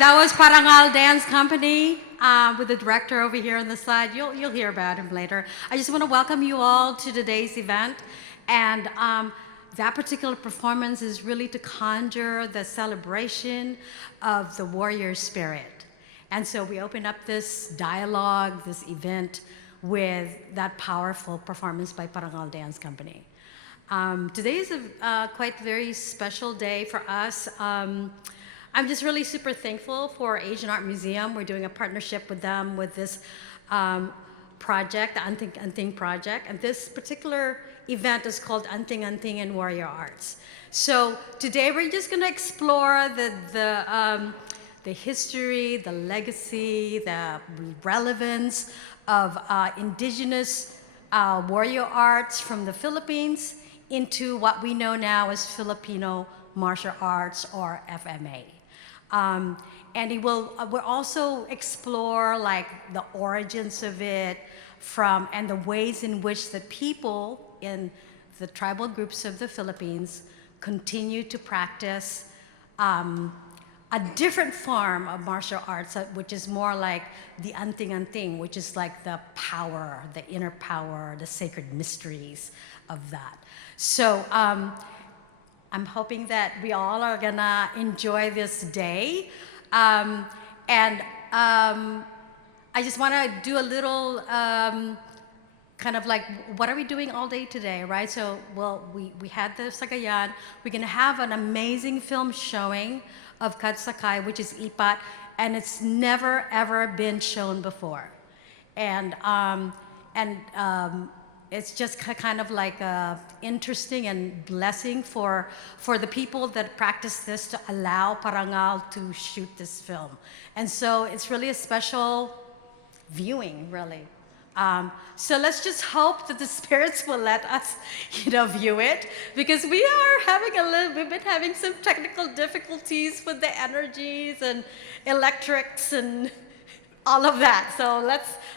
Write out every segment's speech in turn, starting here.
That was Parangal Dance Company with the director over here on the side. You'll hear about him later. I just want to welcome you all to today's event. And that particular performance is really to conjure the celebration of the warrior spirit. And so we open up this dialogue, this event, with that powerful performance by Parangal Dance Company. Today is a quite very special day for us. I'm just really super thankful for Asian Art Museum. We're doing a partnership with them with this project, the AntingAnting project. And this particular event is called AntingAnting in Warrior Arts. So today we're just going to explore the history, the legacy, the relevance of indigenous warrior arts from the Philippines into what we know now as Filipino martial arts, or FMA. And we'll also explore like the origins of it and the ways in which the people in the tribal groups of the Philippines continue to practice a different form of martial arts, which is more like the AntingAnting, which is like the power, the inner power, the sacred mysteries of that. So I'm hoping that we all are gonna enjoy this day. I just wanna do a little kind of like, what are we doing all day today, right? So, well, we had the Sagayan. We're gonna have an amazing film showing of Katsakai, which is Ipat, and it's never ever been shown before. It's just kind of like interesting and blessing for the people that practice this to allow Parangal to shoot this film. And so it's really a special viewing, really. So let's just hope that the spirits will let us, view it, because we've been having some technical difficulties with the energies and electrics and all of that. So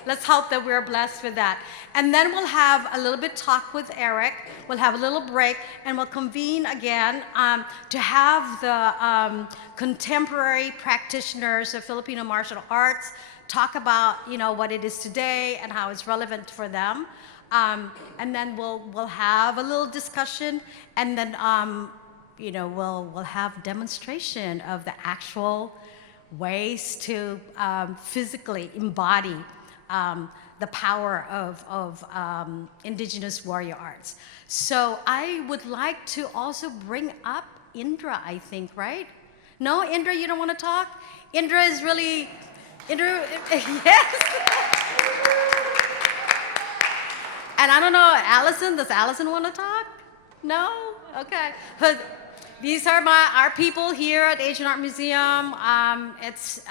let's hope that we're blessed with that. And then we'll have a little bit talk with Eric. We'll have a little break, and we'll convene again to have the contemporary practitioners of Filipino martial arts talk about what it is today and how it's relevant for them. And then we'll have a little discussion, and then we'll have demonstration of the actual ways to physically embody the power of indigenous warrior arts. So I would like to also bring up Indra, I think, right? No, Indra, you don't want to talk? Indra is really, yes. And I don't know, Allison, does Allison want to talk? No? Okay. But these are our people here at Asian Art Museum. It's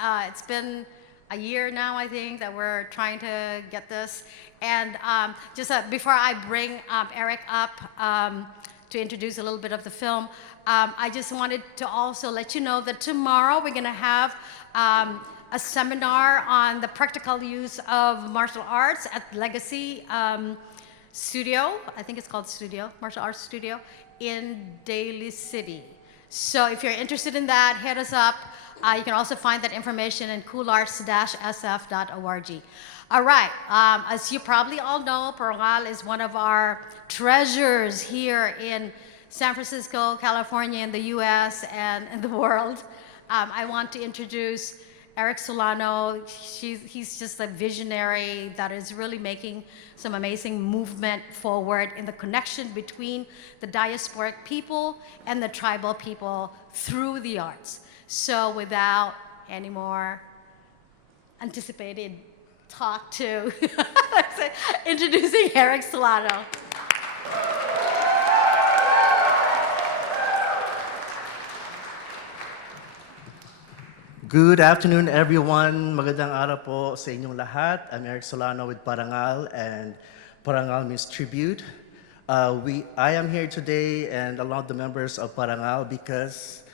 been a year now, I think, that we're trying to get this. And just before I bring Eric up to introduce a little bit of the film, I just wanted to also let you know that tomorrow we're going to have a seminar on the practical use of martial arts at Legacy Studio. I think it's called Studio, Martial Arts Studio, in Daly City. So if you're interested in that, hit us up. You can also find that information in KULARTS-sf.org. All right, as you probably all know, Parangal is one of our treasures here in San Francisco, California, in the US, and in the world. I want to introduce Eric Solano. He's just a visionary that is really making some amazing movement forward in the connection between the diasporic people and the tribal people through the arts. So without any more anticipated talk to introducing Eric Solano. Good afternoon, everyone. Magandang araw po sa inyong lahat. I'm Eric Solano with Parangal, and Parangal means tribute. I am here today and along the members of Parangal because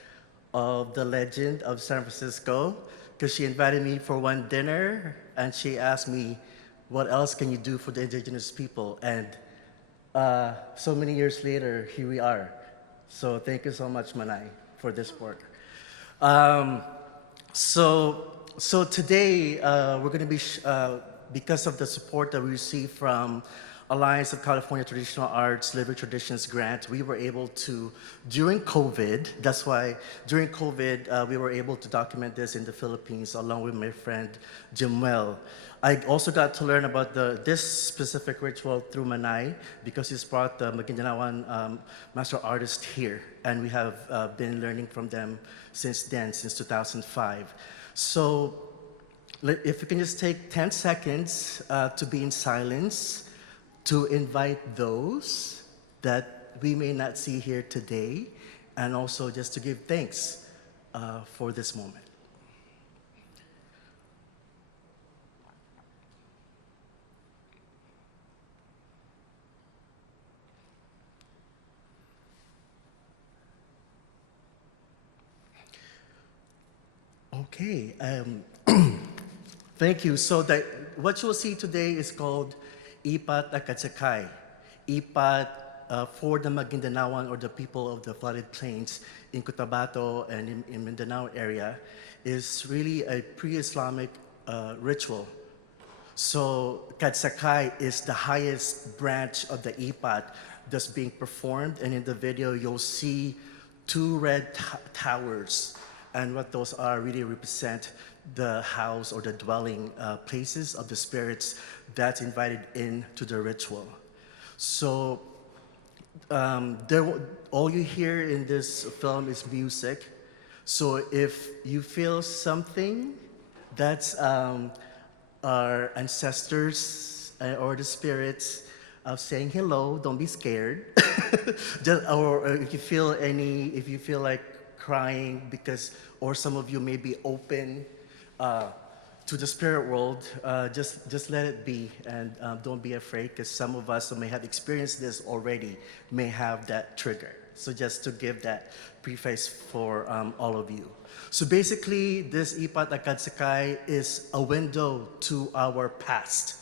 of the legend of San Francisco, because she invited me for one dinner and she asked me, what else can you do for the indigenous people? And so many years later, here we are. So thank you so much, Manay, for this work. So today we're going to be, because of the support that we received from Alliance of California Traditional Arts Living Traditions Grant, we were able to, during COVID, that's why during COVID we were able to document this in the Philippines along with my friend Jimwell. I also got to learn about this specific ritual through Manay because he's brought the Maguindanaoan master artist here, and we have been learning from them since then, since 2005. So if you can just take 10 seconds to be in silence to invite those that we may not see here today, and also just to give thanks for this moment. Okay, thank you. So what you'll see today is called Ipat Akatsakay. Ipat for the Maguindanaoan, or the people of the flooded plains in Cotabato and in Mindanao area, is really a pre-Islamic ritual. So Katsakay is the highest branch of the Ipat that's being performed, and in the video you'll see two red towers, and what those are really represent the house or the dwelling places of the spirits that's invited into the ritual. So all you hear in this film is music. So if you feel something, that's our ancestors or the spirits saying hello. Don't be scared. Or if you feel like crying or some of you may be open to the spirit world, just let it be, and don't be afraid, because some of us who may have experienced this already may have that trigger. So just to give that preface for all of you. So basically, this Ipat Akatsakay is a window to our past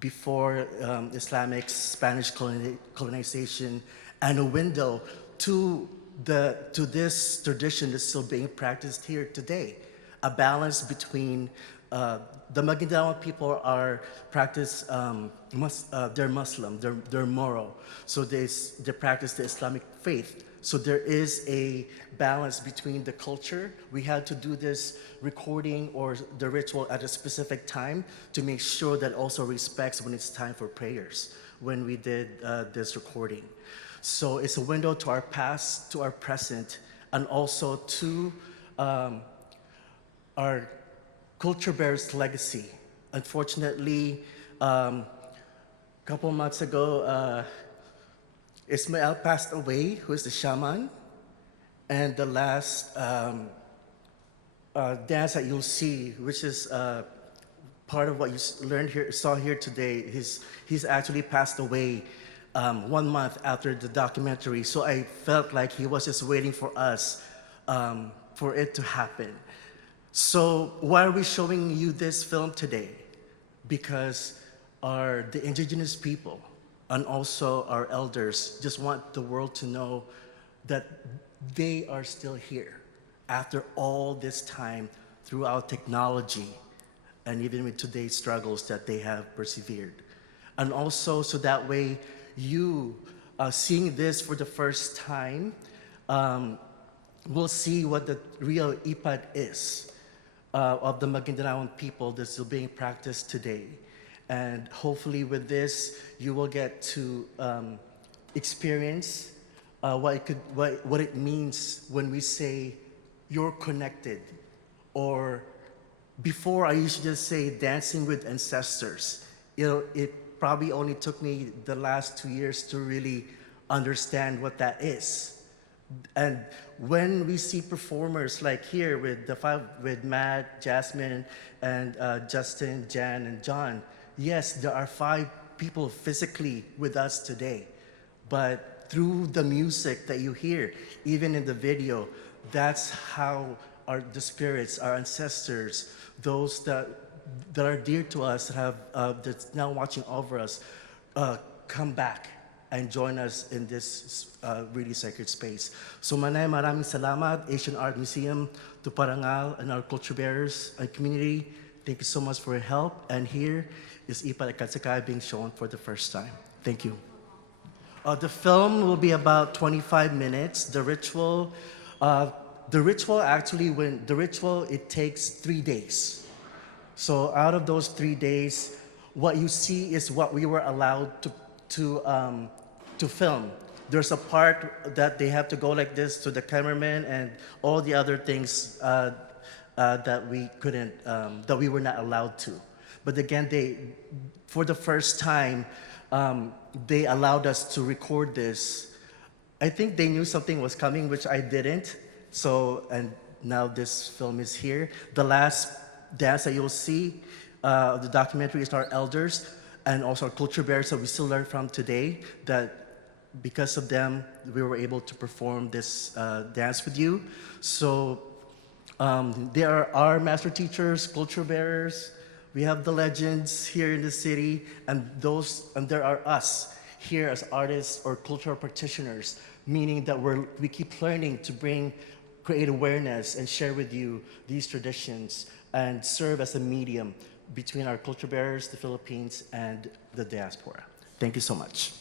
before Islamic Spanish colonization, and a window to this tradition that's still being practiced here today. A balance between the Maguindanaoan people they're Muslim, they're moral, so they practice the Islamic faith. So there is a balance between the culture. We had to do this recording or the ritual at a specific time to make sure that also respects when it's time for prayers, when we did this recording. So it's a window to our past, to our present, and also to our culture bearers' legacy. Unfortunately, a couple months ago, Ismael passed away, who is the shaman, and the last dance that you'll see, which is part of what you saw here today, he's actually passed away 1 month after the documentary. So I felt like he was just waiting for us, for it to happen. So why are we showing you this film today? Because the indigenous people and also our elders just want the world to know that they are still here after all this time, throughout technology and even with today's struggles, that they have persevered. And also, so that way you seeing this for the first time will see what the real Ipat is of the Maguindanaoan people that's still being practiced today. And hopefully with this, you will get to experience what it means when we say you're connected. Or before, I used to just say dancing with ancestors. It probably only took me the last 2 years to really understand what that is. And when we see performers like here with Matt, Jasmine, and Justin, Jan, and John, yes, there are 5 people physically with us today. But through the music that you hear, even in the video, that's how the spirits, our ancestors, those that are dear to us, that's now watching over us, come back and join us in this really sacred space. So maraming salamat, Asian Art Museum, to Parangal and our culture bearers and community. Thank you so much for your help. And here is Ipa Katsakay being shown for the first time. Thank you. The film will be about 25 minutes. The ritual actually, it takes 3 days. So out of those 3 days, what you see is what we were allowed to film. There's a part that they have to go like this to the cameraman and all the other things that we couldn't, that we were not allowed to. But again, for the first time, they allowed us to record this. I think they knew something was coming, which I didn't. So, and now this film is here. The last dance that you'll see, the documentary, is our elders and also our culture bearers that we still learn from today, that because of them, we were able to perform this dance with you. So they are our master teachers, culture bearers. We have the legends here in the city, and there are us here as artists or cultural practitioners, meaning that we keep learning to create awareness and share with you these traditions and serve as a medium between our culture bearers, the Philippines, and the diaspora. Thank you so much.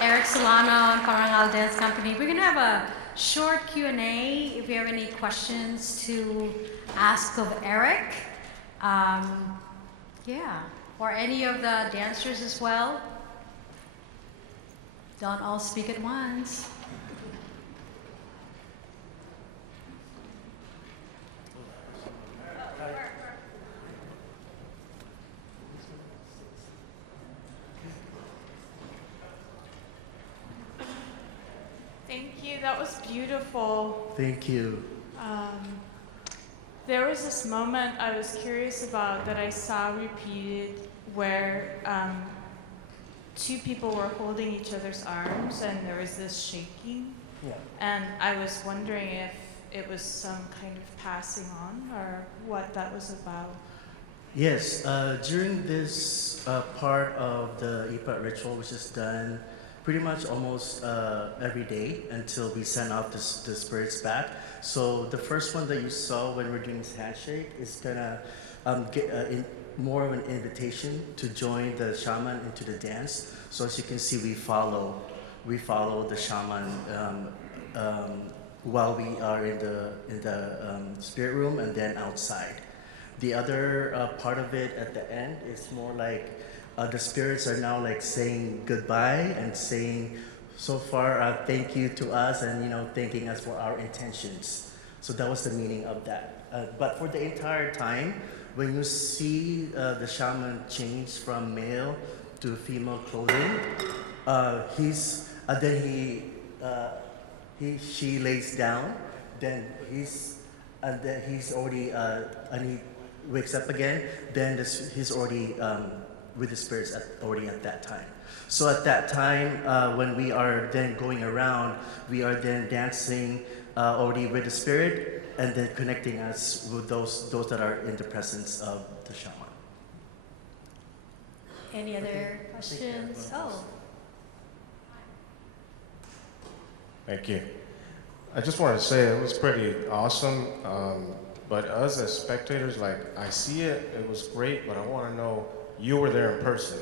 Eric Solano and Parangal Dance Company. We're gonna have a short Q&A if you have any questions to ask of Eric. Yeah, or any of the dancers as well. Don't all speak at once. Thank you. That was beautiful. Thank you. There was this moment I was curious about that I saw repeated where two people were holding each other's arms and there was this shaking. Yeah. And I was wondering if it was some kind of passing on or what that was about. Yes, during this part of the Ipat ritual, which is done pretty much almost every day until we send out the spirits back. So the first one that you saw when we're doing this handshake is gonna get more of an invitation to join the shaman into the dance. So as you can see, we follow the shaman while we are in the spirit room and then outside. The other part of it at the end is more like the spirits are now like saying goodbye and saying so far thank you to us and thanking us for our intentions. So that was the meaning of that. But for the entire time, when you see the shaman change from male to female clothing, she lays down, then he's already and he wakes up again. Then he's already with the spirits already at that time. So at that time, when we are then going around, we are then dancing already with the spirit and then connecting us with those that are in the presence of the shaman. Any other questions? Oh. Thank you. I just wanted to say it was pretty awesome, but us as spectators, like I see it, it was great, but I want to know, you were there in person.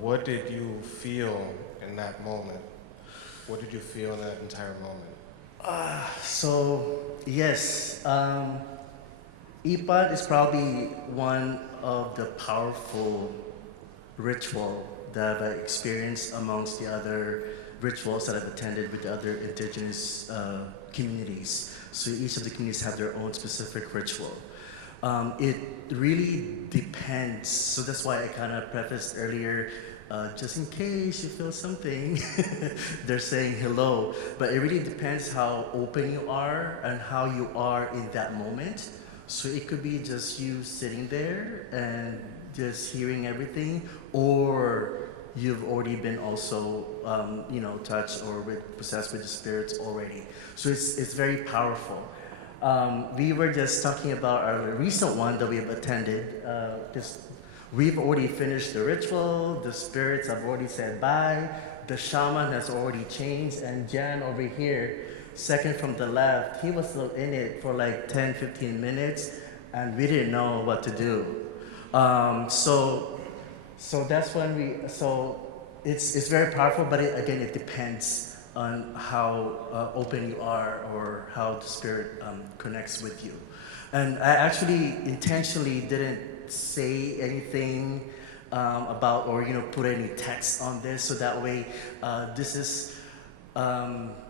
What did you feel in that moment? What did you feel in that entire moment? So yes, Ipat is probably one of the powerful ritual that I've experienced amongst the other rituals that I've attended with the other indigenous communities. So each of the communities have their own specific ritual. It really depends. So that's why I kind of prefaced earlier, just in case you feel something, they're saying hello. But it really depends how open you are and how you are in that moment. So it could be just you sitting there and just hearing everything, or you've already been also, touched or possessed with the spirits already. So it's very powerful. We were just talking about our recent one that we have attended. We've already finished the ritual, the spirits have already said bye, the shaman has already changed, and Jan over here, second from the left, he was still in it for like 10, 15 minutes, and we didn't know what to do. So that's when it's very powerful, but again, it depends on how open you are or how the spirit connects with you. And I actually intentionally didn't say anything about or put any text on this, so that way this is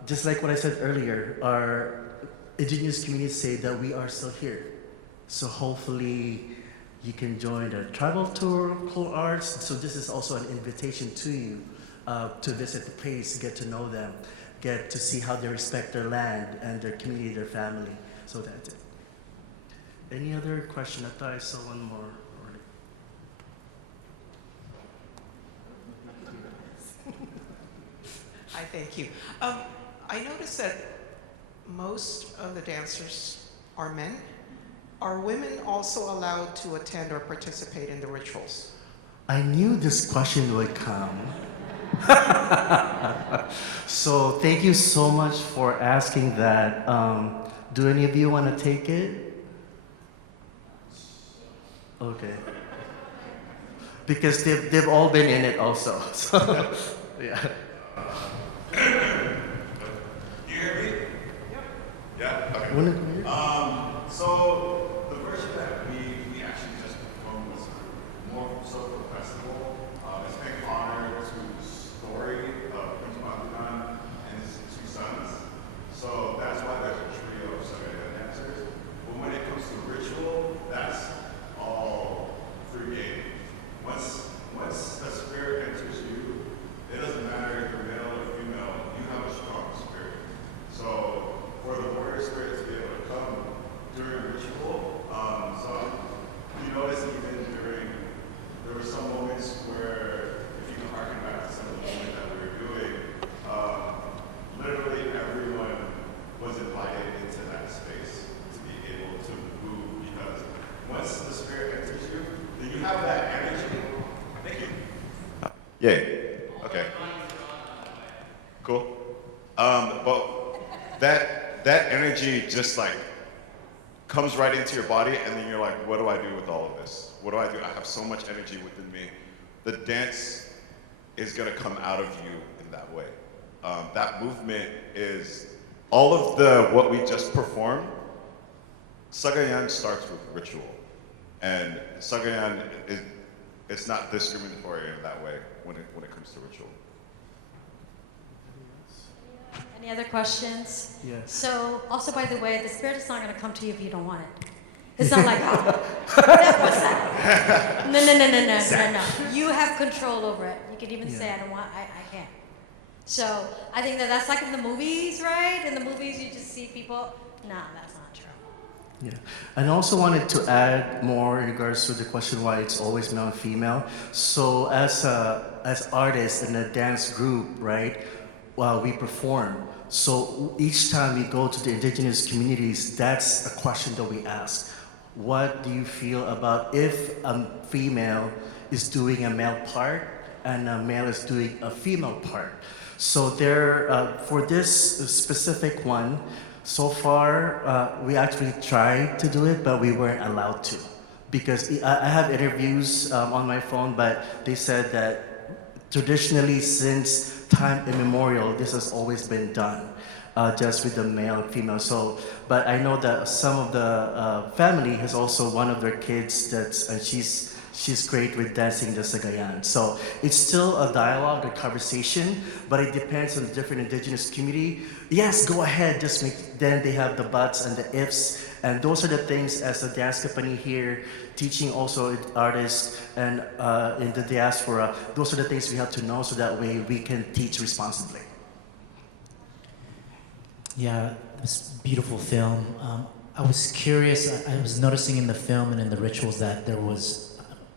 just like what I said earlier. Our indigenous communities say that we are still here, so hopefully you can join the tribal tour, KULARTS. So this is also an invitation to you to visit the place, get to know them, get to see how they respect their land and their community, their family. So that's it. Any other question? I thought I saw one more. Hi, thank you. I noticed that most of the dancers are men. Are women also allowed to attend or participate in the rituals? I knew this question would come. So thank you so much for asking that. Do any of you want to take it? Okay. Because they've all been in it also. So, yeah. You hear me? Yep. Yeah? Okay. So the version that we actually just performed was more so for the festival. It's paying honor to the story of Prince Madunan and his two sons. So that's why there's a trio of Sagayan dancers. But when it comes to ritual, that's all free game. Once the spirit enters you, it doesn't matter if you're male or female, you have a strong spirit. So for the warrior spirit to be able to come during ritual, so you notice even there were some moments where, if you can harken back to some of the moments that we were doing, literally everyone was invited into that space to be able to move, because once the spirit enters you, then you have that energy. Thank you. Yay. Okay. Cool. But that energy just like comes right into your body, and then you're like, what do I do with all of this? What do I do? I have so much energy within me. The dance is gonna come out of you in that way. That movement is all of what we just performed. Sagayan starts with ritual, and Sagayan it's not discriminatory in that way when it comes to ritual. Any other questions? Yes. So, also by the way, the spirit is not going to come to you if you don't want it. It's not like, oh, that was that. No. You have control over it. You can even say, I don't want, I can't. So, I think that's like in the movies, right? In the movies, you just see people. No, that's not true. Yeah, and I also wanted to add more in regards to the question why it's always male and female. So as artists in a dance group, right, we perform. So each time we go to the indigenous communities, that's a question that we ask. What do you feel about if a female is doing a male part and a male is doing a female part? So there, for this specific one, so far, we actually tried to do it, but we weren't allowed to. Because I have interviews on my phone, but they said that traditionally, since time immemorial, this has always been done, just with the male and female. So, but I know that some of the family has also one of their kids she's great with dancing the Sagayan. So it's still a dialogue, a conversation, but it depends on the different indigenous community. Yes, go ahead, then they have the buts and the ifs, and those are the things as a dance company here, teaching also artists and in the diaspora, those are the things we have to know so that way we can teach responsibly. Yeah, this beautiful film. I was curious, I was noticing in the film and in the rituals that there was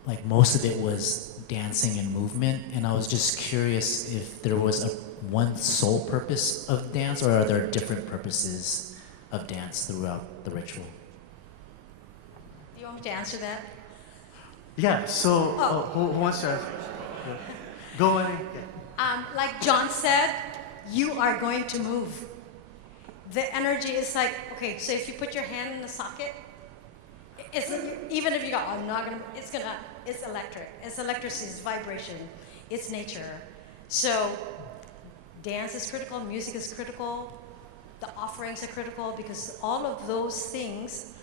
like most of it was dancing and movement, and I was just curious if there was one sole purpose of dance, or are there different purposes of dance throughout the ritual? Do you want me to answer that? Yeah, so who wants to answer? Go on. Like John said, you are going to move. The energy is like, okay, so if you put your hand in the socket, even if you go, I'm not gonna, it's electric. It's electricity, it's vibration, it's nature. So dance is critical, music is critical, the offerings are critical, because all of those things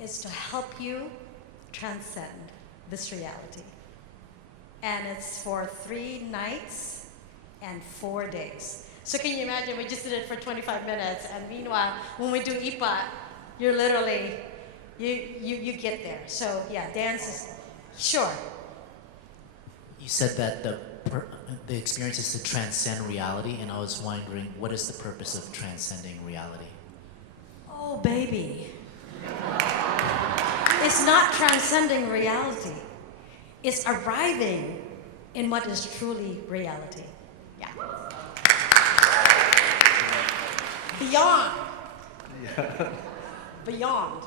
is to help you transcend this reality. And it's for 3 nights and 4 days. So can you imagine, we just did it for 25 minutes, and meanwhile, when we do ipat, you're literally, you get there. So yeah, dance is, sure. You said that the experience is to transcend reality, and I was wondering, what is the purpose of transcending reality? Oh, baby. It's not transcending reality. It's arriving in what is truly reality. Yeah. Beyond. Beyond.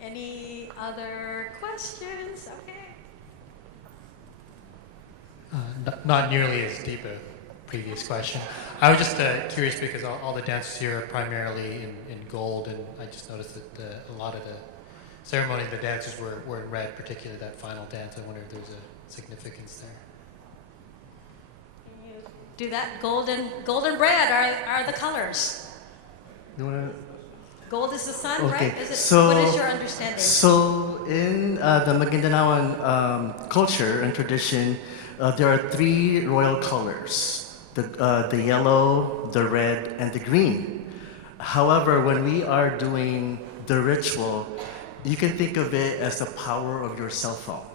Any other questions? Okay. Not nearly as deep a previous question. I was just curious because all the dances here are primarily in gold, and I just noticed that a lot of the ceremony, the dances were in red, particularly that final dance. I wonder if there's a significance there. Can you do that? Gold and red are the colors. You wanna? Gold is the sun, Okay, right? so- what is your understanding? So in the Magindanaoan culture and tradition, there are 3 royal colors: the yellow, the red, and the green. However, when we are doing the ritual, you can think of it as the power of your cell phone.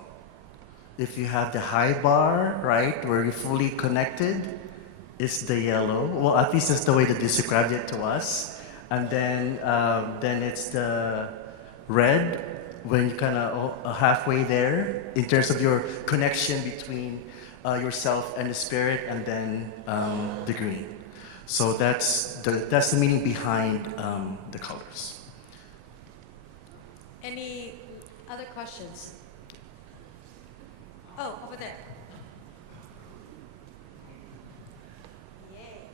If you have the high bar, right, where you're fully connected, it's the yellow. Well, at least that's the way that they described it to us. And then it's the red, when you kind of halfway there in terms of your connection between yourself and the spirit, and then the green. So that's the meaning behind the colors. Any other questions? Oh, over there. Yay.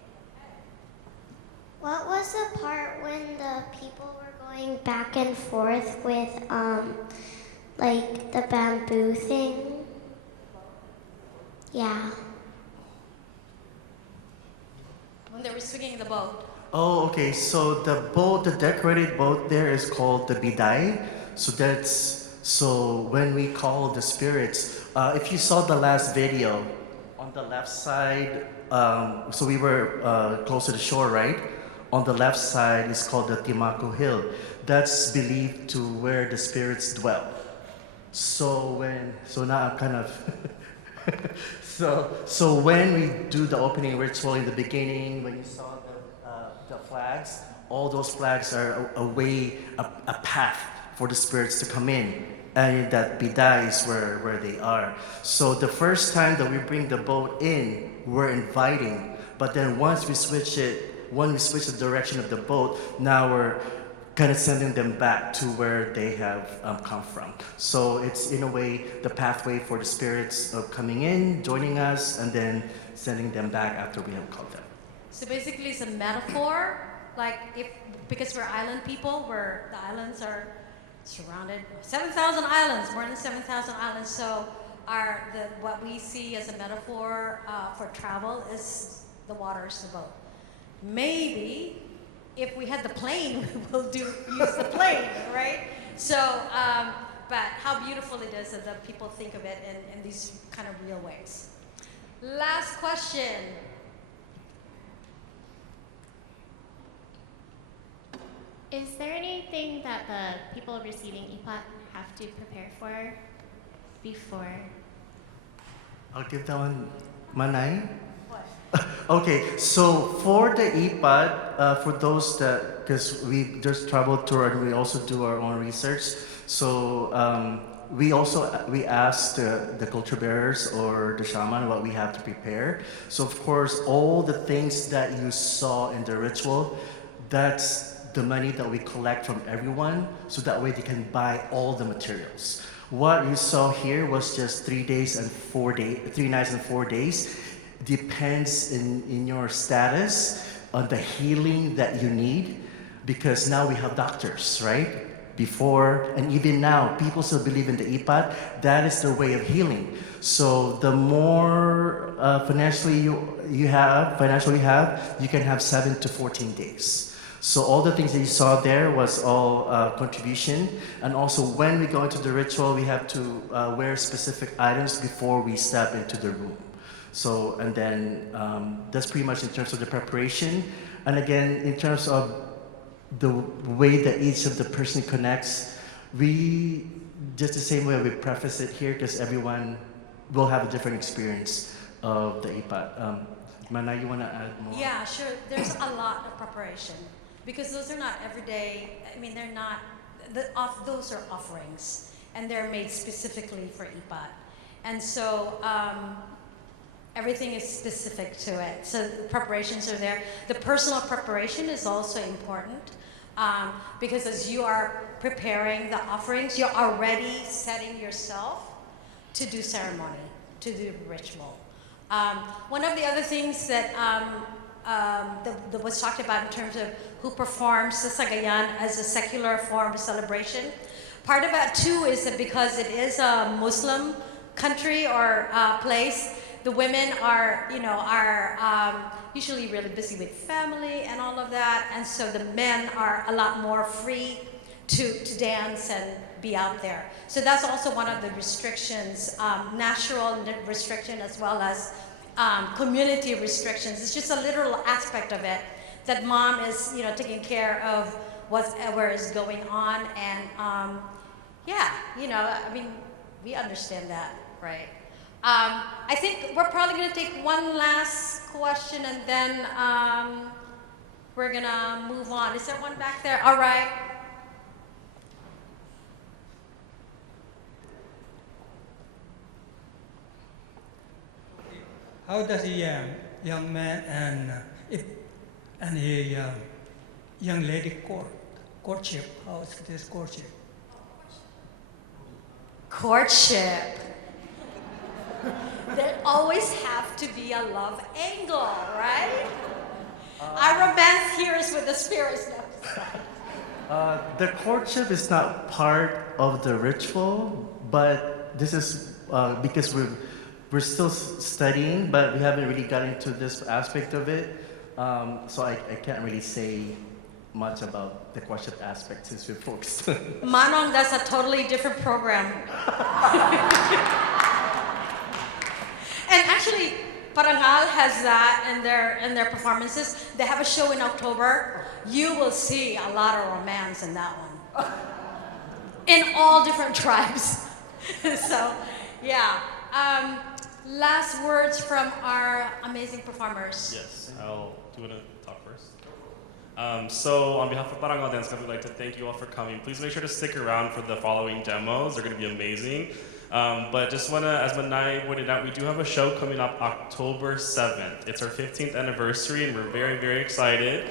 What was the part when the people were going back and forth with, like, the bamboo thing? Yeah. When they were swinging the boat. Oh, okay. So the boat, the decorated boat there is called the biday. So when we call the spirits, if you saw the last video, on the left side, so we were close to the shore, right? On the left side is called the Timaku Hill. That's believed to where the spirits dwell. So now I'm kind of so when we do the opening ritual in the beginning, when you saw the flags, all those flags are a path for the spirits to come in, and that biday is where they are. So the first time that we bring the boat in, we're inviting, but then once we switch the direction of the boat, now we're kind of sending them back to where they have come from. So it's in a way the pathway for the spirits of coming in, joining us, and then sending them back after we have called them. So basically it's a metaphor, like because we're island people, where the islands are surrounded, 7,000 islands, more than 7,000 islands. So what we see as a metaphor for travel is the waters, the boat. Maybe if we had the plane, we'll use the plane, right? So, but how beautiful it is that the people think of it in these kind of real ways. Last question. Is there anything that the people receiving ipat have to prepare for before? I'll give that one, Manay. What? Okay, so for the ipat, for those that, because we just travel tour and we also do our own research, so we ask the culture bearers or the shaman what we have to prepare. So of course, all the things that you saw in the ritual, that's the money that we collect from everyone, so that way they can buy all the materials. What you saw here was just 3 nights and 4 days. Depends in your status on the healing that you need, because now we have doctors, right? Before and even now, people still believe in the ipat. That is their way of healing. So the more financially you have, you can have 7 to 14 days. So all the things that you saw there was all contribution. And also when we go into the ritual, we have to wear specific items before we step into the room. So, and then that's pretty much in terms of the preparation. And again, in terms of the way that each of the person connects, we, just the same way we preface it here, because everyone will have a different experience of the ipat. Mana, you want to add more? Yeah, sure. There's a lot of preparation because those are not everyday. I mean, they're not. Those are offerings, and they're made specifically for ipat, and so everything is specific to it. So the preparations are there. The personal preparation is also important because as you are preparing the offerings, you're already setting yourself to do ceremony, to do ritual. One of the other things that that was talked about in terms of who performs the sagayan as a secular form of celebration, part of that too is that because it is a Muslim country or place, the women are, usually really busy with family and all of that, and so the men are a lot more free to dance and be out there. So that's also one of the restrictions, natural restriction as well as community restrictions. It's just a literal aspect of it that mom is, taking care of whatever is going on, and we understand that, right? I think we're probably going to take one last question and then we're going to move on. Is there one back there? All right. How does a young man and a young lady courtship? How is this courtship? Courtship. There always have to be a love angle, right? Our romance here is with the spirits. The courtship is not part of the ritual, but this is because we're still studying, but we haven't really gotten into this aspect of it. So I can't really say much about the courtship aspect since we're focused. Manong, that's a totally different program. And actually, Parangal has that in their performances. They have a show in October. You will see a lot of romance in that one. In all different tribes. So, yeah. Last words from our amazing performers. Yes, I'll do it at talk first. So on behalf of Parangal Dance Club, we'd like to thank you all for coming. Please make sure to stick around for the following demos. They're going to be amazing. But just want to, as Manai pointed out, we do have a show coming up October 7th. It's our 15th anniversary, and we're very, very excited.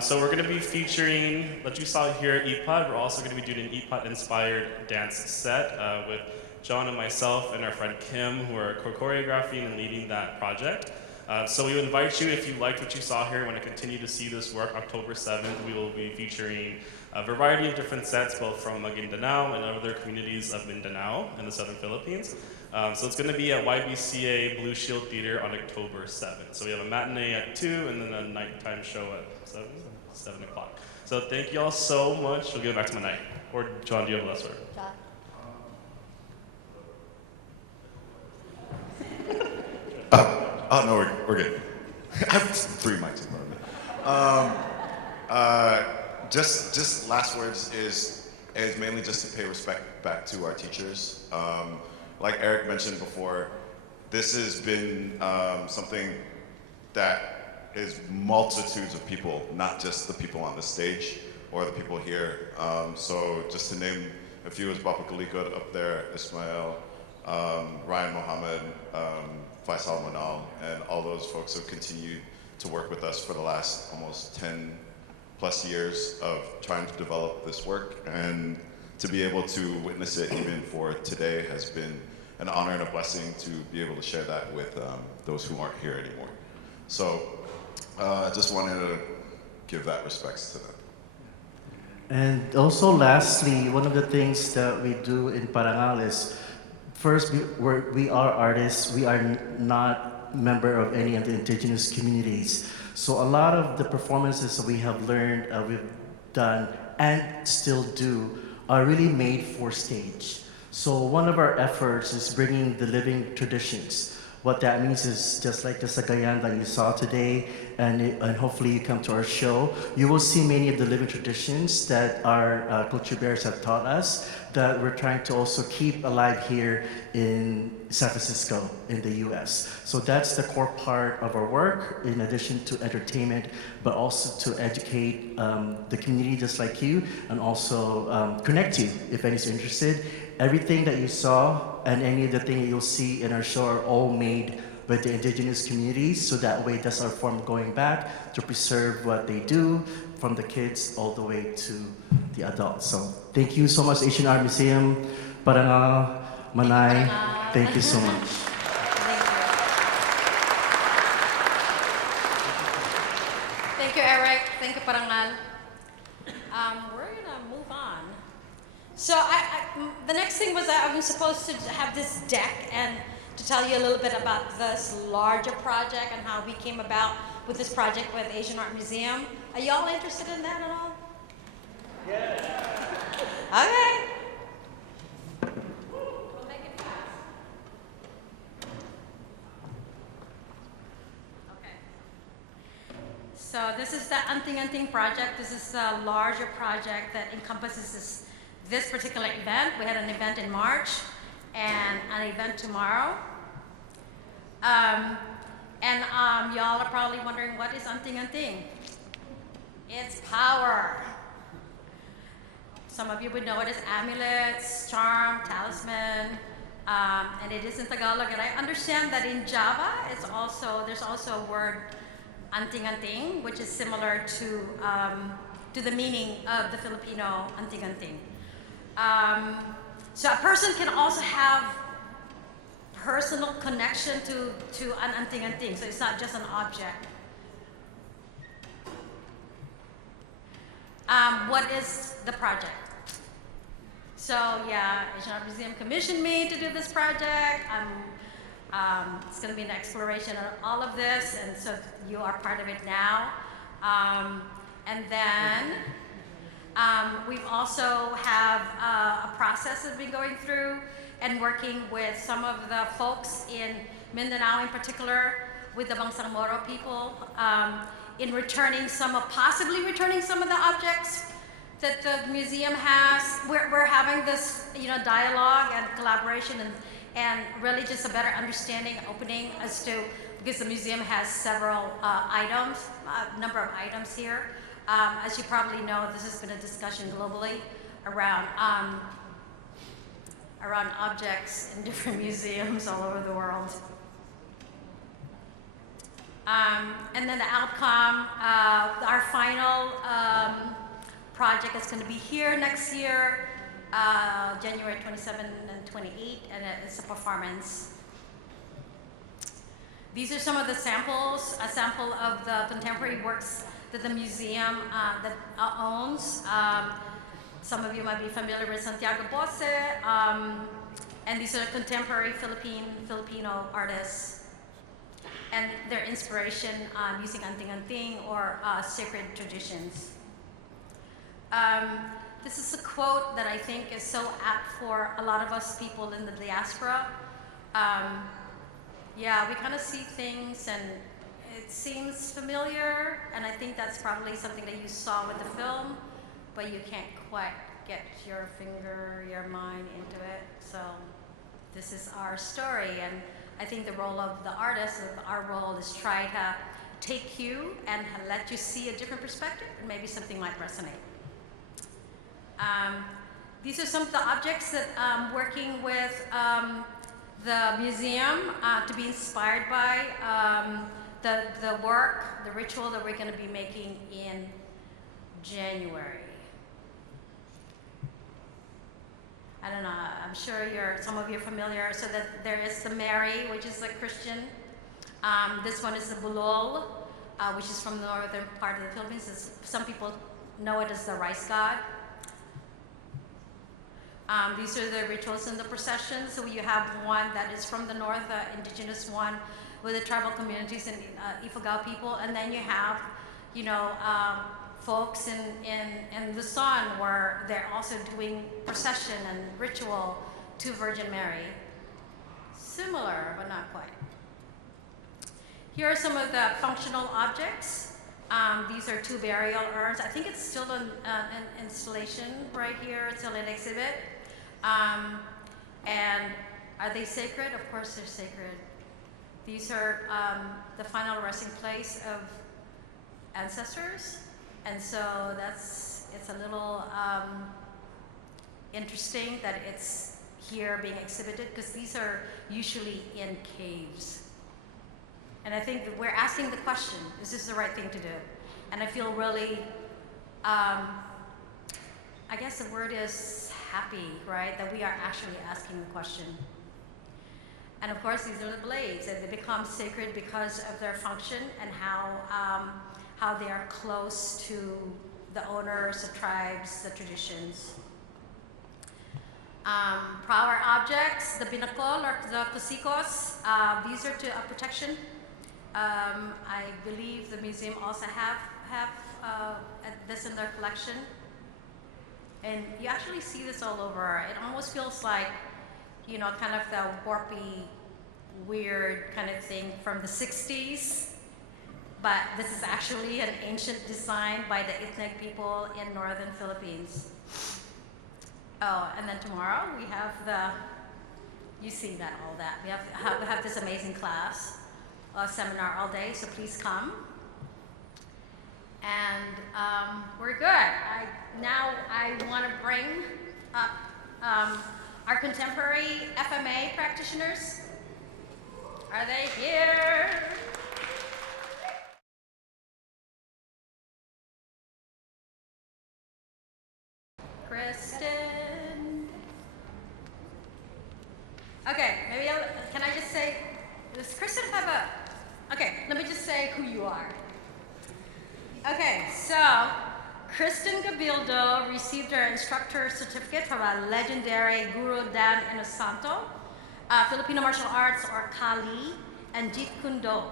So we're going to be featuring, what you saw here at EPOD, we're also going to be doing an EPOD-inspired dance set with John and myself and our friend Kim, who are choreographing and leading that project. So we invite you, if you liked what you saw here, want to continue to see this work, October 7th, we will be featuring a variety of different sets, both from Maguindanao and other communities of Mindanao in the southern Philippines. So it's going to be at YBCA Blue Shield Theater on October 7th. So we have a matinee at 2 and then a nighttime show at 7 o'clock. So thank you all so much. We'll give it back to Manai. Or John, do you have a last word? John. Oh, no, we're good. I have 3 mics in front of me. Just last words is mainly just to pay respect back to our teachers. Like Eric mentioned before, this has been something that is multitudes of people, not just the people on the stage or the people here. So just to name a few, is Bapa Kalikot up there, Ismail, Ryan Mohammed, Faisal Manal, and all those folks who continue to work with us for the last almost 10 plus years of trying to develop this work, and to be able to witness it even for today has been an honor and a blessing to be able to share that with those who aren't here anymore. So I just wanted to give that respects to them. And also lastly, one of the things that we do in Parangal is, first, we are artists. We are not member of any of the indigenous communities. So a lot of the performances that we have learned, we've done, and still do, are really made for stage. So one of our efforts is bringing the living traditions. What that means is just like the Sagayan that you saw today, and hopefully you come to our show, you will see many of the living traditions that our culture bearers have taught us that we're trying to also keep alive here in San Francisco, in the US. So that's the core part of our work, in addition to entertainment, but also to educate the community just like you, and also connect you if anyone's interested. Everything that you saw and any of the things that you'll see in our show are all made by the indigenous communities, so that way that's our form of going back to preserve what they do, from the kids all the way to the adults. So thank you so much, Asian Art Museum, Parangal, Manay, thank you so much. Thank you, Eric. Thank you, Parangal. We're gonna move on. So the next thing was that I was supposed to have this deck and to tell you a little bit about this larger project and how we came about with this project with Asian Art Museum. Are y'all interested in that at all? Yeah. Okay. We'll make it fast. Okay. So this is the AntingAnting project. This is a larger project that encompasses this particular event. We had an event in March and an event tomorrow. Y'all are probably wondering, what is AntingAnting? It's power. Some of you would know it as amulets, charm, talisman, and it is in Tagalog. And I understand that in Java, there's also a word AntingAnting, which is similar to the meaning of the Filipino AntingAnting. So a person can also have personal connection to an AntingAnting, so it's not just an object. What is the project? So yeah, Asian Art Museum commissioned me to do this project. It's going to be an exploration of all of this, and so you are part of it now. And then we've also have a process that we've been going through and working with some of the folks in Mindanao in particular, with the Bangsamoro people, in possibly returning some of the objects that the museum has. We're having this, dialogue and collaboration and really just a better understanding, opening as to, because the museum has several number of items here. As you probably know, this has been a discussion globally around objects in different museums all over the world. And then the outcome, our final project is going to be here next year, January 27 and 28, and it's a performance. These are some of the samples, a sample of the contemporary works that the museum owns. Some of you might be familiar with Santiago Bose, and these are contemporary Filipino artists, and their inspiration using AntingAnting or sacred traditions. This is a quote that I think is so apt for a lot of us people in the diaspora. Yeah, we kind of see things and it seems familiar, and I think that's probably something that you saw with the film, but you can't quite get your mind into it. So this is our story, and I think the role of the artist, our role is try to take you and let you see a different perspective, and maybe something might resonate. These are some of the objects that I'm working with the museum to be inspired by the work, the ritual that we're going to be making in January. I don't know, I'm sure some of you are familiar. So that there is the Mary, which is a Christian. This one is the Bulol, which is from the northern part of the Philippines. Some people know it as the rice god. These are the rituals in the procession. So you have one that is from the north, the indigenous one, with the tribal communities and Ifugao people, and then you have, you know, folks in Luzon where they're also doing procession and ritual to Virgin Mary. Similar, but not quite. Here are some of the functional objects. These are 2 burial urns. I think it's still an installation right here. It's still an exhibit. And are they sacred? Of course they're sacred. These are the final resting place of ancestors. And so it's a little interesting that it's here being exhibited, because these are usually in caves. And I think that we're asking the question, is this the right thing to do? And I feel really, I guess the word is happy, right? That we are actually asking the question. And of course, these are the blades, and they become sacred because of their function and how they are close to the owners, the tribes, the traditions. Power objects, the binakol or the kusikos, these are to protection. I believe the museum also have this in their collection. And you actually see this all over. It almost feels like, you know, kind of the warpy, weird kind of thing from the 60s. But this is actually an ancient design by the ethnic people in northern Philippines. Oh, and then tomorrow we have you see that, all that. We have this amazing class, seminar all day, so please come. And we're good. Now I want to bring up our contemporary FMA practitioners. Are they here? Kristen. Okay, maybe can I just say, does Kristen have okay, let me just say who you are. Okay, so Kristen Gabildo received her instructor certificate from a legendary Guru Dan Inosanto, Filipino martial arts or Kali, and Jeet Kune Do,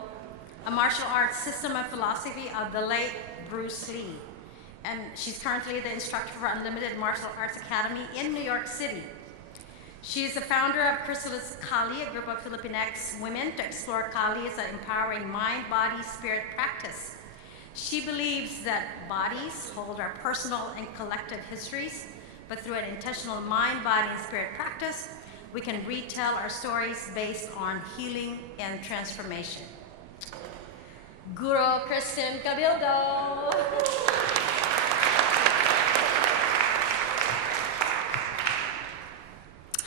a martial arts system and philosophy of the late Bruce Lee. And she's currently the instructor for Unlimited Martial Arts Academy in New York City. She is the founder of Chrysalis Kali, a group of Filipinx women to explore Kali as an empowering mind, body, spirit practice. She believes that bodies hold our personal and collective histories, but through an intentional mind, body, and spirit practice, we can retell our stories based on healing and transformation. Guru Kristen Gabildo.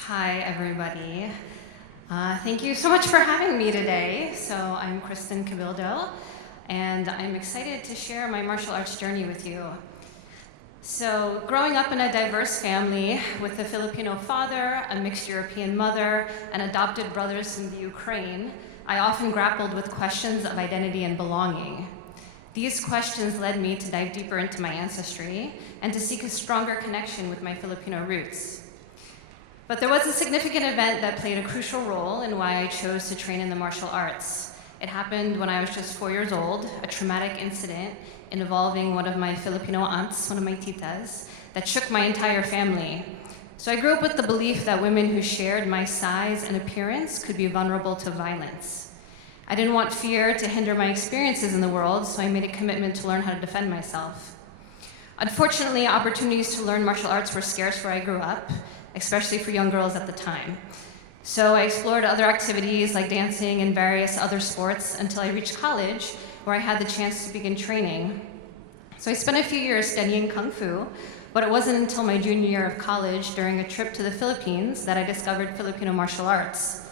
Hi, everybody. Thank you so much for having me today. So I'm Kristen Cabildo, and I'm excited to share my martial arts journey with you. So growing up in a diverse family with a Filipino father, a mixed European mother, and adopted brothers in the Ukraine, I often grappled with questions of identity and belonging. These questions led me to dive deeper into my ancestry and to seek a stronger connection with my Filipino roots. But there was a significant event that played a crucial role in why I chose to train in the martial arts. It happened when I was just 4 years old, a traumatic incident involving one of my Filipino aunts, one of my titas, that shook my entire family. So I grew up with the belief that women who shared my size and appearance could be vulnerable to violence. I didn't want fear to hinder my experiences in the world, so I made a commitment to learn how to defend myself. Unfortunately, opportunities to learn martial arts were scarce where I grew up, especially for young girls at the time. So I explored other activities like dancing and various other sports until I reached college, where I had the chance to begin training. So I spent a few years studying Kung Fu, but it wasn't until my junior year of college during a trip to the Philippines that I discovered Filipino martial arts.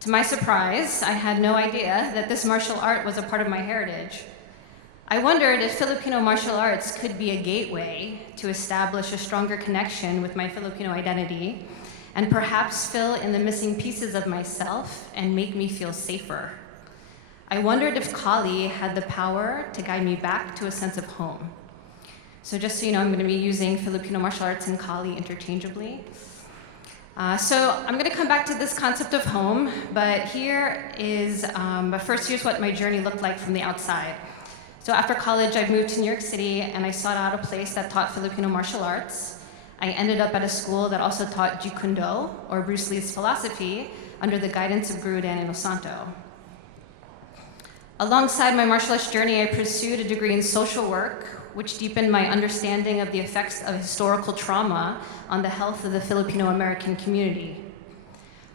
To my surprise, I had no idea that this martial art was a part of my heritage. I wondered if Filipino martial arts could be a gateway to establish a stronger connection with my Filipino identity and perhaps fill in the missing pieces of myself and make me feel safer. I wondered if Kali had the power to guide me back to a sense of home. So just so you know, I'm going to be using Filipino martial arts and Kali interchangeably. So I'm going to come back to this concept of home, but here's what my journey looked like from the outside. So after college, I moved to New York City, and I sought out a place that taught Filipino martial arts. I ended up at a school that also taught Jeet Kune Do, or Bruce Lee's philosophy, under the guidance of Guru Dan Inosanto. Alongside my martial arts journey, I pursued a degree in social work, which deepened my understanding of the effects of historical trauma on the health of the Filipino-American community.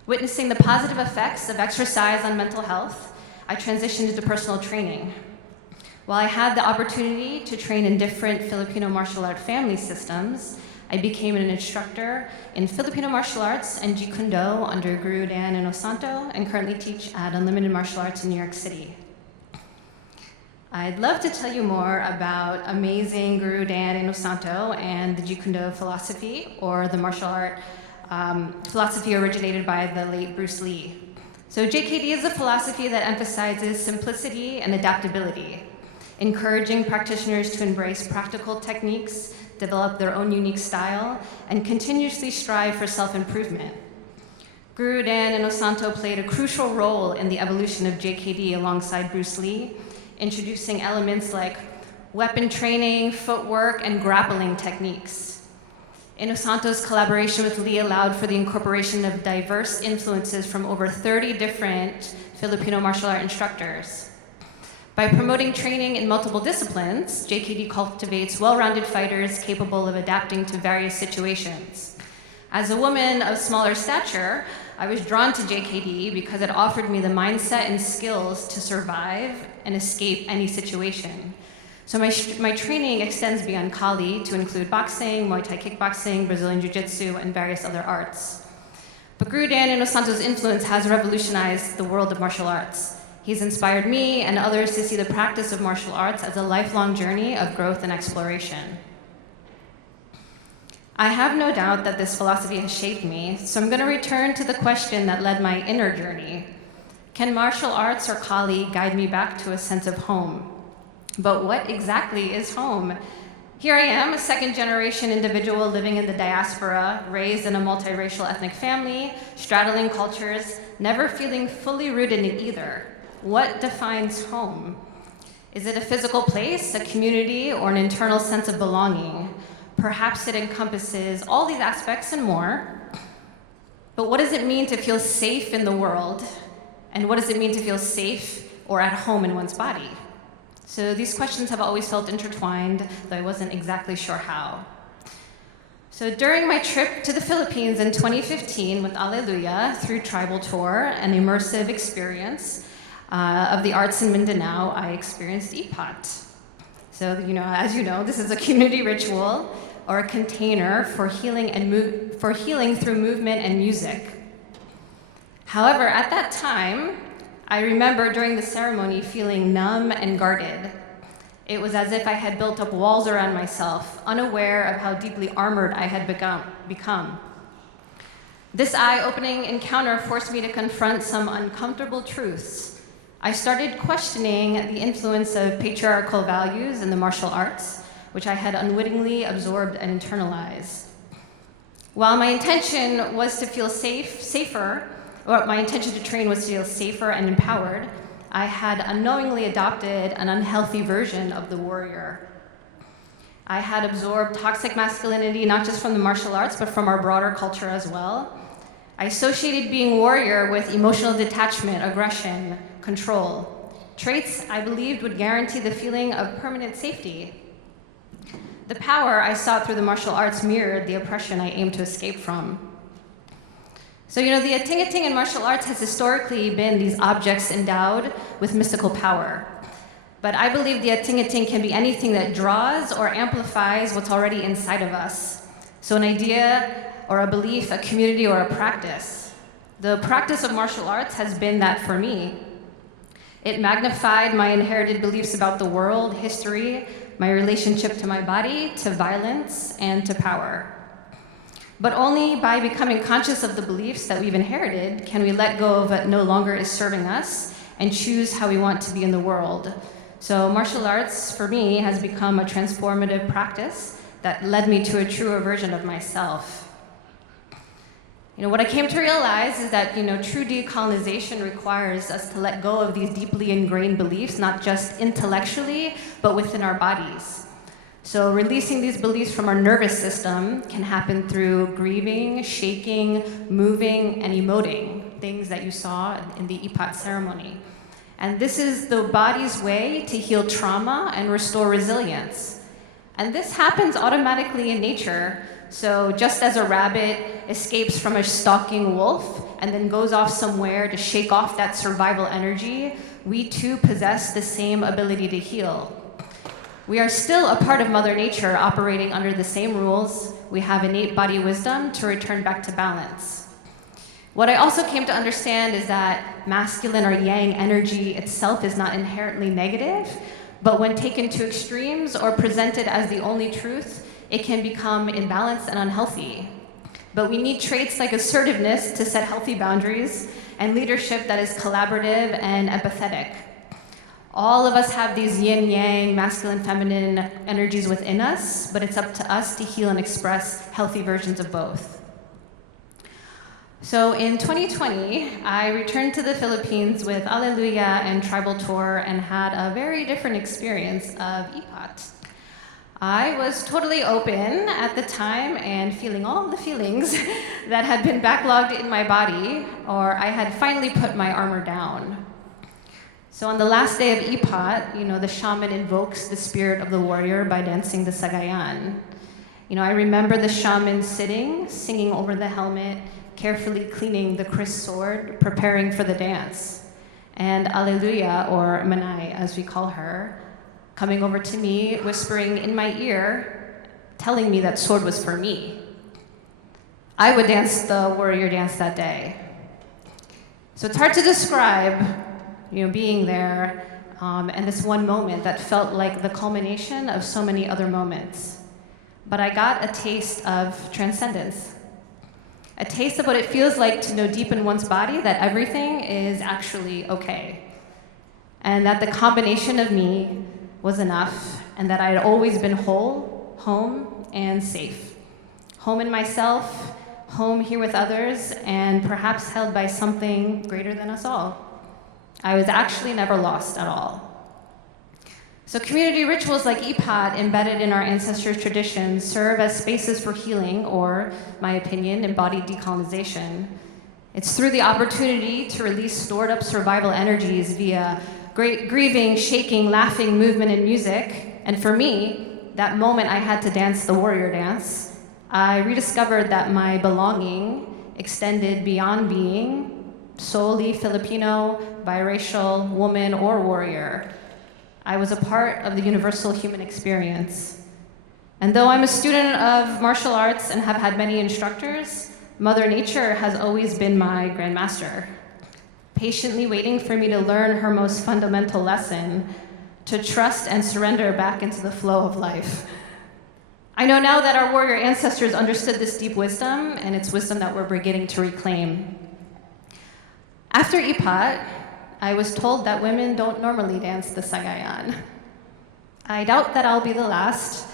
Witnessing the positive effects of exercise on mental health, I transitioned into personal training. While I had the opportunity to train in different Filipino martial art family systems, I became an instructor in Filipino martial arts and Jeet Kune Do under Guru Dan Inosanto, and currently teach at Unlimited Martial Arts in New York City. I'd love to tell you more about amazing Guru Dan Inosanto and the Jeet Kune Do philosophy, or the martial art philosophy originated by the late Bruce Lee. So JKD is a philosophy that emphasizes simplicity and adaptability, encouraging practitioners to embrace practical techniques, develop their own unique style, and continuously strive for self-improvement. Guru Dan Inosanto played a crucial role in the evolution of JKD alongside Bruce Lee, introducing elements like weapon training, footwork, and grappling techniques. Inosanto's collaboration with Lee allowed for the incorporation of diverse influences from over 30 different Filipino martial art instructors. By promoting training in multiple disciplines, JKD cultivates well-rounded fighters capable of adapting to various situations. As a woman of smaller stature, I was drawn to JKD because it offered me the mindset and skills to survive and escape any situation. So my training extends beyond Kali to include boxing, Muay Thai kickboxing, Brazilian Jiu-Jitsu, and various other arts. But Guru Dan Inosanto's influence has revolutionized the world of martial arts. He's inspired me and others to see the practice of martial arts as a lifelong journey of growth and exploration. I have no doubt that this philosophy has shaped me, so I'm going to return to the question that led my inner journey. Can martial arts or Kali guide me back to a sense of home? But what exactly is home? Here I am, a second-generation individual living in the diaspora, raised in a multiracial ethnic family, straddling cultures, never feeling fully rooted in either. What defines home? Is it a physical place, a community, or an internal sense of belonging? Perhaps it encompasses all these aspects and more. But what does it mean to feel safe in the world? And what does it mean to feel safe or at home in one's body? So these questions have always felt intertwined, though I wasn't exactly sure how. So during my trip to the Philippines in 2015 with Alleluia, through Tribal Tour, an immersive experience of the arts in Mindanao, I experienced Ipat. So, as you know, this is a community ritual or a container for healing through movement and music. However, at that time, I remember during the ceremony feeling numb and guarded. It was as if I had built up walls around myself, unaware of how deeply armored I had become. This eye-opening encounter forced me to confront some uncomfortable truths. I started questioning the influence of patriarchal values in the martial arts, which I had unwittingly absorbed and internalized. While my intention was to feel my intention to train was to feel safer and empowered, I had unknowingly adopted an unhealthy version of the warrior. I had absorbed toxic masculinity, not just from the martial arts, but from our broader culture as well. I associated being warrior with emotional detachment, aggression, control, traits I believed would guarantee the feeling of permanent safety. The power I sought through the martial arts mirrored the oppression I aimed to escape from. So, the AntingAnting in martial arts has historically been these objects endowed with mystical power. But I believe the AntingAnting can be anything that draws or amplifies what's already inside of us. So an idea or a belief, a community or a practice. The practice of martial arts has been that for me. It magnified my inherited beliefs about the world, history, my relationship to my body, to violence, and to power. But only by becoming conscious of the beliefs that we've inherited can we let go of what no longer is serving us and choose how we want to be in the world. So martial arts, for me, has become a transformative practice that led me to a truer version of myself. What I came to realize is that, true decolonization requires us to let go of these deeply ingrained beliefs, not just intellectually, but within our bodies. So releasing these beliefs from our nervous system can happen through grieving, shaking, moving, and emoting, things that you saw in the Ipat ceremony. And this is the body's way to heal trauma and restore resilience. And this happens automatically in nature. So just as a rabbit escapes from a stalking wolf and then goes off somewhere to shake off that survival energy, we too possess the same ability to heal. We are still a part of Mother Nature, operating under the same rules. We have innate body wisdom to return back to balance. What I also came to understand is that masculine or yang energy itself is not inherently negative, but when taken to extremes or presented as the only truth, it can become imbalanced and unhealthy. But we need traits like assertiveness to set healthy boundaries and leadership that is collaborative and empathetic. All of us have these yin-yang, masculine-feminine energies within us, but it's up to us to heal and express healthy versions of both. So in 2020, I returned to the Philippines with Alleluia and Tribal Tour and had a very different experience of Ipat. I was totally open at the time and feeling all the feelings that had been backlogged in my body, or I had finally put my armor down. So on the last day of Ipat, the shaman invokes the spirit of the warrior by dancing the sagayan. I remember the shaman singing over the helmet, carefully cleaning the Chris sword, preparing for the dance. And Alleluia, or Manay as we call her, coming over to me, whispering in my ear, telling me that sword was for me. I would dance the warrior dance that day. So it's hard to describe, being there, and this one moment that felt like the culmination of so many other moments. But I got a taste of transcendence, a taste of what it feels like to know deep in one's body that everything is actually okay, and that the combination of me was enough, and that I had always been whole, home, and safe. Home in myself, home here with others, and perhaps held by something greater than us all. I was actually never lost at all. So community rituals like Ipat, embedded in our ancestors' traditions, serve as spaces for healing, or, my opinion, embodied decolonization. It's through the opportunity to release stored up survival energies via great grieving, shaking, laughing, movement, and music. And for me, that moment I had to dance the warrior dance, I rediscovered that my belonging extended beyond being solely Filipino, biracial, woman, or warrior. I was a part of the universal human experience. And though I'm a student of martial arts and have had many instructors, Mother Nature has always been my grandmaster, patiently waiting for me to learn her most fundamental lesson, to trust and surrender back into the flow of life. I know now that our warrior ancestors understood this deep wisdom, and it's wisdom that we're beginning to reclaim. After Ipat, I was told that women don't normally dance the sagayan. I doubt that I'll be the last,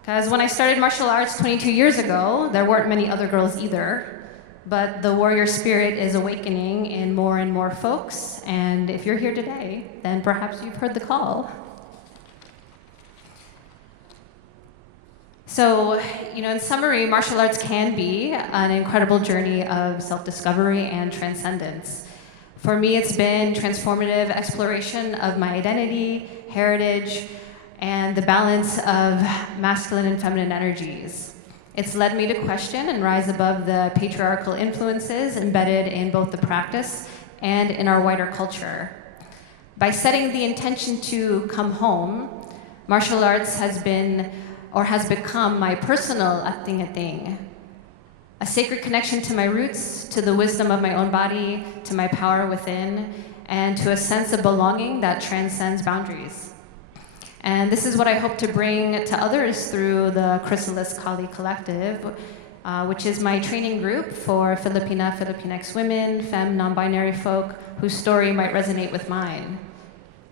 because when I started martial arts 22 years ago, there weren't many other girls either. But the warrior spirit is awakening in more and more folks, and if you're here today, then perhaps you've heard the call. So, in summary, martial arts can be an incredible journey of self-discovery and transcendence. For me, it's been transformative exploration of my identity, heritage, and the balance of masculine and feminine energies. It's led me to question and rise above the patriarchal influences embedded in both the practice and in our wider culture. By setting the intention to come home, martial arts has become my personal AntingAnting, a sacred connection to my roots, to the wisdom of my own body, to my power within, and to a sense of belonging that transcends boundaries. And this is what I hope to bring to others through the Chrysalis Kali Collective, which is my training group for Filipina, Filipinx women, femme, non-binary folk whose story might resonate with mine.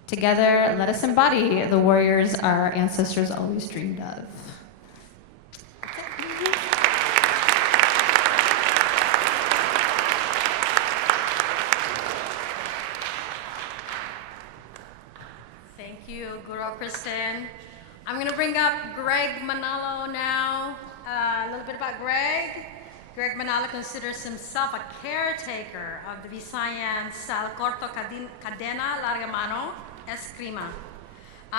Together, let us embody the warriors our ancestors always dreamed of. I'm going to bring up Greg Manalo now. A little bit about Greg. Greg Manalo considers himself a caretaker of the Visayan style corto cadena larga mano eskrima.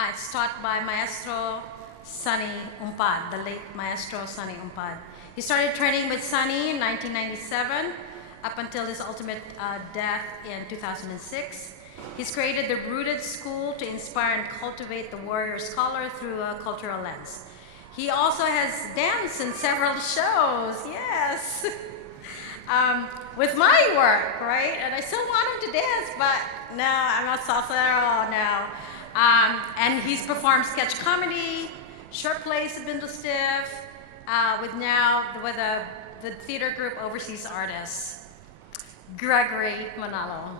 It's taught by Maestro Sonny Umpad, the late Maestro Sonny Umpad. He started training with Sonny in 1997 up until his ultimate death in 2006. He's created the Rooted School to inspire and cultivate the warrior scholar through a cultural lens. He also has danced in several shows, yes, with my work, right? And I still want him to dance, but no, I'm not salsero now. And he's performed sketch comedy, short plays have been to stiff, with the theater group Overseas Artists. Gregory Manalo.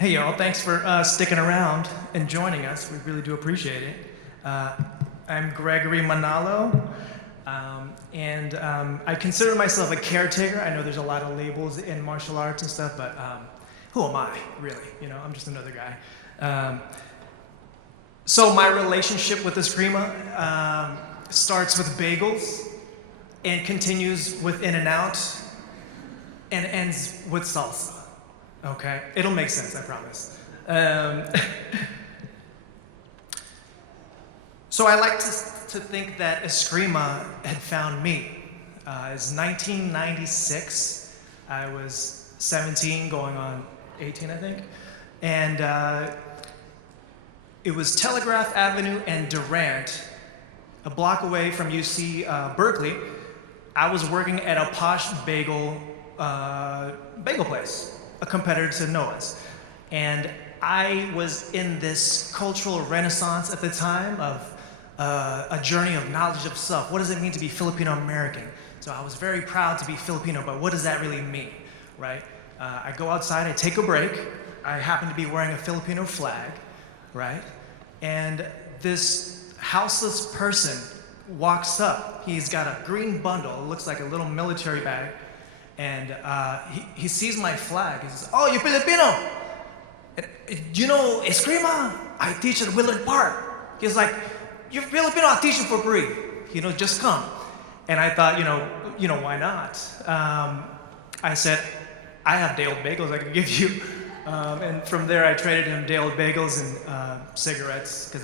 Hey y'all, thanks for sticking around and joining us. We really do appreciate it. I'm Gregory Manalo, and I consider myself a caretaker. I know there's a lot of labels in martial arts and stuff, but who am I, really? You know, I'm just another guy. So my relationship with Eskrima starts with bagels and continues with In-N-Out and ends with salsa. Okay, it'll make sense, I promise. So I like to think that Eskrima had found me. It's 1996. I was 17, going on 18, I think. And it was Telegraph Avenue and Durant, a block away from UC Berkeley. I was working at a posh bagel place, a competitor to Noah's. And I was in this cultural renaissance at the time of a journey of knowledge of self. What does it mean to be Filipino American? So I was very proud to be Filipino, but what does that really mean, right? I go outside, I take a break. I happen to be wearing a Filipino flag, right? And this houseless person walks up. He's got a green bundle, it looks like a little military bag. And he sees my flag. He says, "Oh, you're Filipino. You know Eskrima? I teach at Willard Park." He's like, "You're Filipino, I'll teach you for free. You know, just come." And I thought, you know, why not? I said, "I have day-old bagels I can give you." And from there, I traded him day-old bagels and cigarettes, because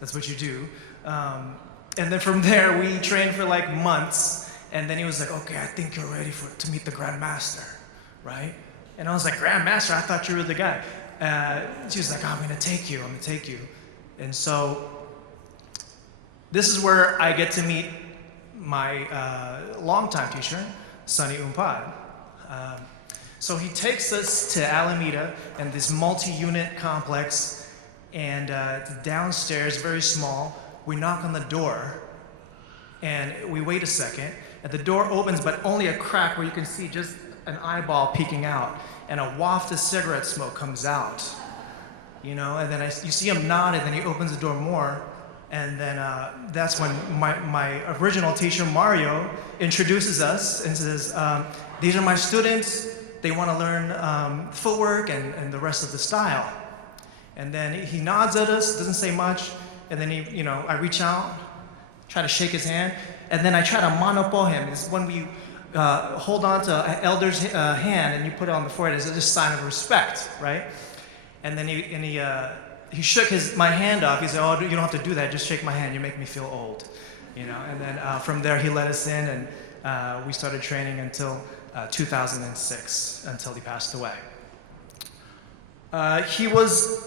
that's what you do. And then from there, we trained for like months. And then he was like, "Okay, I think you're ready to meet the Grandmaster, right?" And I was like, "Grandmaster? I thought you were the guy." She was like, "I'm gonna take you, And so this is where I get to meet my longtime teacher, Sonny Umpad. So he takes us to Alameda and this multi-unit complex, and downstairs, very small, we knock on the door, and we wait a second, and the door opens, but only a crack where you can see just an eyeball peeking out, and a waft of cigarette smoke comes out, you know, and then you see him nod, and then he opens the door more, and then that's when my original teacher, Mario, introduces us and says, "These are my students. They want to learn footwork and the rest of the style." And then he nods at us, doesn't say much, and then I reach out, try to shake his hand, and then I try to manopo him. It's when we hold on to an elder's hand and you put it on the forehead as a sign of respect, right? And then he shook my hand off. He said, "Oh, you don't have to do that. Just shake my hand. You make me feel old," you know. And then from there, he let us in, and we started training until 2006, until he passed away. He was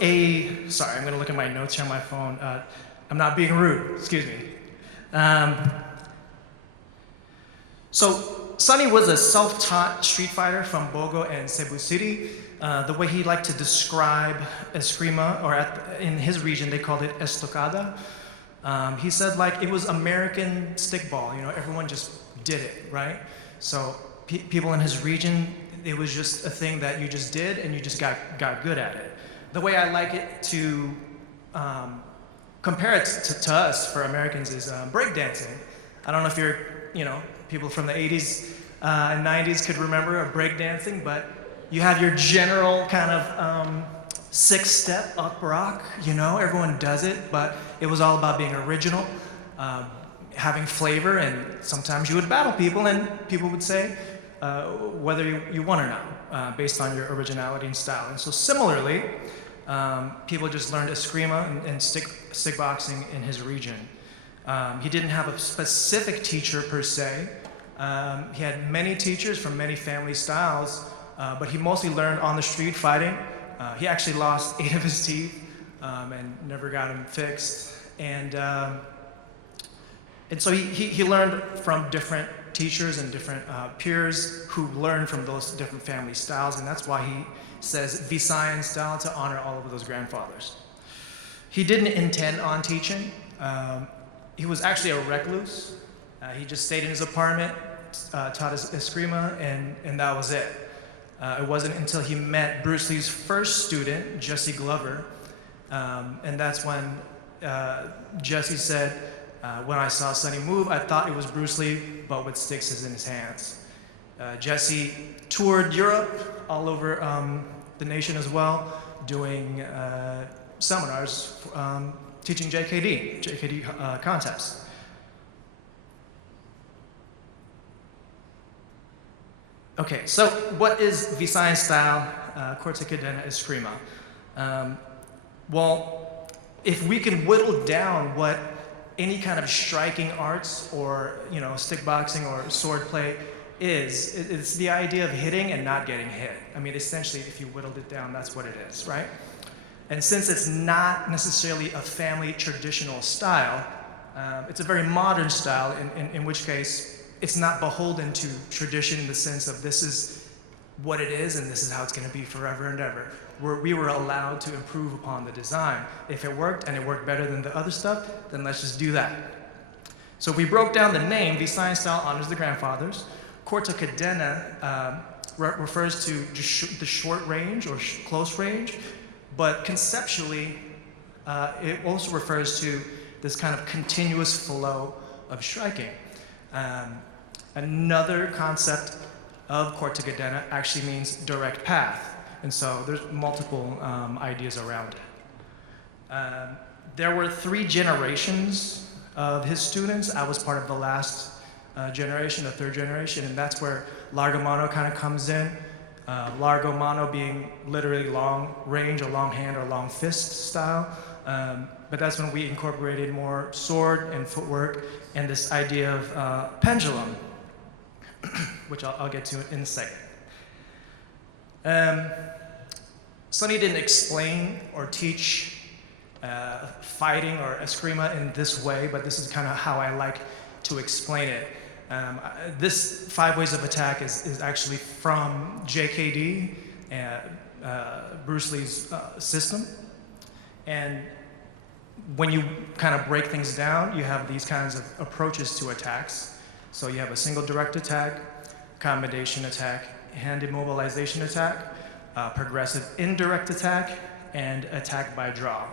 sorry, I'm going to look at my notes here on my phone. I'm not being rude, excuse me. So Sonny was a self-taught street fighter from Bogo and Cebu City. The way he liked to describe Eskrima, or in his region, they called it estocada. He said like it was American stickball, you know, everyone just did it, right? So people in his region, it was just a thing that you just did and you just got good at it. The way I like it to compare it to us for Americans is breakdancing. I don't know if you're, people from the 80s, 90s could remember of breakdancing, but you have your general kind of six-step up rock, you know, everyone does it, but it was all about being original, having flavor, and sometimes you would battle people, and people would say whether you won or not, based on your originality and style. And so similarly, people just learned eskrima and stick boxing in his region. He didn't have a specific teacher per se. He had many teachers from many family styles, but he mostly learned on the street fighting. He actually lost 8 of his teeth and never got them fixed. And so he learned from different teachers and different peers who learned from those different family styles, and that's why he says Visayan style to honor all of those grandfathers. He didn't intend on teaching. He was actually a recluse. He just stayed in his apartment, taught his eskrima, and that was it. It wasn't until he met Bruce Lee's first student, Jesse Glover, and that's when Jesse said, when I saw Sonny move, I thought it was Bruce Lee, but with sticks in his hands. Jesse toured Europe, all over the nation as well, doing seminars, teaching JKD concepts. Okay, so what is Visayan style Corte Cadena Eskrima? Well, if we can whittle down what any kind of striking arts or, you know, stick boxing or sword play is, it's the idea of hitting and not getting hit. I mean, essentially, if you whittled it down, that's what it is, right? And since it's not necessarily a family traditional style, it's a very modern style, in which case it's not beholden to tradition in the sense of this is what it is and this is how it's going to be forever and ever. We were allowed to improve upon the design. If it worked and it worked better than the other stuff, then let's just do that. So we broke down the name. Visayan style honors the grandfathers. Corte Cadena refers to just the short range or close range, but conceptually, it also refers to this kind of continuous flow of striking. Another concept of Corte Cadena actually means direct path, and so there's multiple ideas around it. There were 3 generations of his students. I was part of the last generation, the 3rd generation, and that's where Largo Mano kind of comes in. Largo Mano being literally long range or long hand or long fist style. But that's when we incorporated more sword and footwork and this idea of pendulum, which I'll get to in a second. Sonny didn't explain or teach fighting or eskrima in this way, but this is kind of how I like to explain it. This 5 ways of attack is actually from JKD, Bruce Lee's system. And when you kind of break things down, you have these kinds of approaches to attacks. So you have a single direct attack, combination attack, hand immobilization attack, progressive indirect attack, and attack by draw.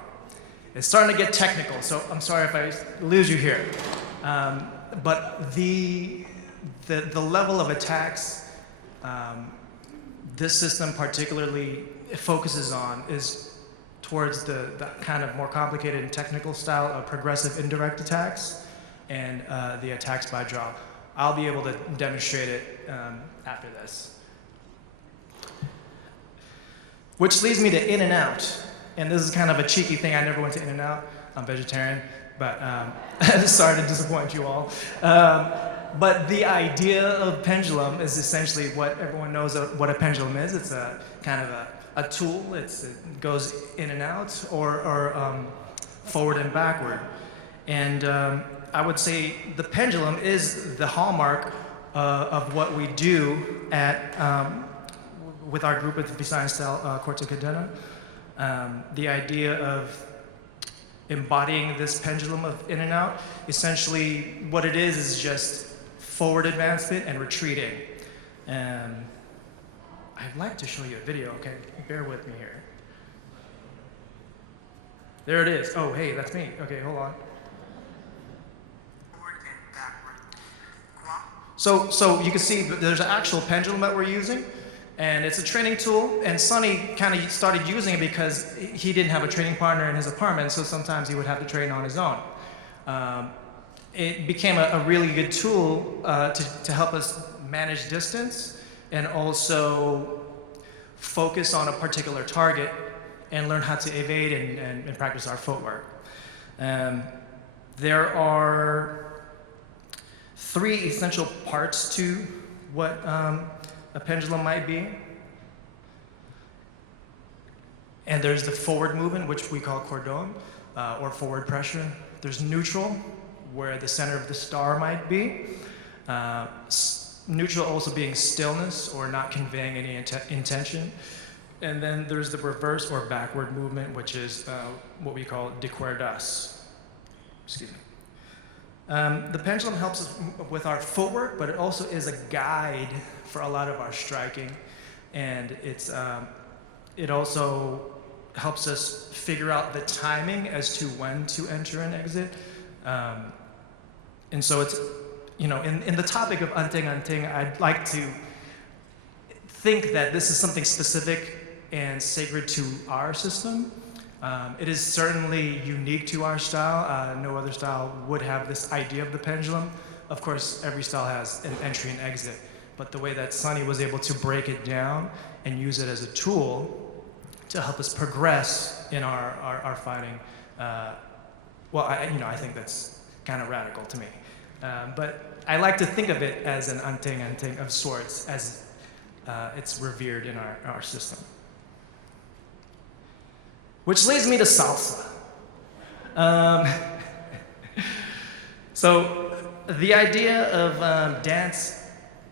It's starting to get technical, so I'm sorry if I lose you here. But the level of attacks this system particularly focuses on is towards the kind of more complicated and technical style of progressive indirect attacks and the attacks by draw. I'll be able to demonstrate it after this. Which leads me to in and out. And this is kind of a cheeky thing. I never went to in and out. I'm vegetarian, but sorry to disappoint you all. But the idea of pendulum is essentially what everyone knows what a pendulum is. It's a kind of a tool. It goes in and out or forward and backward. And I would say the pendulum is the hallmark of what we do at with our group at the Visayan style Corte Cadena. The idea of embodying this pendulum of in and out, essentially what it is just forward advancement and retreating. I'd like to show you a video, okay? Bear with me here. There it is. Oh, hey, that's me. Okay, hold on. So you can see that there's an actual pendulum that we're using, and it's a training tool, and Sonny kind of started using it because he didn't have a training partner in his apartment, so sometimes he would have to train on his own. It became a really good tool to help us manage distance and also focus on a particular target and learn how to evade and practice our footwork. There are 3 essential parts to what a pendulum might be. And there's the forward movement, which we call cordon, or forward pressure. There's neutral, where the center of the star might be. Neutral also being stillness or not conveying any intention. And then there's the reverse or backward movement, which is what we call de cuerdas. Excuse me. The pendulum helps us with our footwork, but it also is a guide for a lot of our striking. And it also helps us figure out the timing as to when to enter and exit. And so it's, in the topic of AntingAnting, I'd like to think that this is something specific and sacred to our system. It is certainly unique to our style. No other style would have this idea of the pendulum. Of course, every style has an entry and exit, but the way that Sonny was able to break it down and use it as a tool to help us progress in our fighting, I think that's kind of radical to me. But I like to think of it as an AntingAnting of sorts, as it's revered in our system. Which leads me to salsa. So the idea of dance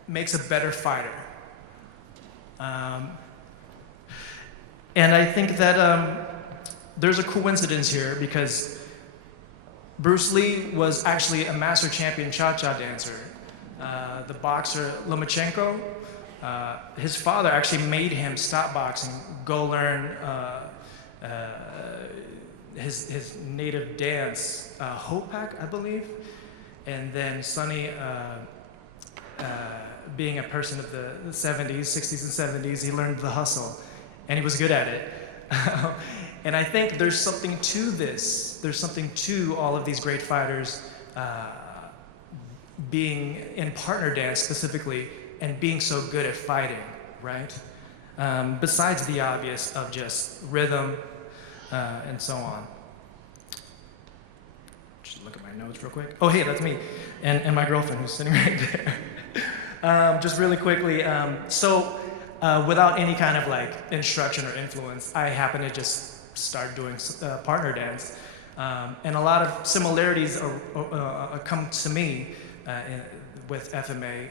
makes a better fighter. And I think that there's a coincidence here because Bruce Lee was actually a master champion cha-cha dancer. The boxer Lomachenko, his father actually made him stop boxing, go learn his native dance, Hopak, I believe. And then Sonny, being a person of the 70s, 60s and 70s, he learned the hustle, and he was good at it. And I think there's something to this. There's something to all of these great fighters being in partner dance specifically and being so good at fighting, right? Besides the obvious of just rhythm and so on. Just look at my notes real quick. Oh, hey, that's me. And my girlfriend who's sitting right there. Just really quickly, without any kind of like instruction or influence, I happen to just start doing partner dance. And a lot of similarities come to me with FMA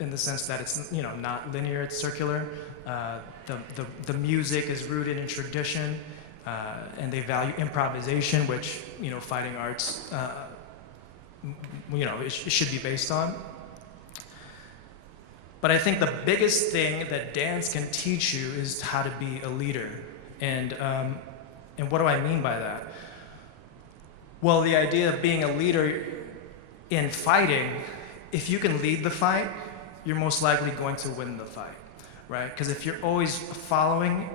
in the sense that it's not linear, it's circular. The music is rooted in tradition, and they value improvisation, which fighting arts it should be based on. But I think the biggest thing that dance can teach you is how to be a leader. And what do I mean by that? Well, the idea of being a leader in fighting, if you can lead the fight, you're most likely going to win the fight, right? Because if you're always following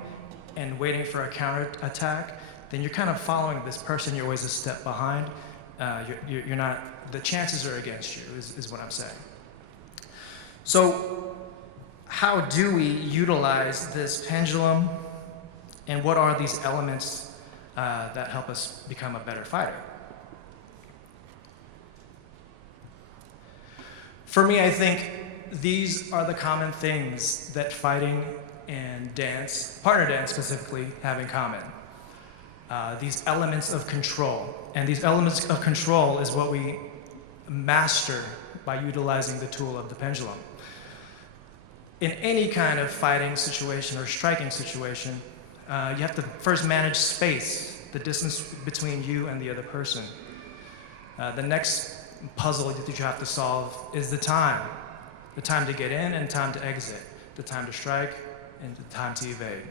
and waiting for a counterattack, then you're kind of following this person, you're always a step behind. You're not, the chances are against you, is what I'm saying. So how do we utilize this pendulum, and what are these elements that help us become a better fighter? For me, I think these are the common things that fighting and dance, partner dance specifically, have in common. These elements of control. And these elements of control is what we master by utilizing the tool of the pendulum. In any kind of fighting situation or striking situation, you have to first manage space, the distance between you and the other person. The next puzzle that you have to solve is the time to get in and time to exit, the time to strike and the time to evade.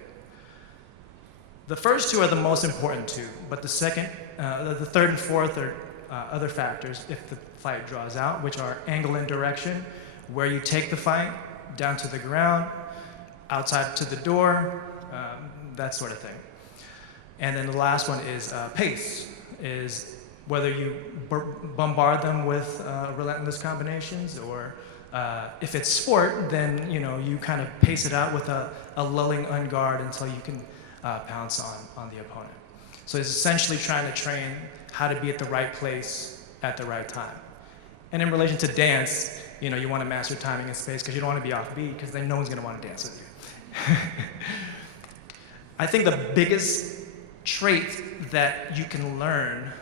The first two are the most important two, but the third and fourth are other factors if the fight draws out, which are angle and direction, where you take the fight, down to the ground, outside to the door, that sort of thing. And then the last one is pace, is whether you bombard them with relentless combinations, or if it's sport, then you kind of pace it out with a lulling on guard until you can pounce on the opponent. So it's essentially trying to train how to be at the right place at the right time. And in relation to dance, you want to master timing and space because you don't want to be off beat, because then no one's going to want to dance with you. I think the biggest trait that you can learn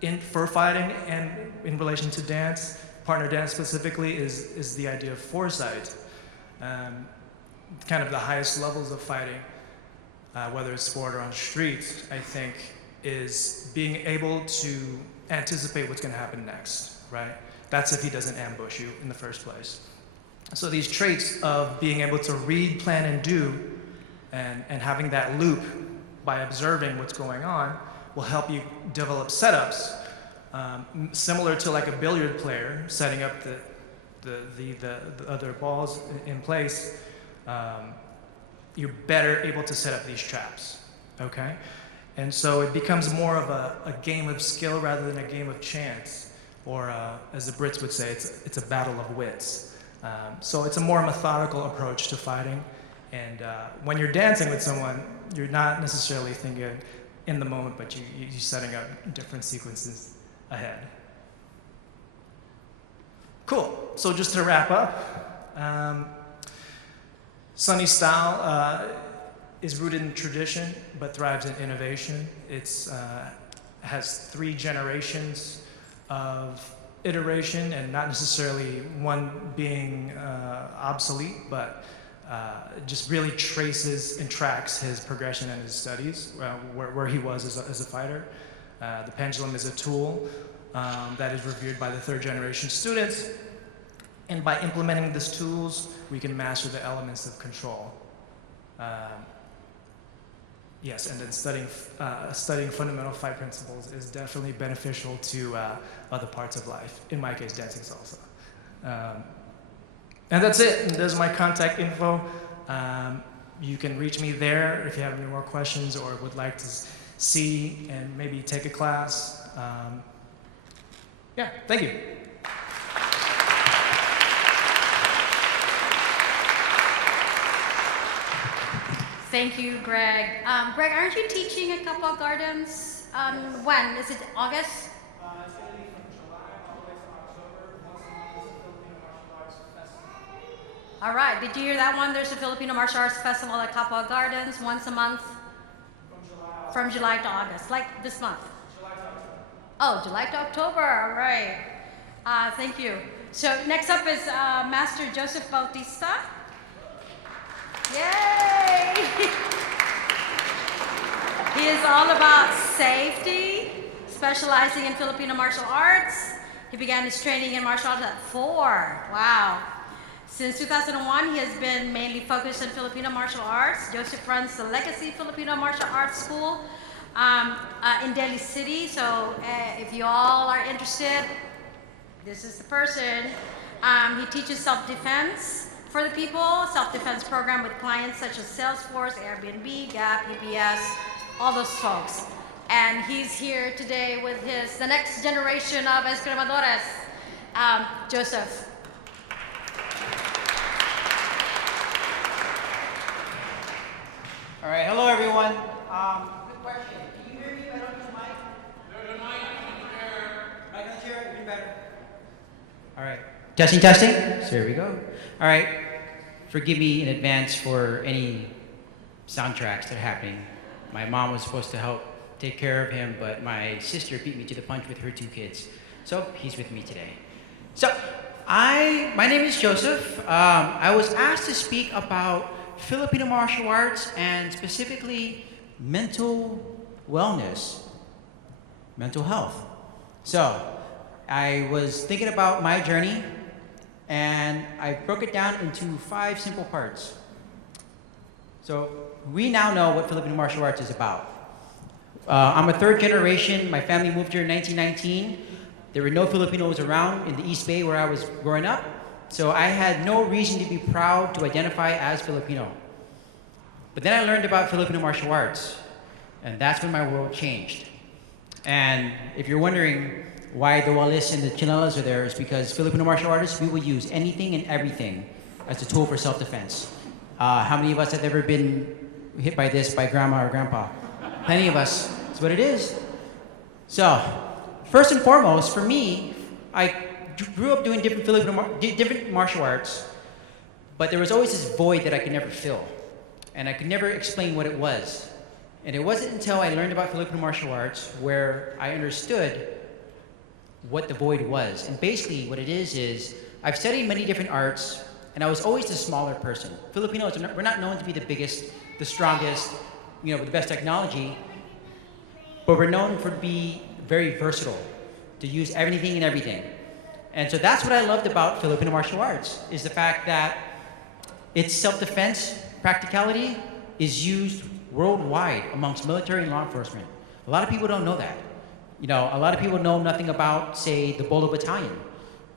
in fur fighting and in relation to dance, partner dance specifically, is the idea of foresight. Kind of the highest levels of fighting, whether it's sport or on street, I think, is being able to anticipate what's going to happen next, right? That's if he doesn't ambush you in the first place. So these traits of being able to read, plan, and do, and having that loop by observing what's going on, will help you develop setups similar to like a billiard player setting up the other balls in place. You're better able to set up these traps, okay? And so it becomes more of a game of skill rather than a game of chance, or as the Brits would say, it's a battle of wits. So it's a more methodical approach to fighting. And when you're dancing with someone, you're not necessarily thinking in the moment, but you're setting up different sequences ahead. Cool. So just to wrap up, Sunny style is rooted in tradition, but thrives in innovation. It has 3 generations of iteration, and not necessarily one being obsolete, but just really traces and tracks his progression in his studies, where he was as a fighter. The pendulum is a tool that is revered by the 3rd generation students. And by implementing these tools, we can master the elements of control. Yes, and then studying fundamental fight principles is definitely beneficial to other parts of life. In my case, dancing salsa. And that's it. And there's my contact info. You can reach me there if you have any more questions or would like to see and maybe take a class. Yeah, thank you. Thank you, Greg. Greg, aren't you teaching at Kapwa Gardens? When? Is it August? It's going to be from July all the way to October. Once a month is the Filipino Martial Arts Festival. All right. Did you hear that one? There's a Filipino Martial Arts Festival at Kapwa Gardens once a month. From July to August, like this month. July to October. Oh, July to October. All right. Thank you. So next up is Master Joseph Bautista. Yay! He is all about safety, specializing in Filipino martial arts. He began his training in martial arts at 4. Wow. Since 2001, he has been mainly focused on Filipino martial arts. Joseph runs the Legacy Filipino Martial Arts School in Delhi City. So if you all are interested, this is the person. He teaches self-defense for the people, self-defense program with clients such as Salesforce, Airbnb, Gap, EPS, all those folks. And he's here today with the next generation of escrimadores. Joseph. All right, hello everyone. Good question. Can you hear me if I don't use the mic? There's a mic on the chair. Mic on the chair, even better. All right. Testing. So here we go. All right. Forgive me in advance for any soundtracks that are happening. My mom was supposed to help take care of him, but my sister beat me to the punch with her 2 kids. So he's with me today. So my name is Joseph. I was asked to speak about Filipino martial arts and specifically mental wellness, mental health. So I was thinking about my journey and I broke it down into 5 simple parts. So we now know what Filipino martial arts is about. I'm a 3rd generation. My family moved here in 1919. There were no Filipinos around in the East Bay where I was growing up. So I had no reason to be proud to identify as Filipino. But then I learned about Filipino martial arts, and that's when my world changed. And if you're wondering why the walis and the chinelas are there, it's because Filipino martial artists, we will use anything and everything as a tool for self-defense. How many of us have ever been hit by this by grandma or grandpa? Plenty of us. That's what it is. So, first and foremost, for me, I grew up doing different martial arts, but there was always this void that I could never fill. And I could never explain what it was. And it wasn't until I learned about Filipino martial arts where I understood what the void was. And basically what it is I've studied many different arts, and I was always the smaller person. Filipinos, we're not known to be the biggest, the strongest, with the best technology, but we're known for be very versatile, to use anything and everything. And so that's what I loved about Filipino martial arts, is the fact that its self-defense practicality is used worldwide amongst military and law enforcement. A lot of people don't know that. A lot of people know nothing about, say, the Bolo Battalion,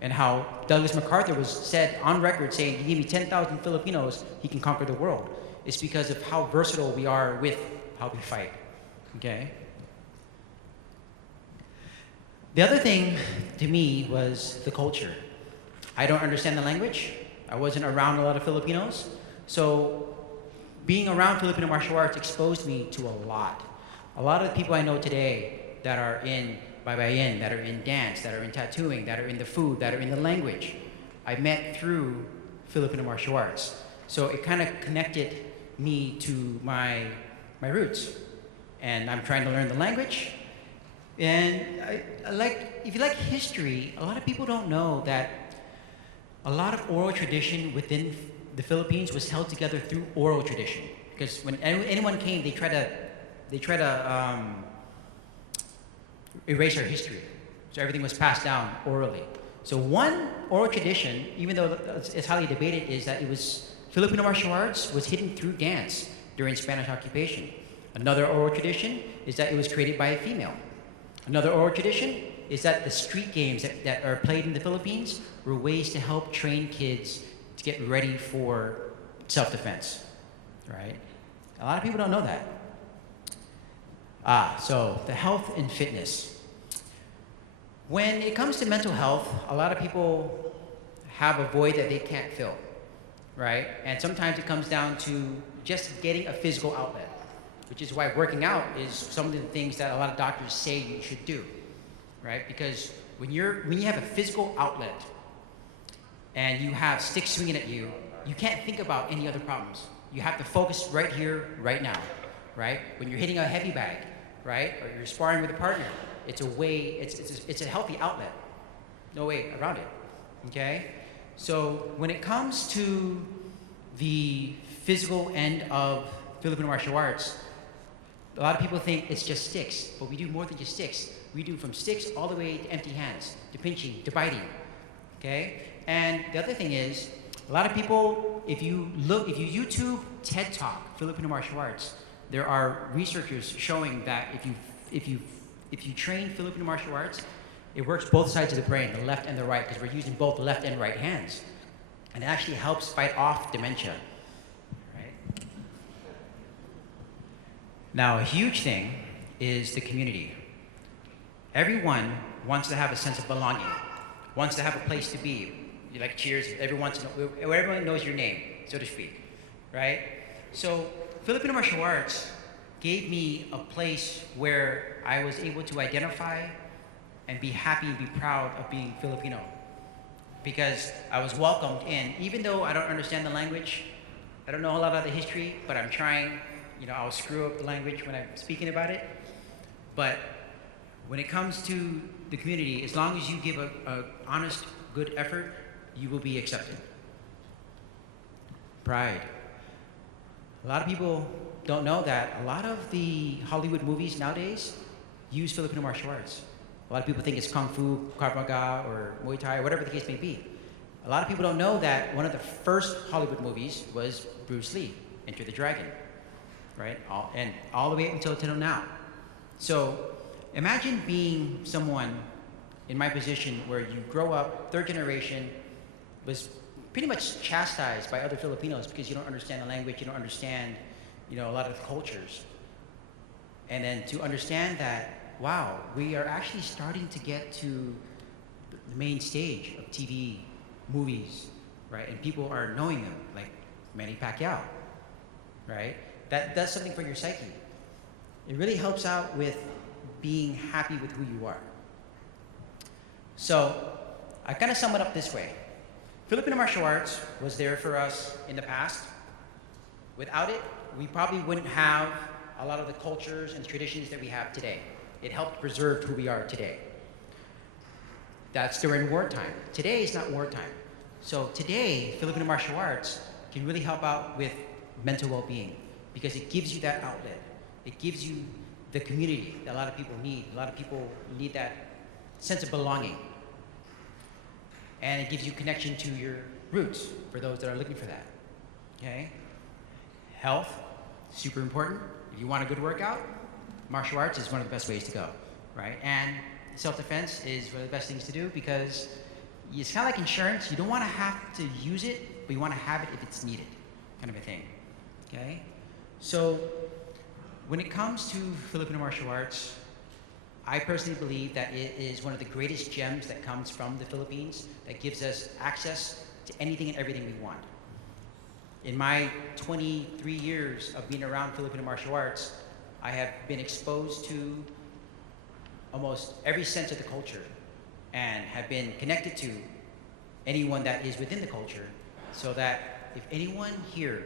and how Douglas MacArthur was said on record saying, "He gave me 10,000 Filipinos, he can conquer the world." It's because of how versatile we are with how we fight. Okay? The other thing to me was the culture. I don't understand the language. I wasn't around a lot of Filipinos. So being around Filipino martial arts exposed me to a lot. A lot of the people I know today that are in baybayin, that are in dance, that are in tattooing, that are in the food, that are in the language, I met through Filipino martial arts. So it kind of connected me to my roots. And I'm trying to learn the language. And if you like history, a lot of people don't know that a lot of oral tradition within the Philippines was held together through oral tradition. Because when anyone came, they try to erase our history. So everything was passed down orally. So one oral tradition, even though it's highly debated, is that Filipino martial arts was hidden through dance during Spanish occupation. Another oral tradition is that it was created by a female. Another oral tradition is that the street games that are played in the Philippines were ways to help train kids to get ready for self-defense, right? A lot of people don't know that. So the health and fitness. When it comes to mental health, a lot of people have a void that they can't fill, right? And sometimes it comes down to just getting a physical outlet, which is why working out is some of the things that a lot of doctors say you should do, right? Because when you have a physical outlet and you have sticks swinging at you, you can't think about any other problems. You have to focus right here, right now, right? When you're hitting a heavy bag, right? Or you're sparring with a partner, it's a healthy outlet. No way around it, okay? So when it comes to the physical end of Filipino martial arts, a lot of people think it's just sticks, but we do more than just sticks. We do from sticks all the way to empty hands, to pinching, to biting, okay? And the other thing is, a lot of people, if you YouTube TED Talk, Filipino martial arts, there are researchers showing that if you train Filipino martial arts, it works both sides of the brain, the left and the right, because we're using both left and right hands. And it actually helps fight off dementia. Now, a huge thing is the community. Everyone wants to have a sense of belonging, wants to have a place to be. You like cheers, everyone knows your name, so to speak, right? So Filipino martial arts gave me a place where I was able to identify and be happy and be proud of being Filipino. Because I was welcomed in, even though I don't understand the language, I don't know a lot of the history, but I'm trying. I'll screw up the language when I'm speaking about it. But when it comes to the community, as long as you give a honest, good effort, you will be accepted. Pride. A lot of people don't know that a lot of the Hollywood movies nowadays use Filipino martial arts. A lot of people think it's Kung Fu, Krav Maga, or Muay Thai, or whatever the case may be. A lot of people don't know that one of the first Hollywood movies was Bruce Lee, Enter the Dragon. Right? All the way up until now. So imagine being someone in my position where you grow up, third generation, was pretty much chastised by other Filipinos because you don't understand the language, you don't understand, a lot of the cultures. And then to understand that, wow, we are actually starting to get to the main stage of TV, movies, right? And people are knowing them, like Manny Pacquiao, right? That does something for your psyche. It really helps out with being happy with who you are. So I kind of sum it up this way. Filipino martial arts was there for us in the past. Without it, we probably wouldn't have a lot of the cultures and traditions that we have today. It helped preserve who we are today. That's during wartime. Today is not wartime. So today, Filipino martial arts can really help out with mental well-being because it gives you that outlet. It gives you the community that a lot of people need. A lot of people need that sense of belonging. And it gives you connection to your roots for those that are looking for that, okay? Health, super important. If you want a good workout, martial arts is one of the best ways to go, right? And self-defense is one of the best things to do because it's kind of like insurance. You don't want to have to use it, but you want to have it if it's needed, kind of a thing, okay? So when it comes to Filipino martial arts, I personally believe that it is one of the greatest gems that comes from the Philippines that gives us access to anything and everything we want. In my 23 years of being around Filipino martial arts, I have been exposed to almost every sense of the culture and have been connected to anyone that is within the culture so that if anyone here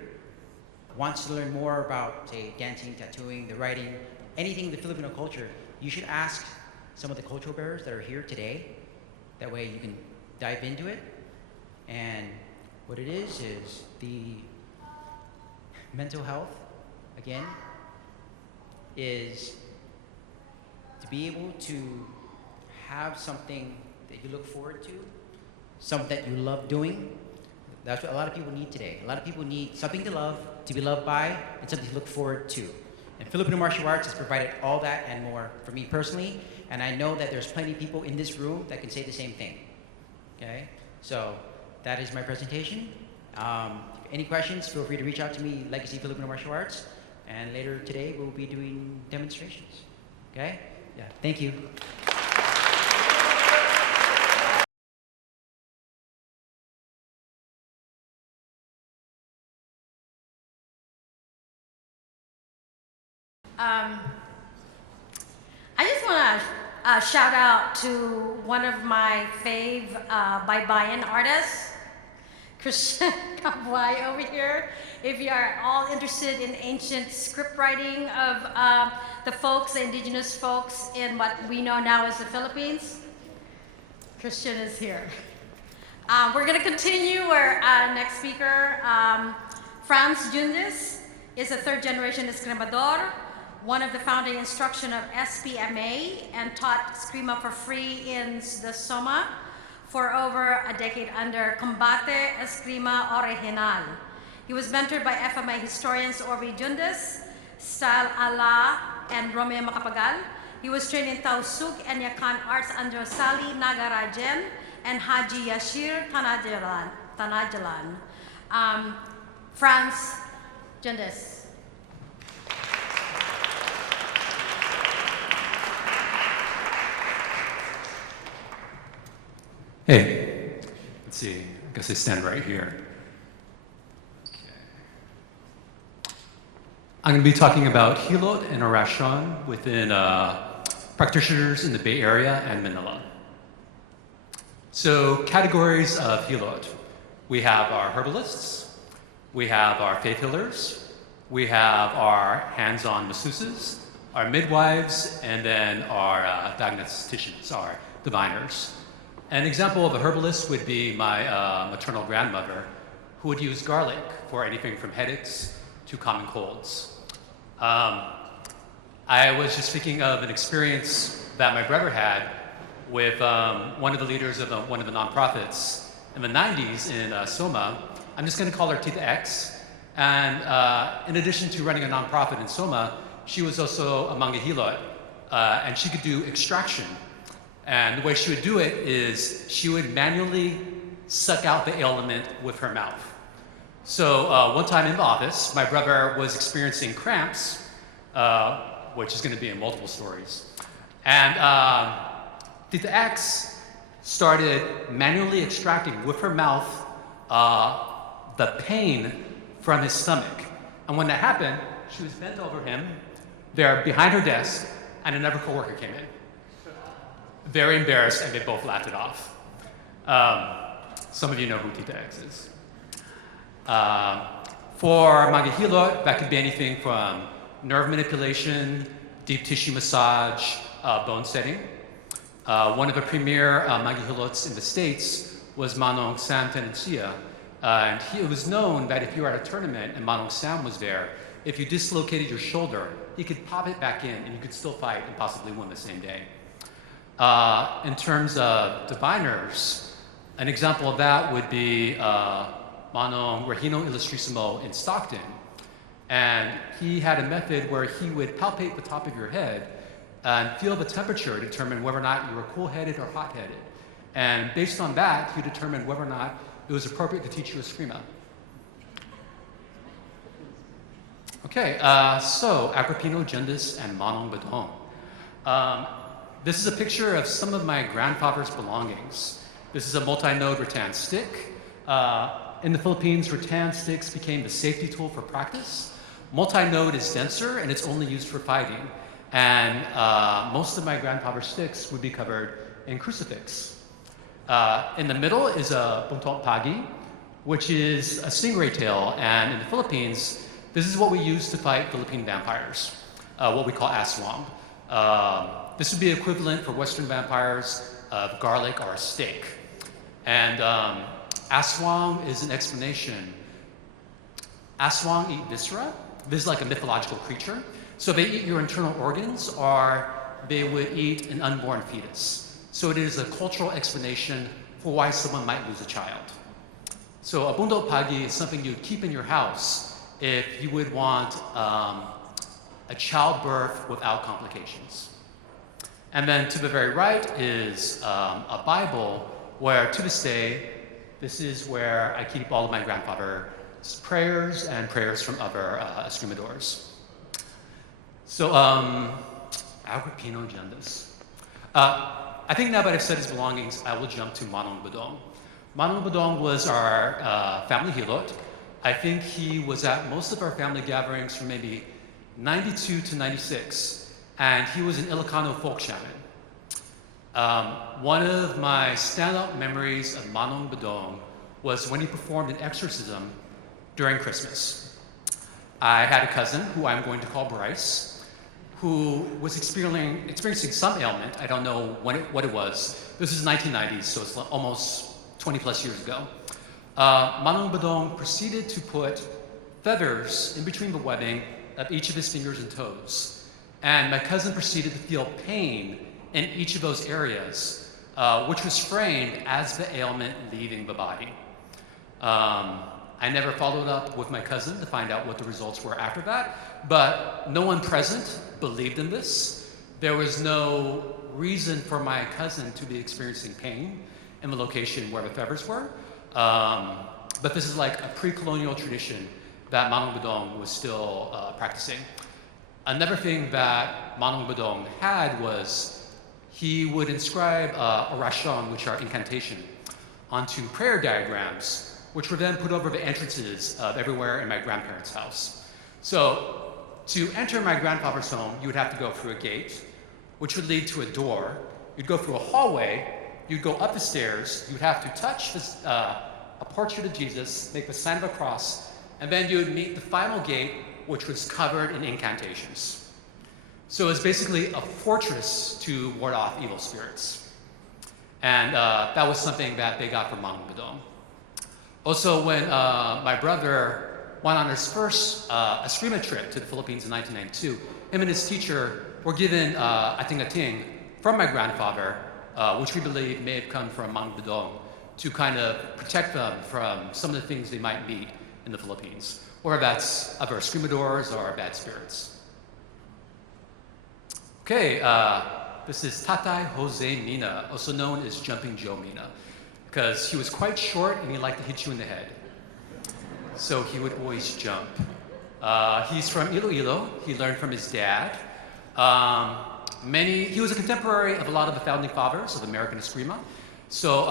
wants to learn more about, say, dancing, tattooing, the writing, anything in the Filipino culture, you should ask some of the cultural bearers that are here today. That way you can dive into it. And what it is the mental health, again, is to be able to have something that you look forward to, something that you love doing. That's what a lot of people need today. A lot of people need something to love, to be loved by, and something to look forward to. And Filipino martial arts has provided all that and more for me personally, and I know that there's plenty of people in this room that can say the same thing, okay? So that is my presentation. Any questions, feel free to reach out to me, Legacy Filipino Martial Arts, and later today we'll be doing demonstrations, okay? Yeah, thank you. I just want to shout out to one of my fave Baybayin artists, Christian Kabway over here. If you are all interested in ancient script writing of the folks, the indigenous folks in what we know now as the Philippines, Christian is here. We're going to continue. Our next speaker, Franz Jundes, is a third-generation escrimador, one of the founding instruction of SPMA, and taught Eskrima for free in the Soma for over a decade under Combate Eskrima Original. He was mentored by FMA historians Orvi Jundes, Style Ala, and Romeo Macapagal. He was trained in Tausug and Yakan arts under Sali Nagarajan and Haji Yashir Tanajalan. Franz Jundes. Hey, let's see, I guess I stand right here. Okay. I'm going to be talking about Hilot and Orasyon within practitioners in the Bay Area and Manila. So, categories of Hilot. We have our herbalists, we have our faith healers, we have our hands-on masseuses, our midwives, and then our diagnosticians, our diviners. An example of a herbalist would be my maternal grandmother, who would use garlic for anything from headaches to common colds. I was just thinking of an experience that my brother had with one of the leaders of one of the nonprofits in the 90s in Soma. I'm just going to call her Tita X. And in addition to running a nonprofit in Soma, she was also among the Hilot, and she could do extraction. And the way she would do it is she would manually suck out the ailment with her mouth. So one time in the office, my brother was experiencing cramps, which is going to be in multiple stories. And Tita X started manually extracting with her mouth the pain from his stomach. And when that happened, she was bent over him, there behind her desk, and another coworker came in. Very embarrassed, and they both laughed it off. Some of you know who Tita X is. For Magahilot, that could be anything from nerve manipulation, deep tissue massage, bone setting. One of the premier Magihilots in the States was Manong Sam Tenencia. And it was known that if you were at a tournament and Manong Sam was there, if you dislocated your shoulder, he could pop it back in and you could still fight and possibly win the same day. In terms of diviners, an example of that would be Manong Regino Illustrissimo in Stockton. And he had a method where he would palpate the top of your head and feel the temperature to determine whether or not you were cool-headed or hot-headed. And based on that, he determined whether or not it was appropriate to teach you a Eskrima. Okay, so Agripino, Gendis, and Manong Badong. This is a picture of some of my grandfather's belongings. This is a multi-node rattan stick. In the Philippines, rattan sticks became the safety tool for practice. Multi-node is denser and it's only used for fighting. And most of my grandfather's sticks would be covered in crucifix. In the middle is a buntot pagi, which is a stingray tail. And in the Philippines, this is what we use to fight Philippine vampires, what we call aswang. This would be equivalent for Western vampires of garlic or a steak. And aswang is an explanation. Aswang eat viscera. This is like a mythological creature. So they eat your internal organs, or they would eat an unborn fetus. So it is a cultural explanation for why someone might lose a child. So a bundok pagi is something you'd keep in your house if you would want a childbirth without complications. And then to the very right is a Bible where, to this day, this is where I keep all of my grandfather's prayers and prayers from other escrimadores. So, Agripino Gendis. I think now that I've said his belongings, I will jump to Manong Badong. Manong Badong was our family hilot. I think he was at most of our family gatherings from maybe 92 to 96, and he was an Ilocano folk shaman. One of my standout memories of Manong Badong was when he performed an exorcism during Christmas. I had a cousin, who I'm going to call Bryce, who was experiencing some ailment. I don't know what it was. This is 1990s, so it's almost 20 plus years ago. Manong Badong proceeded to put feathers in between the webbing of each of his fingers and toes. And my cousin proceeded to feel pain in each of those areas, which was framed as the ailment leaving the body. I never followed up with my cousin to find out what the results were after that, but no one present believed in this. There was no reason for my cousin to be experiencing pain in the location where the feathers were. But this is like a pre-colonial tradition that Manong Badong was still practicing. Another thing that Manong Badong had was he would inscribe orasyon, which are incantation, onto prayer diagrams, which were then put over the entrances of everywhere in my grandparents' house. So to enter my grandfather's home, you would have to go through a gate, which would lead to a door. You'd go through a hallway, you'd go up the stairs, you'd have to touch this, a portrait of Jesus, make the sign of a cross, and then you would meet the final gate, which was covered in incantations. So it's basically a fortress to ward off evil spirits. And that was something that they got from Manong Badong. Also, when my brother went on his first Eskrima trip to the Philippines in 1992, him and his teacher were given AntingAnting from my grandfather, which we believe may have come from Manong Badong, to kind of protect them from some of the things they might meet in the Philippines, or that's other escrimadores or bad spirits. Okay, this is Tatay Jose Mina, also known as Jumping Joe Mina. because he was quite short and he liked to hit you in the head. So he would always jump. He's from Iloilo. He learned from his dad. He was a contemporary of a lot of the founding fathers of American Eskrima. So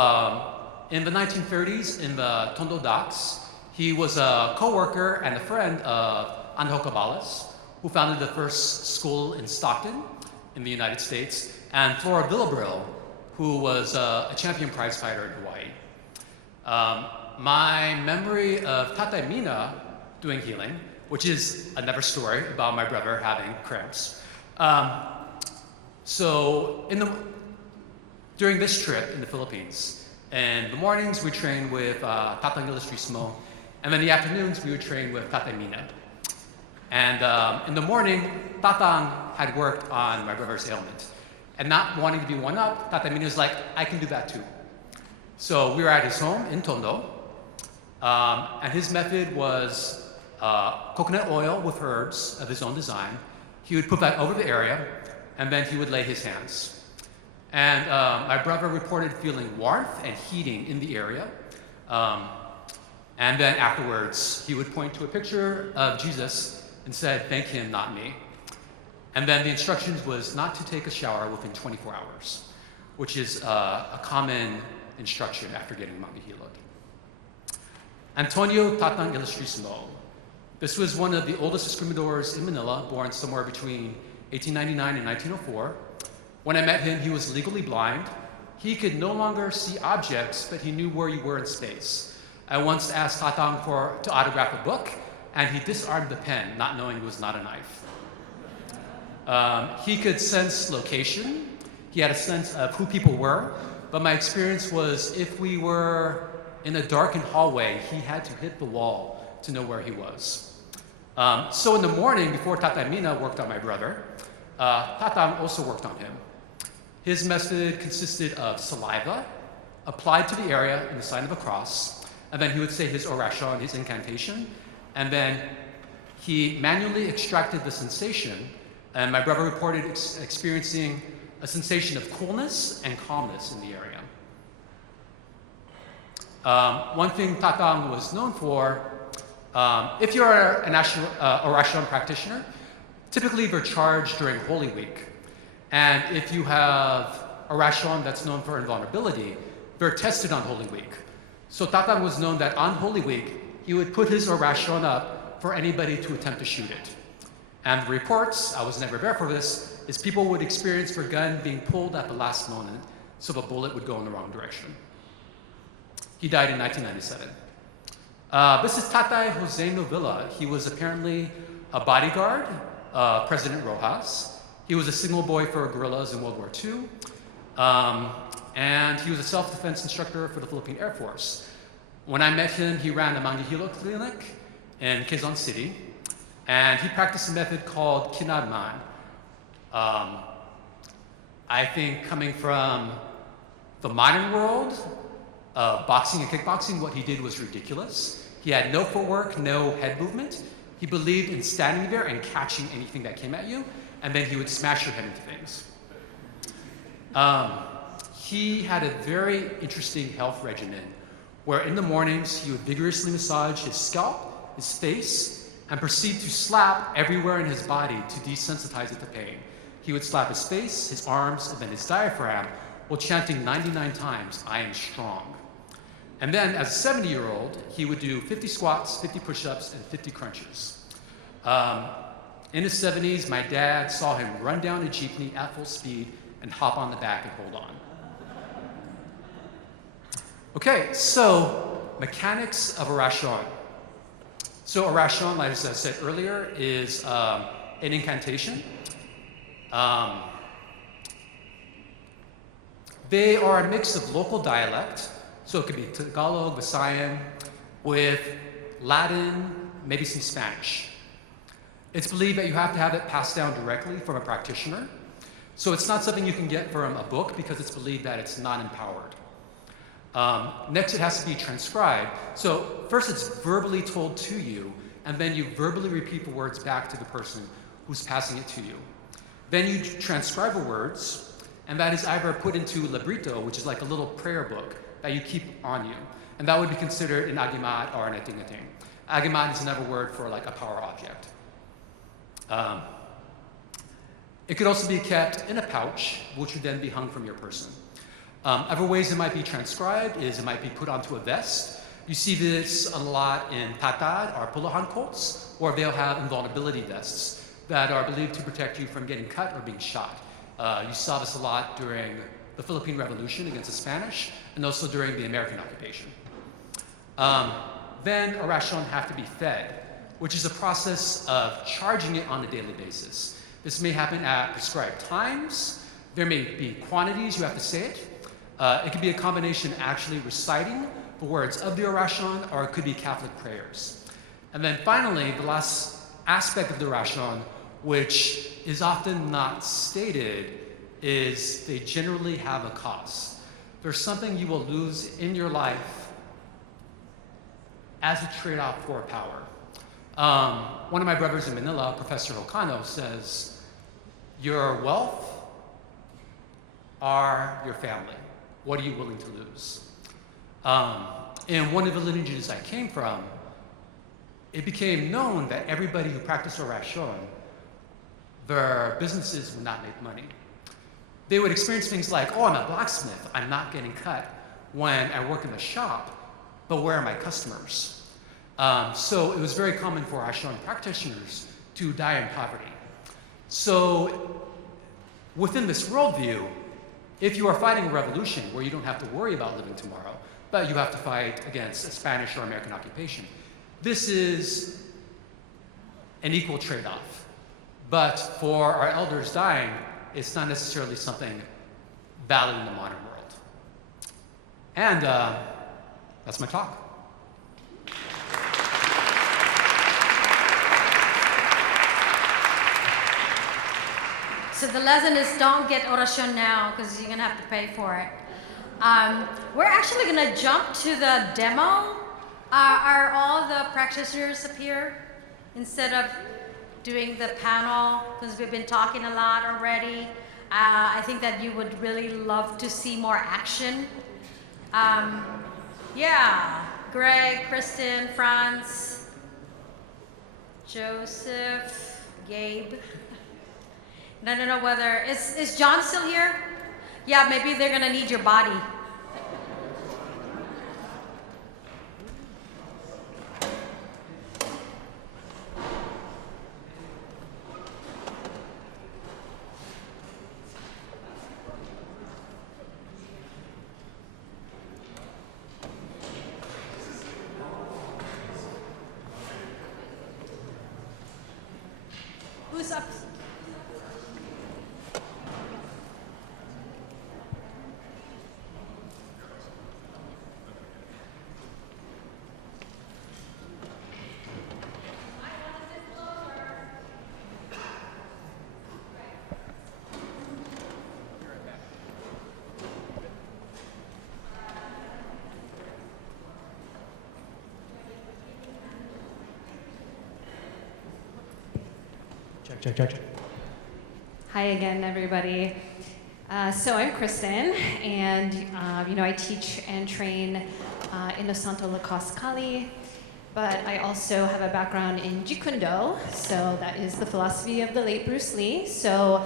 in the 1930s, in the Tondo docks, he was a co-worker and a friend of Anjo Cabales, who founded the first school in Stockton in the United States, and Flora Villabril, who was a champion prize fighter in Hawaii. My memory of Tatay Mina doing healing, which is another story about my brother having cramps. During this trip in the Philippines, in the mornings we trained with Tatang Ilustrismo, and then in the afternoons we would train with Tatay Mina. And in the morning, Tatang had worked on my brother's ailment. And not wanting to be one up, Tatay Mina was like, I can do that too. So we were at his home in Tondo, and his method was coconut oil with herbs of his own design. He would put that over the area, and then he would lay his hands. And my brother reported feeling warmth and heating in the area. And then afterwards, he would point to a picture of Jesus and said, thank him, not me. And then the instructions was not to take a shower within 24 hours, which is a common instruction after getting Mangahilot. Antonio Tatang Ilustrismo. This was one of the oldest escrimadores in Manila, born somewhere between 1899 and 1904. When I met him, he was legally blind. He could no longer see objects, but he knew where you were in space. I once asked Tatang to autograph a book, and he disarmed the pen, not knowing it was not a knife. He could sense location. He had a sense of who people were, but my experience was if we were in a darkened hallway, he had to hit the wall to know where he was. So in the morning, before Tatay Mina worked on my brother, Tatang also worked on him. His method consisted of saliva applied to the area in the sign of a cross, and then he would say his oration, his incantation, and then he manually extracted the sensation, and my brother reported experiencing a sensation of coolness and calmness in the area. One thing Tatang was known for, if you're an oration practitioner, typically they're charged during Holy Week. And if you have oration that's known for invulnerability, they're tested on Holy Week. So Tatang was known that on Holy Week, he would put his oration up for anybody to attempt to shoot it. And the reports, I was never there for this, is people would experience their gun being pulled at the last moment, so the bullet would go in the wrong direction. He died in 1997. This is Tatay Jose Novilla. He was apparently a bodyguard of President Rojas. He was a signal boy for guerrillas in World War II. And he was a self-defense instructor for the Philippine Air Force. When I met him, he ran a Mangahilo clinic in Quezon City, and he practiced a method called kinadman. I think coming from the modern world of boxing and kickboxing, what he did was ridiculous. He had no footwork, no head movement. He believed in standing there and catching anything that came at you, and then he would smash your head into things. He had a very interesting health regimen where in the mornings he would vigorously massage his scalp, his face, and proceed to slap everywhere in his body to desensitize it to pain. He would slap his face, his arms, and then his diaphragm while chanting 99 times, I am strong. And then as a 70-year-old, he would do 50 squats, 50 push-ups, and 50 crunches. In his 70s, my dad saw him run down a jeepney at full speed and hop on the back and hold on. Okay, so mechanics of oration. So oration, like I said earlier, is an incantation. They are a mix of local dialect, so it could be Tagalog, Visayan, with Latin, maybe some Spanish. It's believed that you have to have it passed down directly from a practitioner. So it's not something you can get from a book because it's believed that it's not empowered. Next, it has to be transcribed. So first it's verbally told to you, and then you verbally repeat the words back to the person who's passing it to you. Then you transcribe the words, and that is either put into librito, which is like a little prayer book that you keep on you. And that would be considered an agimat or an AntingAnting. Agimat is another word for like a power object. It could also be kept in a pouch, which would then be hung from your person. Other ways it might be transcribed is it might be put onto a vest. You see this a lot in patad or pulahan coats, or they'll have invulnerability vests that are believed to protect you from getting cut or being shot. You saw this a lot during the Philippine Revolution against the Spanish, and also during the American occupation. Then a ration have to be fed, which is a process of charging it on a daily basis. This may happen at prescribed times. There may be quantities you have to say it. It could be a combination actually reciting the words of the ration, or it could be Catholic prayers. And then finally, the last aspect of the ration, which is often not stated, is they generally have a cost. There's something you will lose in your life as a trade-off for power. One of my brothers in Manila, Professor Ocano, says, your wealth are your family. What are you willing to lose? In one of the lineages I came from, it became known that everybody who practiced oration, their businesses would not make money. They would experience things like, oh, I'm a blacksmith, I'm not getting cut when I work in the shop, but where are my customers? So it was very common for oration practitioners to die in poverty. So within this worldview, if you are fighting a revolution where you don't have to worry about living tomorrow, but you have to fight against a Spanish or American occupation, this is an equal trade-off. But for our elders dying, it's not necessarily something valid in the modern world. And that's my talk. So the lesson is don't get oración now because you're gonna have to pay for it. We're actually gonna jump to the demo. Are all the practitioners up here instead of doing the panel? Because we've been talking a lot already. I think that you would really love to see more action. Yeah, Greg, Kristen, Franz, Joseph, Gabe. I don't know whether, is John still here? Yeah, maybe they're gonna need your body. Who's up? Check. Hi again, everybody. So I'm Kristen, and I teach and train in the Santo Lacoste Kali, but I also have a background in Jikundo, so that is the philosophy of the late Bruce Lee. So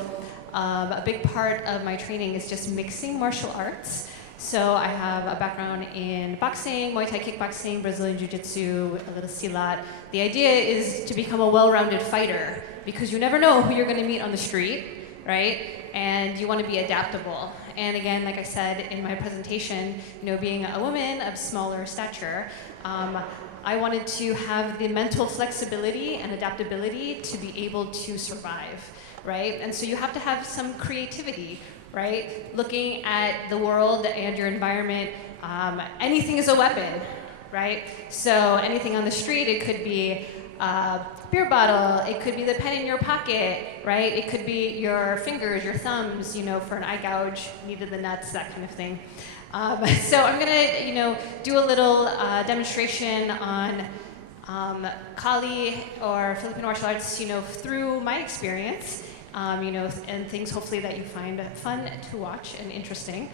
a big part of my training is just mixing martial arts. So I have a background in boxing, Muay Thai kickboxing, Brazilian Jiu-Jitsu, a little silat. The idea is to become a well-rounded fighter because you never know who you're going to meet on the street, right? And you want to be adaptable. And again, like I said in my presentation, being a woman of smaller stature, I wanted to have the mental flexibility and adaptability to be able to survive, right? And so you have to have some creativity, right? Looking at the world and your environment, anything is a weapon, right? So anything on the street, it could be a beer bottle, it could be the pen in your pocket, right? It could be your fingers, your thumbs, for an eye gouge, needed the nuts, that kind of thing. So I'm gonna, do a little demonstration on Kali or Filipino martial arts, through my experience. and things hopefully that you find fun to watch and interesting.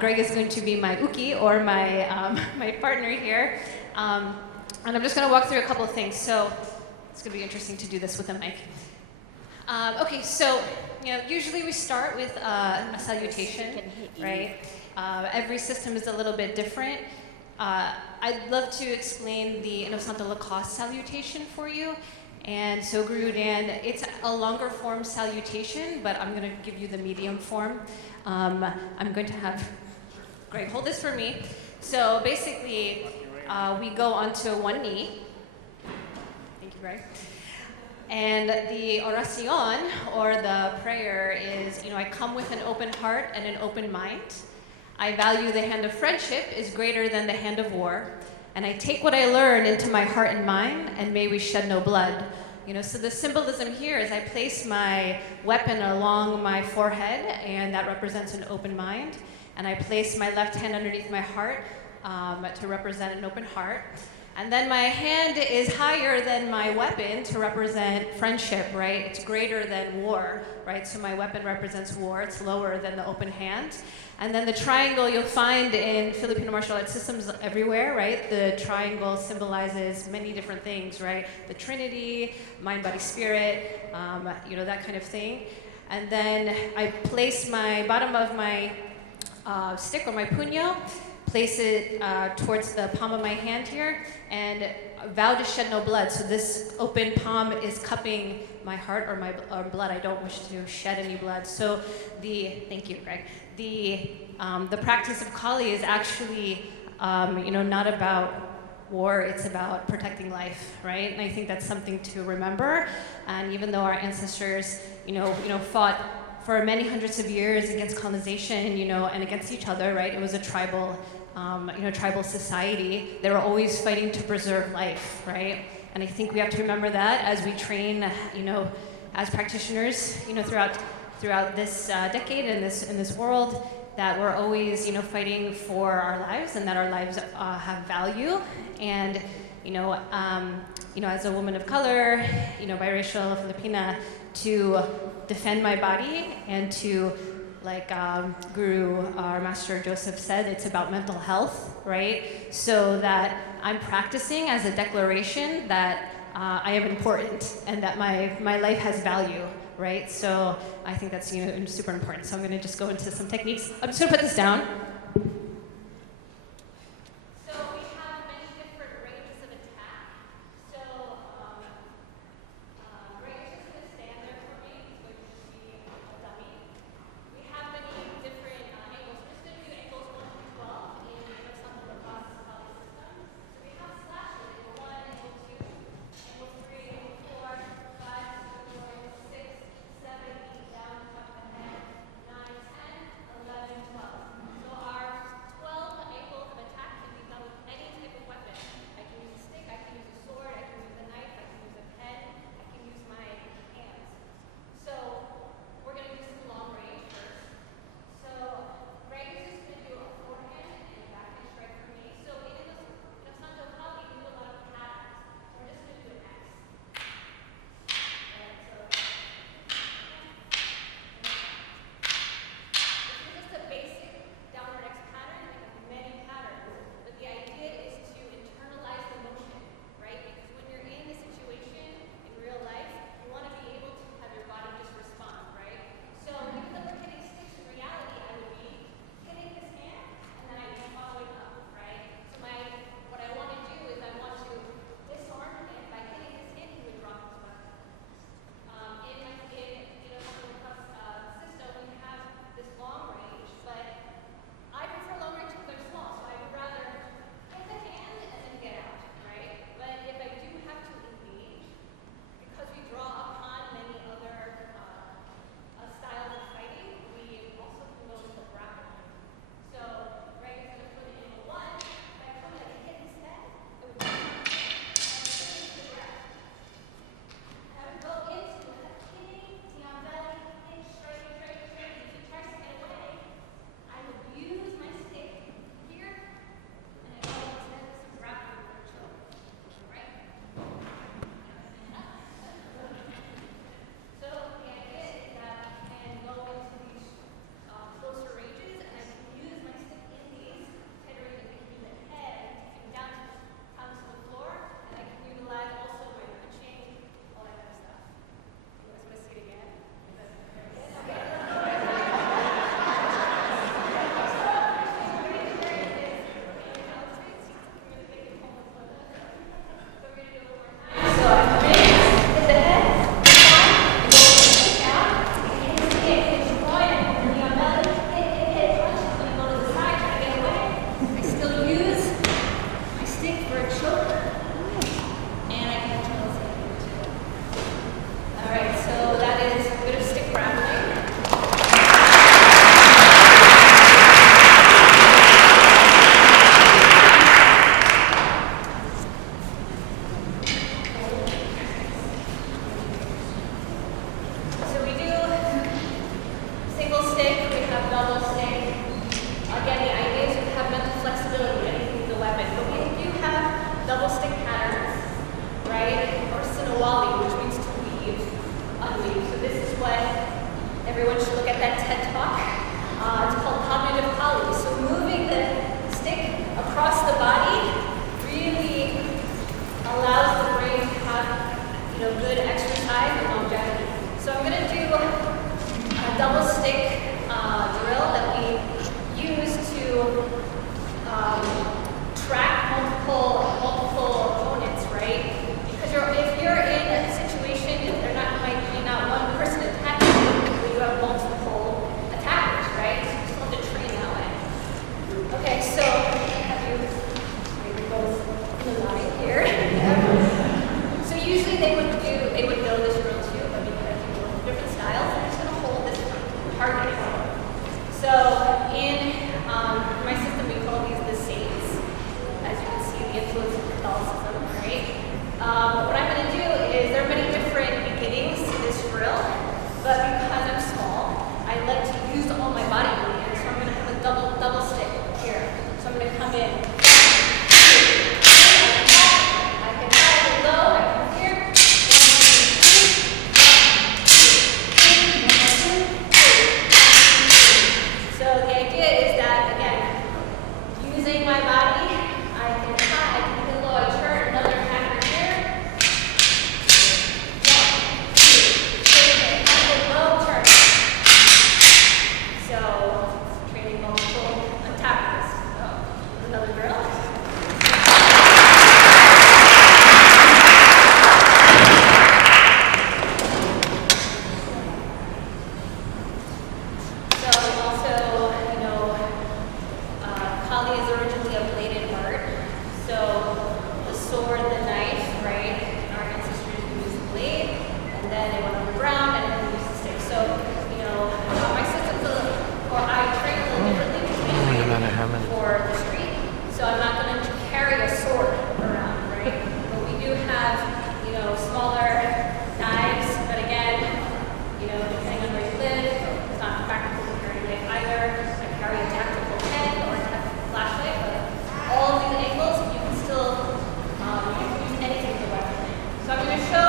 Greg is going to be my uki, or my, my partner here. And I'm just going to walk through a couple of things. So it's going to be interesting to do this with a mic. Okay, so usually we start with a salutation, right? Every system is a little bit different. I'd love to explain the Inosanto Lacoste salutation for you. And so Guru Dan, it's a longer form salutation, but I'm going to give you the medium form. I'm going to have Greg hold this for me. So basically, we go onto one knee. Thank you, Greg. And the oracion, or the prayer, is, I come with an open heart and an open mind. I value the hand of friendship is greater than the hand of war. And I take what I learn into my heart and mind, and may we shed no blood. So the symbolism here is I place my weapon along my forehead, and that represents an open mind. And I place my left hand underneath my heart to represent an open heart. And then my hand is higher than my weapon to represent friendship, right? It's greater than war, right? So my weapon represents war. It's lower than the open hand. And then the triangle you'll find in Filipino martial arts systems everywhere, right? The triangle symbolizes many different things, right? The Trinity, mind, body, spirit, that kind of thing. And then I place my bottom of my stick, or my puño, place it towards the palm of my hand here, and vow to shed no blood. So this open palm is cupping my heart or my blood. I don't wish to shed any blood. So thank you, Greg. The practice of Kali is actually, not about war. It's about protecting life, right? And I think that's something to remember. And even though our ancestors, fought for many hundreds of years against colonization, and against each other, right? It was a tribal, tribal society. They were always fighting to preserve life, right? And I think we have to remember that as we train, as practitioners, throughout this decade and in this world, that we're always, fighting for our lives, and that our lives have value. And, as a woman of color, biracial Filipina, to defend my body and to, like Guru, our Master Joseph said, it's about mental health, right? So that I'm practicing as a declaration that I am important and that my life has value, right? So I think that's super important. So I'm going to just go into some techniques. I'm just going to put this down. stick, we have double stick. Again, the idea is to have mental flexibility, anything with the weapon. But we do have double stick patterns, right? Or sinawali, which means to weave, unweave. So this is what everyone should look at that TED Talk. It's called cognitive poly. So moving the stick across the body really allows the brain to have, good exercise and longevity. So I'm going to do a double stick drill that we use to track multiple opponents, right? Because if you're in a situation, might be not one person attacking you, but you have multiple attackers, right? So you still have to train that way. Okay, so have you maybe both in the line here? So usually they would build this drill too, but because you work with different styles, I'm just gonna hold this target. So in my system, we call these the saints. As you can see, the influence of Catholicism, right? What I'm gonna do is there are many different beginnings to this drill, but because I'm small, I like to use all my body movement. So I'm gonna have a double stick here. So I'm gonna come in. I can high, low, I come here. 1, 2, 3. So the idea is that, again, using my body, I can high, I can hit low, I turn, another attacker here. 1, 2, 3, high, low, turn. So training multiple attackers. So another drill. So also, Kali is originally a bladed art. So the sword, the knife, right? Our ancestors used the blade, and then they went underground, and then they used the stick. So, my system's I train a little differently for the street. So I'm not going to carry a sword around, right? But we do have, smaller knives. But again, depending on where you live, it's not practical to carry a knife either. I carry a tactical pen or a tactical flashlight, but all of these angles, you can still use anything as a weapon. So I'm going to show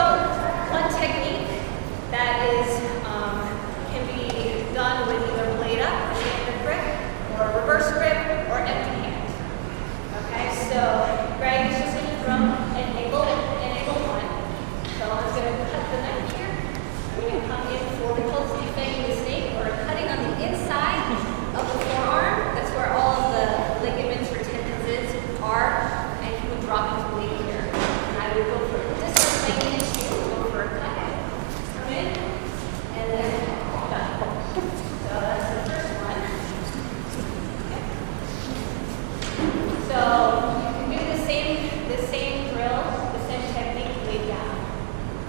one technique that is can be done with either blade up, a standard grip, or a reverse grip, or empty hand. Okay, so Greg is just going to throw an angle 1. So I'm going to cut the knife here. I'm going to come in for we call this defanging the snake, or cutting on the inside of the forearm. That's where all of the ligaments or tendons are, and he would drop his blade here. And I would go for this one, go for a cut. Come in, and then done. So that's the first one. So you can do the same drill, the same technique laid down.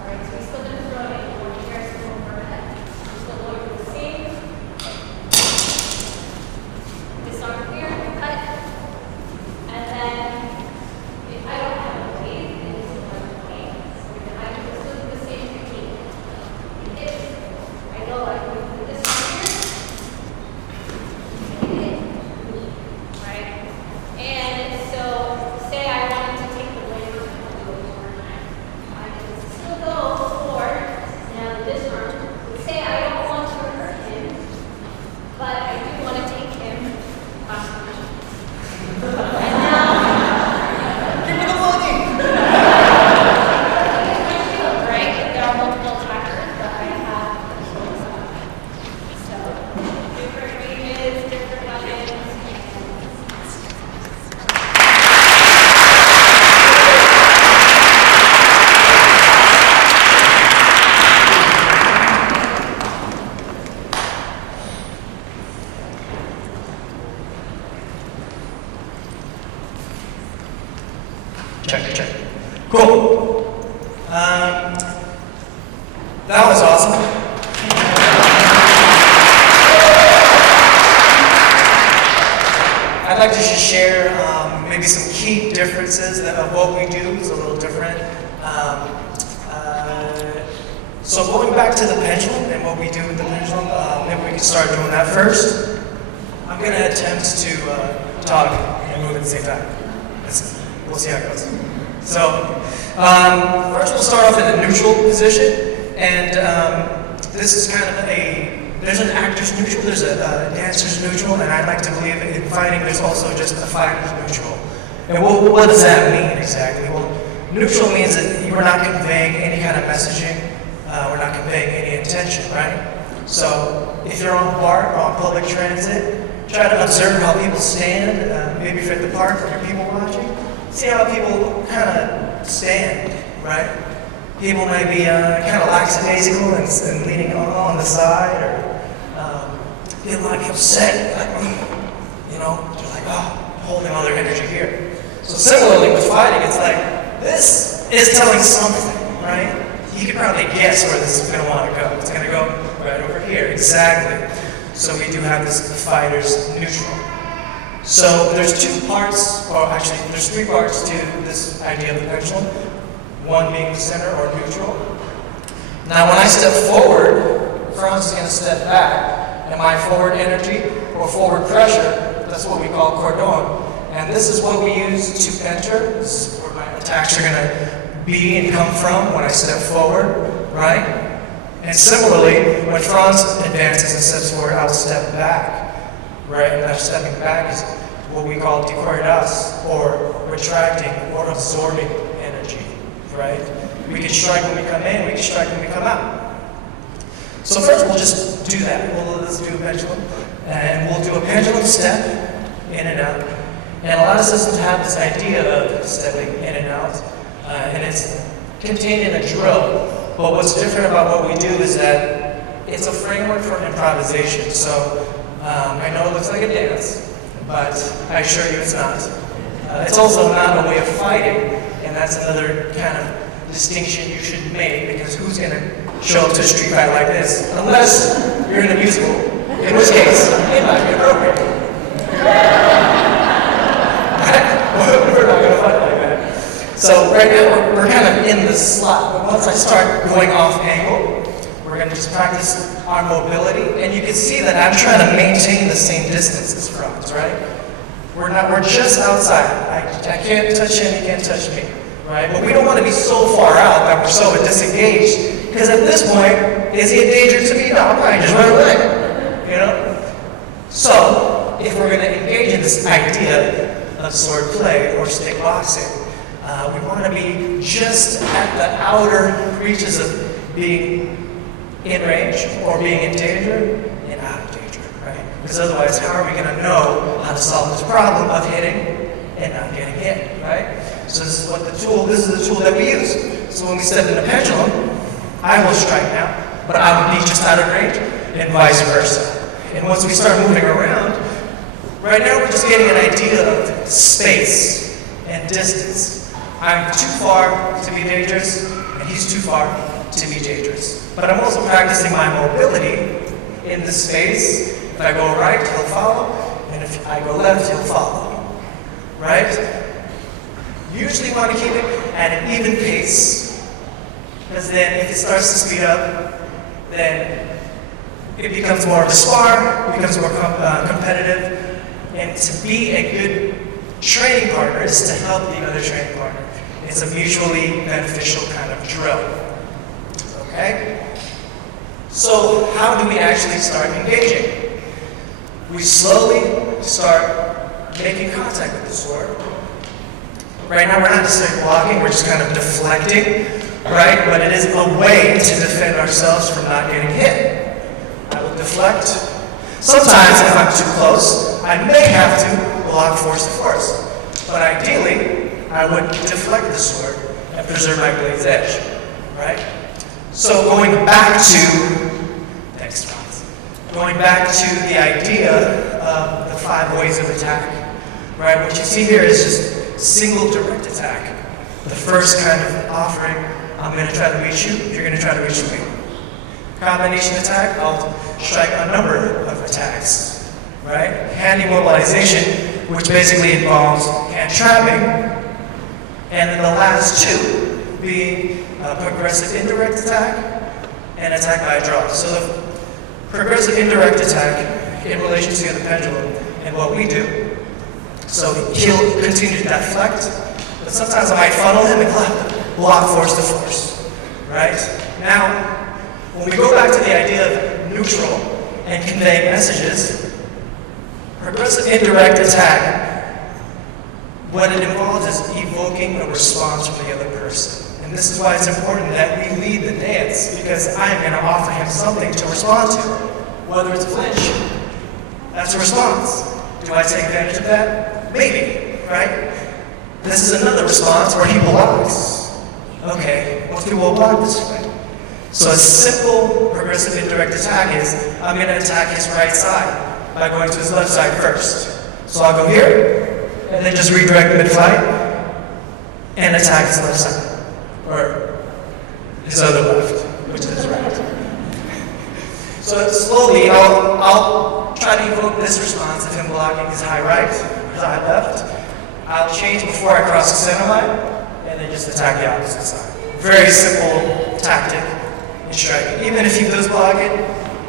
All right, so we're still going to throw it in one here, still overhead. We're still going for the same. Disarm here, cut. And then if I don't have a blade, then you still have a blade. I can still do the same technique. Hit. I go, I can do this one here. Hit. Right? And so, say I wanted to take the blade I can still go for now this arm. Say I don't want to hurt him, but I do want to take him hostage. And now, give me the money. Right? There are multiple attackers, but I have so different ranges, different weapons. Check. Cool. That was awesome. I'd like to just share maybe some key differences of what we do is a little different. So going back to the pendulum and what what we do with the pendulum. Maybe we can start doing that first. I'm going to attempt to talk and move at the same time. We'll see how it goes. So, first we'll start off in a neutral position, and this is kind of there's an actor's neutral, there's a dancer's neutral, and I like to believe in fighting there's also just a fighter's neutral. And what does that mean exactly? Well, neutral means that we're not conveying any kind of messaging, we're not conveying any intention, right? So, if you're on BART or on public transit, try to observe how people stand, maybe if you're at the park or you're people watching. See how people kind of stand, right? People may be kind of lackadaisical and leaning on the side, or people might be upset, like, you know, they're like, oh, holding all their energy here. So similarly with fighting, it's like, this is telling something, right? You can probably guess where this is going to want to go. It's going to go right over here, exactly. So we do have this fighter's neutral. So there's two parts, or actually there's three parts to this idea of the pendulum. One being the center or neutral. Now when I step forward, Franz is going to step back. And my forward energy or forward pressure, that's what we call cordon. And this is what we use to enter. This is where my attacks are going to be and come from when I step forward, right? And similarly, when Franz advances and steps forward, I'll step back, right? And that stepping back is what we call decordas, or retracting or absorbing energy, right? We can strike when we come in, we can strike when we come out. So first we'll just do that. Let's do a pendulum, and we'll do a pendulum step in and out. And a lot of systems have this idea of stepping in and out, and it's contained in a drill. But what's different about what we do is that it's a framework for improvisation. So I know it looks like a dance, but I assure you it's not. It's also not a way of fighting, and that's another kind of distinction you should make, because who's going to show up to a street fight like this? Unless you're in a musical, in which case, it might be appropriate. We're not going to fight like that. So right now, we're kind of in the slot, but once I start going off angle, we're going to just practice our mobility, and you can see that I'm trying to maintain the same distance as Franz, right? We're just outside. I can't touch him, he can't touch me, right? But we don't want to be so far out that we're so disengaged, because at this point, is he a danger to me? No, I'm fine, just run away, you know? So, if we're going to engage in this idea of sword play or stick boxing, we want to be just at the outer reaches of being in range or being in danger and out of danger, right? Because otherwise, how are we going to know how to solve this problem of hitting and not getting hit, right? So this is the tool that we use. So when we step in the pendulum, I will strike now, but I will be just out of range, and vice versa. And once we start moving around, right now we're just getting an idea of space and distance. I'm too far to be dangerous, and he's too far to be dangerous. But I'm also practicing my mobility in the space. If I go right, he'll follow, and if I go left, he'll follow, right? Usually want to keep it at an even pace, because then if it starts to speed up, then it becomes more of a spar, it becomes more competitive, and to be a good training partner is to help the other training partner. It's a mutually beneficial kind of drill, okay? So how do we actually start engaging? We slowly start making contact with the sword. Right now we're not necessarily blocking, we're just kind of deflecting, right? But it is a way to defend ourselves from not getting hit. I will deflect. Sometimes if I'm too close, I may have to block force to force. But ideally, I would deflect the sword and preserve my blade's edge, right? So going back to, thanks Franz, going back to the idea of the 5 ways of attack, right? What you see here is just single direct attack. The first kind of offering, I'm going to try to reach you, you're going to try to reach me. Combination attack, I'll strike a number of attacks, right? Hand immobilization, which basically involves hand trapping, and then the last 2 being a progressive indirect attack and attack by draw. So the progressive indirect attack in relation to the pendulum and what we do. So he'll continue to deflect, but sometimes I might funnel him and block force to force, right? Now, when we go back to the idea of neutral and conveying messages, progressive indirect attack, what it involves is evoking a response from the other person. And this is why it's important that we lead the dance, because I'm going to offer him something to respond to. Whether it's flinch, that's a response. Do I take advantage of that? Maybe, right? This is another response where he blocks. Okay, most people will block this way. So a simple progressive indirect attack is, I'm going to attack his right side by going to his left side first. So I'll go here, and then just redirect mid-flight, and attack his left side. Or his other left, which is his right. So slowly, I'll try to evoke this response of him blocking his high right, his high left. I'll change before I cross the center line, and then just attack the opposite side. Very simple tactic in striking. Even if he does block it,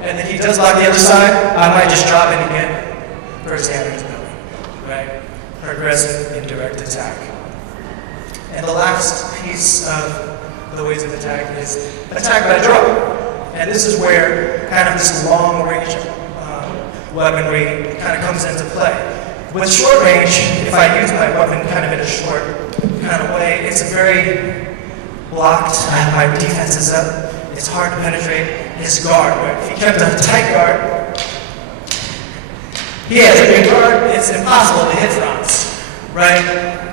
and then he does block the other side, I might just drop it again for his hand or his belly, right? Progressive indirect attack. And the last piece of the ways of attack is attack by draw. And this is where kind of this long-range weaponry kind of comes into play. With short range, if I use my weapon kind of in a short kind of way, it's very blocked. My defense is up. It's hard to penetrate his guard. Right? If he kept a tight guard, he has a big guard. It's impossible to hit fronts, right?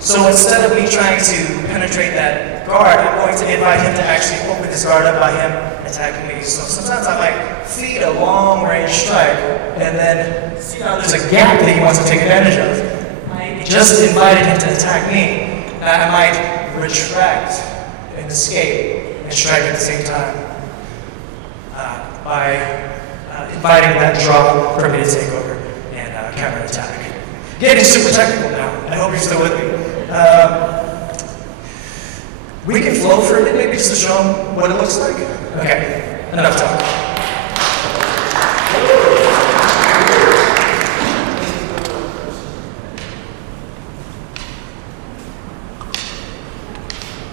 So instead of me trying to penetrate that guard, I'm going to invite him to actually open his guard up by him attacking me. So sometimes I might feed a long-range strike and then see how there's a gap that he wants to take advantage of. I just invited him to attack me, and I might retract and escape and strike at the same time by inviting that draw for me to take over and counterattack. Getting super technical now. I hope you're still with me. We can flow for a bit, maybe just to show them what it looks like. Okay, enough talk.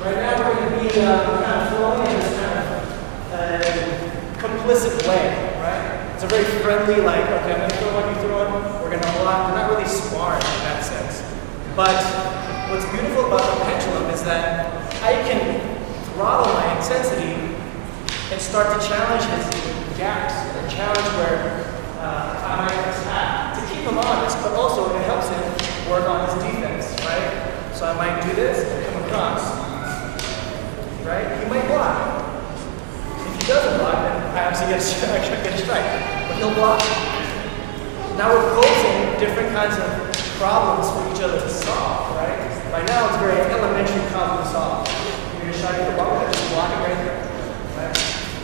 Right now we're going to be kind of flowing in this kind of complicit way, right? It's a very friendly, like, okay, I'm going to throw what you throw it, we're going to block. We're not really sparring in that sense. But what's beautiful about the pendulum is that I can throttle my intensity and start to challenge his gaps, or challenge where I might attack, to keep him honest, but also it helps him work on his defense, right? So I might do this and come across, right? He might block. If he doesn't block, then I obviously get a strike, but he'll block. Now we're posing different kinds of problems for each other to solve, right? Right now it's very elementary problem to solve. You're just trying to get the ball, just block it right there, right?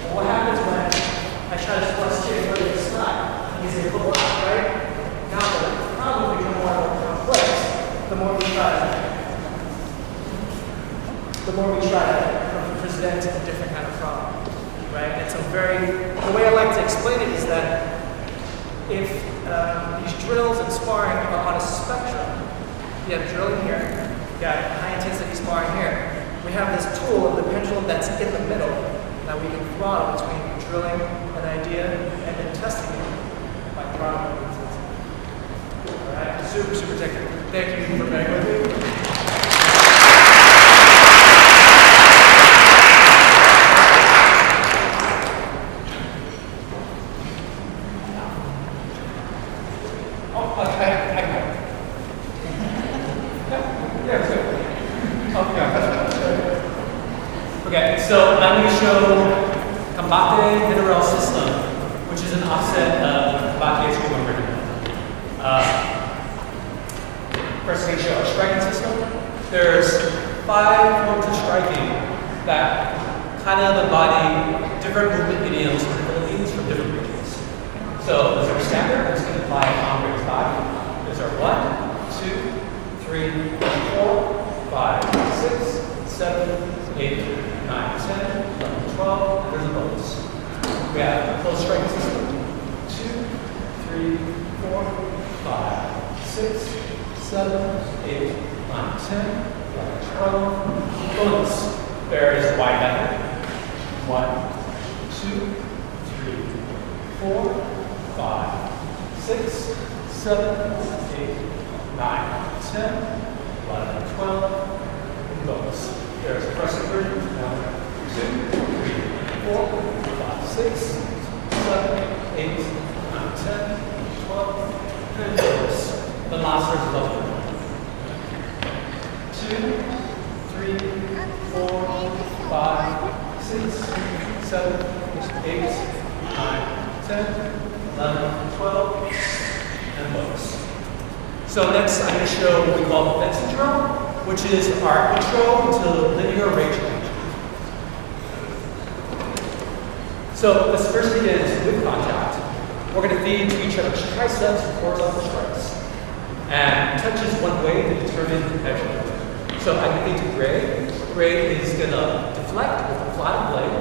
Well, what happens when I try to flush it for the side? He's able to block, right? Now the problem becomes more and more complex the more we try to present a different kind of problem, right? And so the way I like to explain it is that if these drills and sparring are on a spectrum, you have drilling here, you got high intensity sparring here. We have this tool of the pendulum that's in the middle that we can throttle between drilling an idea and then testing it by throttling it. All right, super, super technical. Thank you for being with me. Okay, so I'm going to show combate mineral system, which is an offset of combate trigonometry. First, I'm going to show a striking system. There's 5 forms of striking that kind of embody different movement idioms for the Philippines from different regions. So there's our standard, that's going to apply on Rick's body. There's our 1, 2, 3, 4, 5, 6, 7, 8, 9, 10, 11, 12, and there's a bonus. We have a close striking system. 6, 7, 8, 9, 10, 11, 12. Bonus. There is wide method. 1, 2, 3, 4, 5, 6, 7, 8, 9, 10, 11, 12. Bonus. There's pressing through. 1, 2, 3, 4, 5, 6, 7, 8, 9, 10, 12. And bonus. The master's level. 2, 3, 4, 5, 6, 7, 8, 9, 10, 11, 12, and bonus. So next I'm going to show what we call the fencing drill, which is our intro to linear range management. So this first begins with contact. We're going to feed to each other's triceps and horizontal strikes. And touch is one way to determine measurement. So I can feed to Gray. Gray is going to deflect with a flat blade.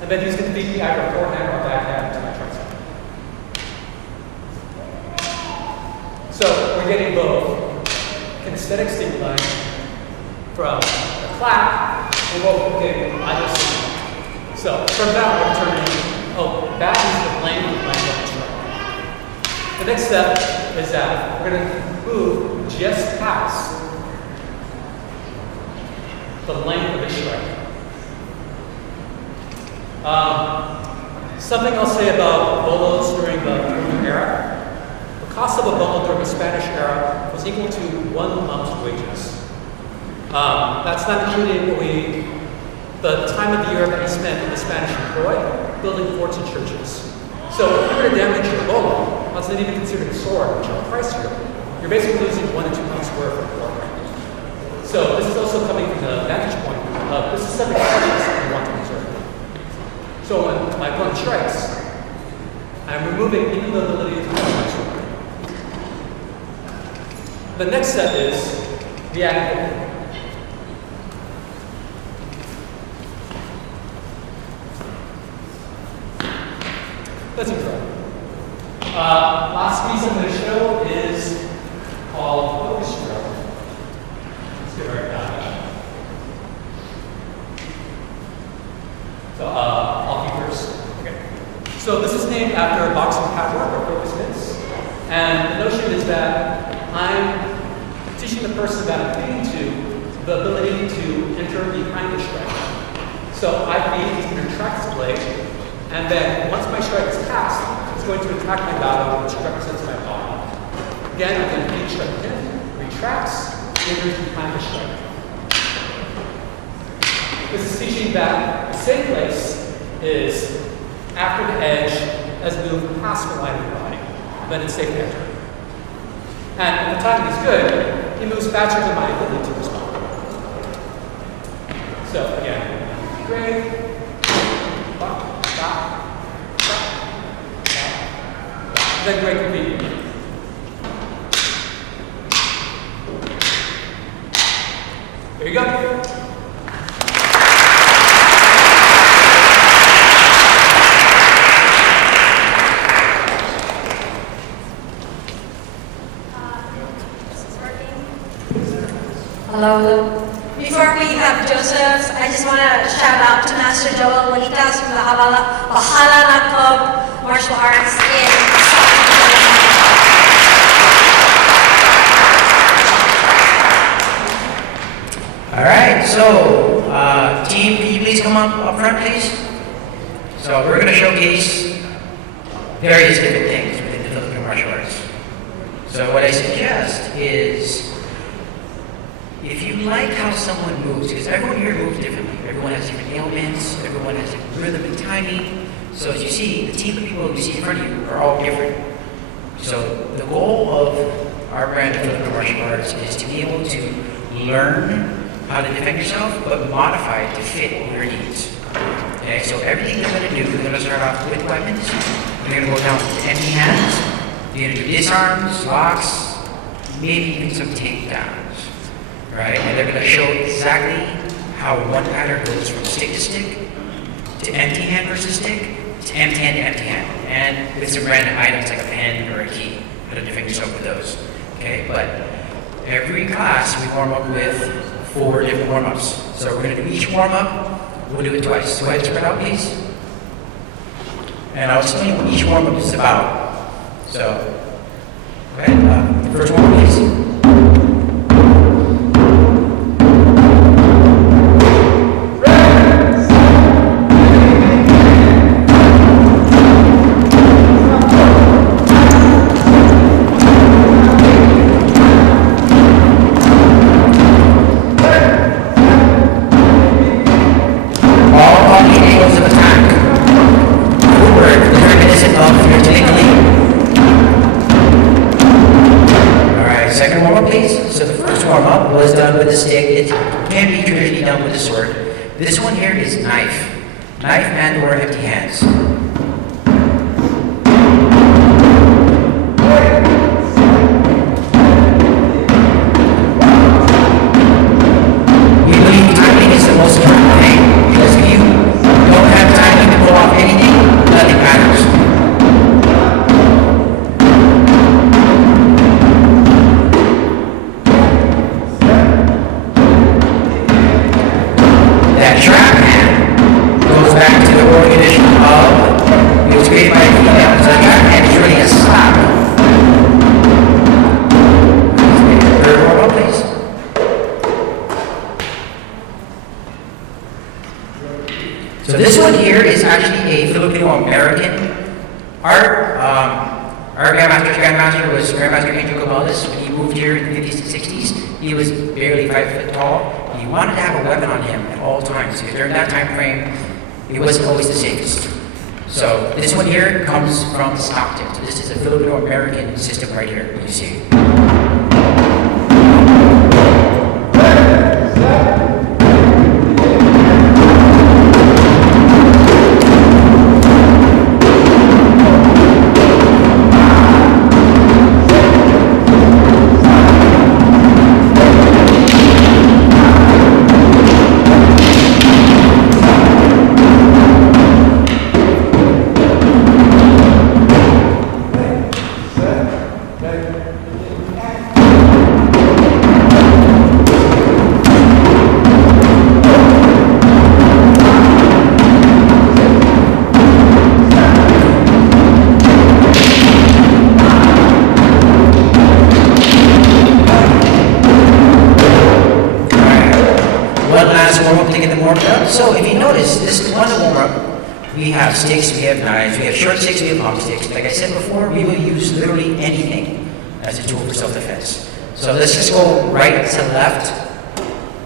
And then he's going to feed me either forehand or backhand to my tricep. So we're getting both kinesthetic stimuli from the clap and what we're getting either side. So from that we're determining, that is the length of my left strike. The next step is that we're going to move just past the length of the strike. Something I'll say about bolos during the Roman era. The cost of a bolo during the Spanish era was equal to 1 month's wages. That's not including the time of the year that he spent in the Spanish employ building forts and churches. So if you were to damage your bolo, that's not even considered a sword, which are pricier. You're basically losing 1 to 2 months' worth of work. So this is also coming from the vantage point of this is something precious that you want to preserve. So when my opponent strikes, I'm removing even the ability to touch my sword. The next step is the angle. That's a drill. Last piece I'm going to show is called focus drill. Let's get right down. So I'll be first. Okay. So this is named after boxing padwork or focus mitts. And the notion is that I'm teaching the person that I'm feeding to the ability to enter behind the strike. So I feed, he's going to retract his blade, and then once my strike is passed, he's going to attack my battle, which represents my body. Again, I'm going to feed strike him, retracts, enters behind the strike. This is teaching that the same place is after the edge as move past the line of the body, then it's safe to enter. And if the timing is good, he moves faster than my ability to respond. So again, great, back, then great convenient. There you go. Hello. Before we have Joseph, I just want to shout out to Master Joel Monitas from the Bahala Club Martial Arts in All right, so team, can you please come up front, please? So we're going to showcase various different things within the Filipino martial arts. So what I suggest is, if you like how someone moves, because everyone here moves differently. Everyone has different ailments, everyone has different rhythm and timing. So as you see, the team of people you see in front of you are all different. So the goal of our brand of Filipino martial arts is to be able to learn how to defend yourself, but modify it to fit your needs. Okay, so everything I'm going to do, we're going to start off with weapons. We're going to go down to empty hands. We're going to do disarms, locks, maybe even some takedowns. Right? And they're going to show exactly how one pattern goes from stick to stick, to empty hand versus stick, to empty hand to empty hand. And with some random items like a pen or a key. Put your fingers up with those. Okay, but every class we warm up with 4 different warm-ups. So we're going to do each warm-up, we'll do it twice. Go ahead and spread out, please. And I'll explain what each warm-up is about. So, go ahead, the first warm-up, please. This one here is knife. Knife and or empty hands. We believe timing is the most important thing, because if you don't have timing to pull off anything, nothing matters. That trap hand goes back to the organization of, it was created by a female, so the trap hand is really a slap. Third warm-up, please. So this one here is actually a Filipino American art. Our grandmaster was Grandmaster Angel Cabales. When he moved here in the 50s and 60s, he was barely 5 foot tall. He wanted to have a weapon on him at all times, because during that time frame, it wasn't always the safest. So this one here comes from Stockton. This is a Filipino American system right here, you see. So if you notice, this one warm-up, we have sticks, we have knives, we have short sticks, we have long sticks. Like I said before, we will use literally anything as a tool for self-defense. So let's just go right to left.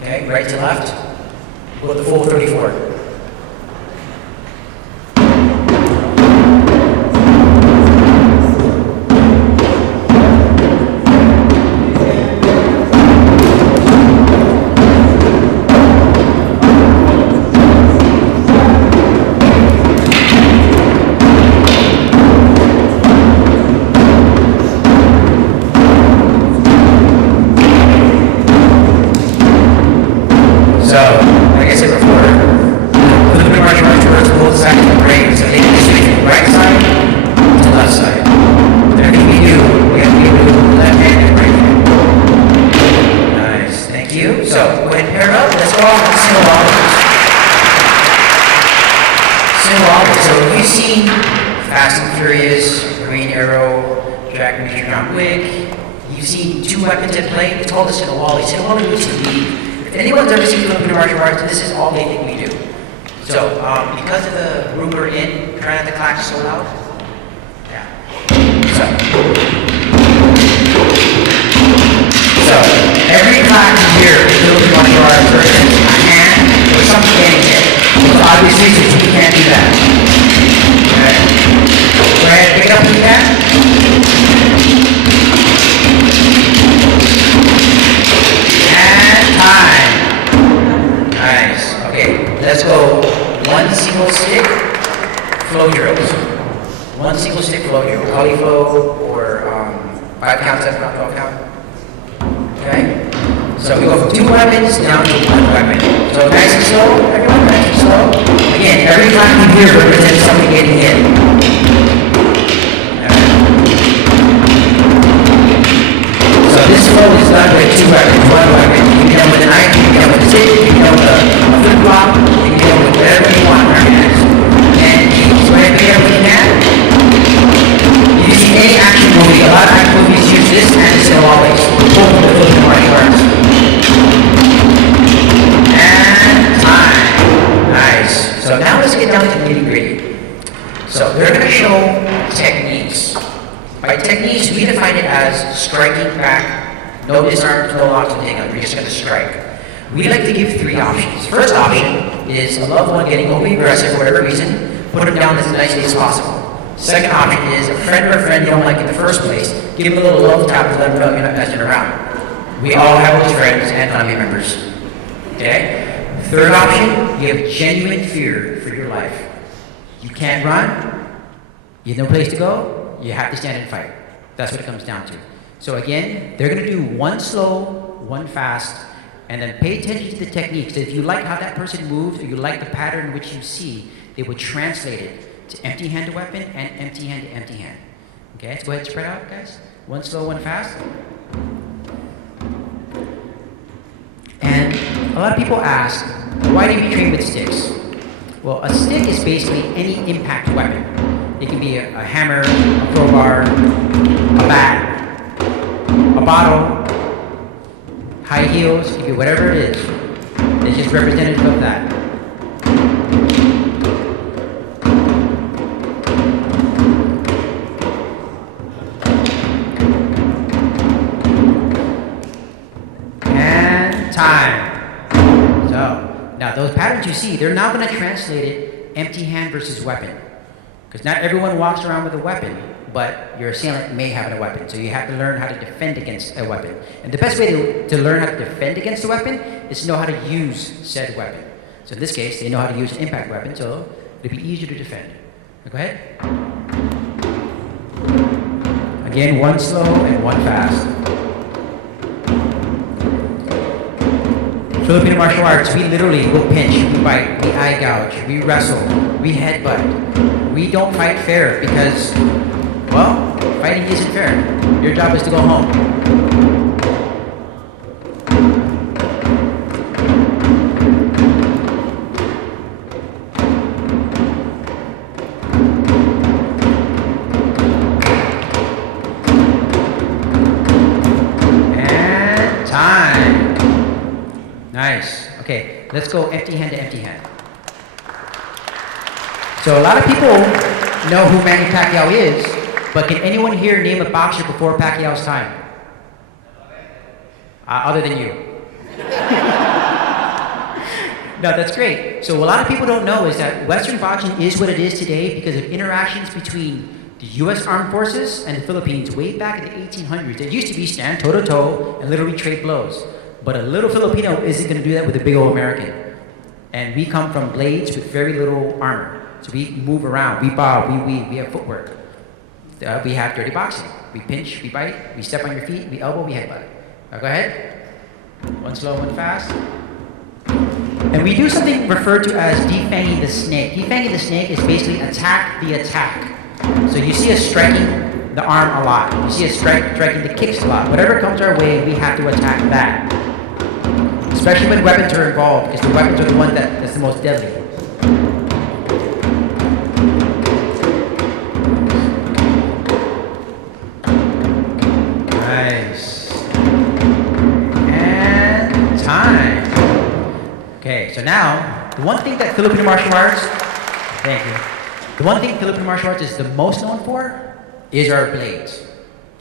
Okay, right to left. Go the full 34. So, like I said before, Filipino martial arts towards both sides of the brain. So they can switch from right side to left side. Everything we do, we have to do left hand and right hand. Nice, thank you. So, go ahead and pair up. Let's go off with single wobbles. Single wobbles. So, you've seen Fast and Furious, Green Arrow, Jack Reacher, John Wick. You've seen 2 weapons at play. It's called a single wally. Single wally means to lead. If anyone's ever seen Filipino martial arts, this is all they think we do. So, because of the room we're in, try not to clash so loud. Yeah. So every clash here in Filipino martial arts, there's a hand or something getting hit. So obviously, since we can't do that. Okay. Go ahead, pick up the hand. And time. Nice. Okay, let's go. 1 single stick flow drills. 1 single stick flow drill. Poly flow or 5 count, 7 count, 12 count. Okay? So we go from 2 weapons down to 1 weapon. So nice and slow, everyone, nice and slow. Again, every time you hear represents something getting hit. By techniques, we define it as striking back, no disarms, no locks, no takeout. We're just going to strike. We like to give 3 options. First option is a loved one getting overly aggressive for whatever reason, put them down as nicely as possible. Second option is a friend or a friend you don't like in the first place, give them a little love tap to let them know you're not messing around. We all have those friends and family members. Okay? Third option, you have genuine fear for your life. You can't run, you have no place to go, you have to stand and fight. That's what it comes down to. So again, they're going to do 1 slow, 1 fast, and then pay attention to the techniques. If you like how that person moves, or you like the pattern which you see, they will translate it to empty hand to weapon and empty hand to empty hand. Okay, let's go ahead and spread out, guys. 1 slow, 1 fast. And a lot of people ask, why do we train with sticks? Well, a stick is basically any impact weapon. It can be a hammer, a crowbar, a bat, a bottle, high heels, it can be whatever it is. It's just representative of that. And time. So, now those patterns you see, they're now going to translate it empty hand versus weapon. Because not everyone walks around with a weapon, but your assailant may have a weapon. So you have to learn how to defend against a weapon. And the best way to learn how to defend against a weapon is to know how to use said weapon. So in this case, they know how to use an impact weapon, so it'll be easier to defend. Go ahead. Again, 1 slow and 1 fast. Filipino martial arts, we literally will pinch, we bite, we eye gouge, we wrestle, we headbutt. We don't fight fair because, well, fighting isn't fair. Your job is to go home. And time. Nice. Okay, let's go empty hand to empty hand. So a lot of people know who Manny Pacquiao is, but can anyone here name a boxer before Pacquiao's time? Other than you. No, that's great. So a lot of people don't know is that Western boxing is what it is today because of interactions between the U.S. Armed Forces and the Philippines way back in the 1800s. It used to be stand toe-to-toe and literally trade blows. But a little Filipino isn't going to do that with a big old American. And we come from blades with very little armor. So we move around, we bow, we weave, we have footwork. We have dirty boxing. We pinch, we bite, we step on your feet, we elbow, we headbutt. Go ahead. 1 slow, 1 fast. And we do something referred to as defanging the snake. Defanging the snake is basically attack the attack. So you see us striking the arm a lot. You see us striking the kicks a lot. Whatever comes our way, we have to attack that. Especially when weapons are involved, because the weapons are the one that's the most deadly. Nice. And time. Okay, so now, the one thing that Filipino martial arts, thank you. The one thing Filipino martial arts is the most known for is our blades.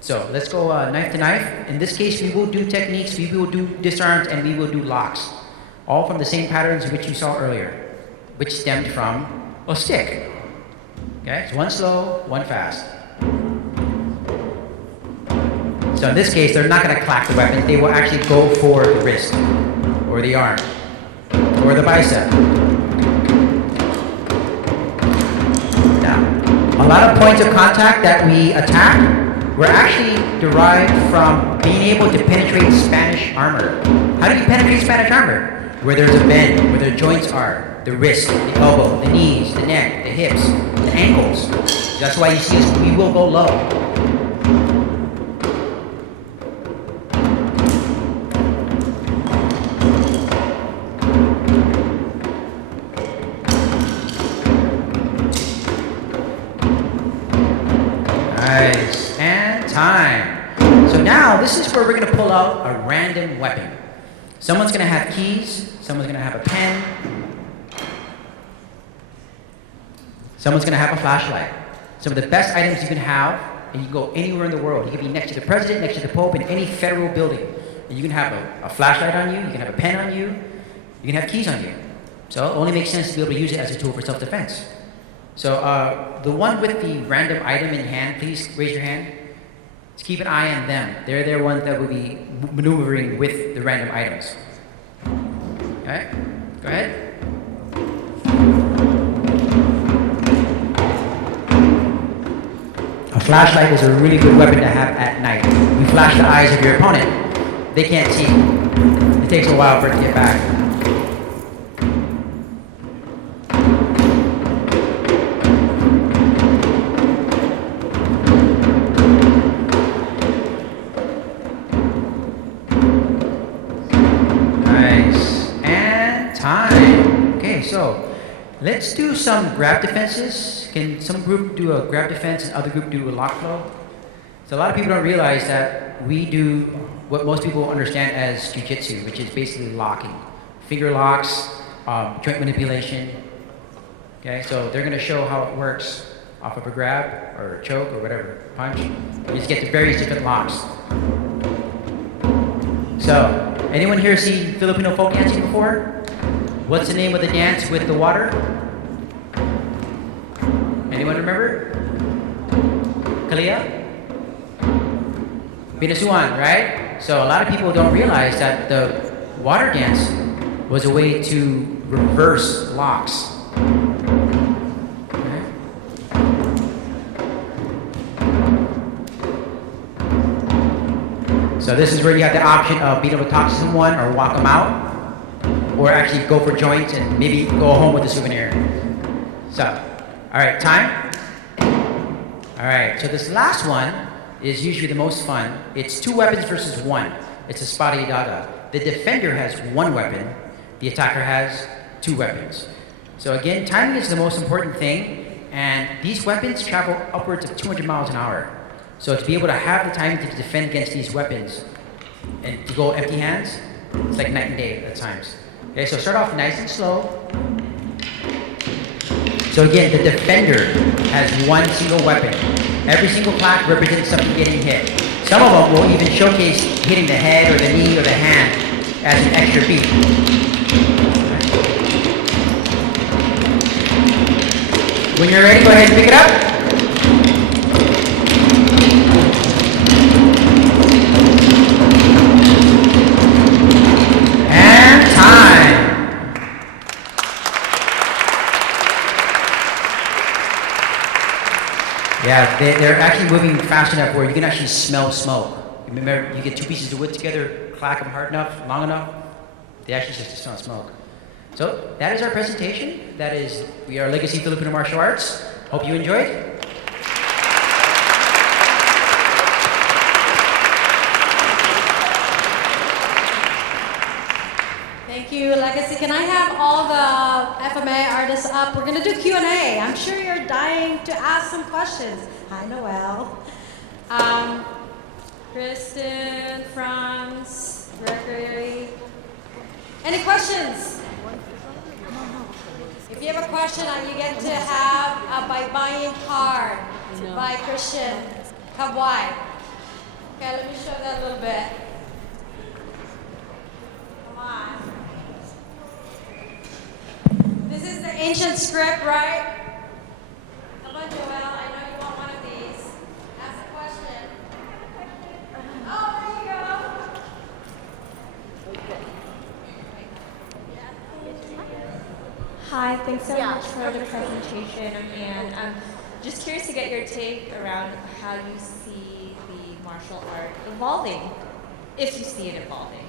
So let's go knife to knife. In this case, we will do techniques, we will do disarms, and we will do locks. All from the same patterns which you saw earlier, which stemmed from a stick. Okay, so 1 slow, 1 fast. So in this case, they're not going to clack the weapon. They will actually go for the wrist, or the arm, or the bicep. Now, a lot of points of contact that we attack were actually derived from being able to penetrate Spanish armor. How do you penetrate Spanish armor? Where there's a bend, where the joints are, the wrist, the elbow, the knees, the neck, the hips, the ankles. That's why you see us, we will go low. Nice, and time. So now this is where we're gonna pull out a random weapon. Someone's gonna have keys, someone's gonna have a pen, someone's gonna have a flashlight. Some of the best items you can have and you can go anywhere in the world. You can be next to the president, next to the pope, in any federal building. And you can have a flashlight on you, you can have a pen on you, you can have keys on you. So it only makes sense to be able to use it as a tool for self-defense. So the one with the random item in hand, please raise your hand. Just keep an eye on them. They're the ones that will be maneuvering with the random items. All right, go ahead. A flashlight is a really good weapon to have at night. You flash the eyes of your opponent, they can't see. It takes a while for it to get back. Nice. And time. Okay, so let's do some grab defenses. Can some group do a grab defense and other group do a lock flow? So a lot of people don't realize that we do what most people understand as jiu-jitsu, which is basically locking. Finger locks, joint manipulation. Okay, so they're gonna show how it works off of a grab or a choke or whatever, punch. You just get to various different locks. So, anyone here seen Filipino folk dancing before? What's the name of the dance with the water? Anyone remember? Kalia? Binasuan, right? So a lot of people don't realize that the water dance was a way to reverse locks. Okay. So this is where you have the option of being able to talk to someone or walk them out, or actually go for joints and maybe go home with a souvenir. So, all right, time? All right, so this last one is usually the most fun. It's 2 weapons versus 1. It's a espada y daga. The defender has 1 weapon. The attacker has 2 weapons. So again, timing is the most important thing, and these weapons travel upwards of 200 miles an hour. So to be able to have the timing to defend against these weapons and to go empty hands, it's like night and day at times. Okay, so start off nice and slow. So again, the defender has 1 single weapon. Every single clack represents something getting hit. Some of them will even showcase hitting the head or the knee or the hand as an extra beat. When you're ready, go ahead and pick it up. And time. Yeah, they're actually moving fast enough where you can actually smell smoke. Remember, you get 2 pieces of wood together, clack them hard enough, long enough, they actually just smell smoke. So that is our presentation. That is, we are Legacy Filipino Martial Arts. Hope you enjoyed. Thank you, Legacy. Can I have all the FMA artists up? We're going to do Q&A. I'm sure you're dying to ask some questions. Hi, Noel. Kristen, Franz, Gregory. Any questions? If you have a question, you get to have a by-buying card by Christian Kabwai. Okay, let me show that a little bit. Come on. This is the ancient script, right? Come on, Joel. I know you want one of these. Ask a question. Oh, there you go. Hi, thanks so much for the presentation, and I'm just curious to get your take around how you see the martial art evolving, if you see it evolving.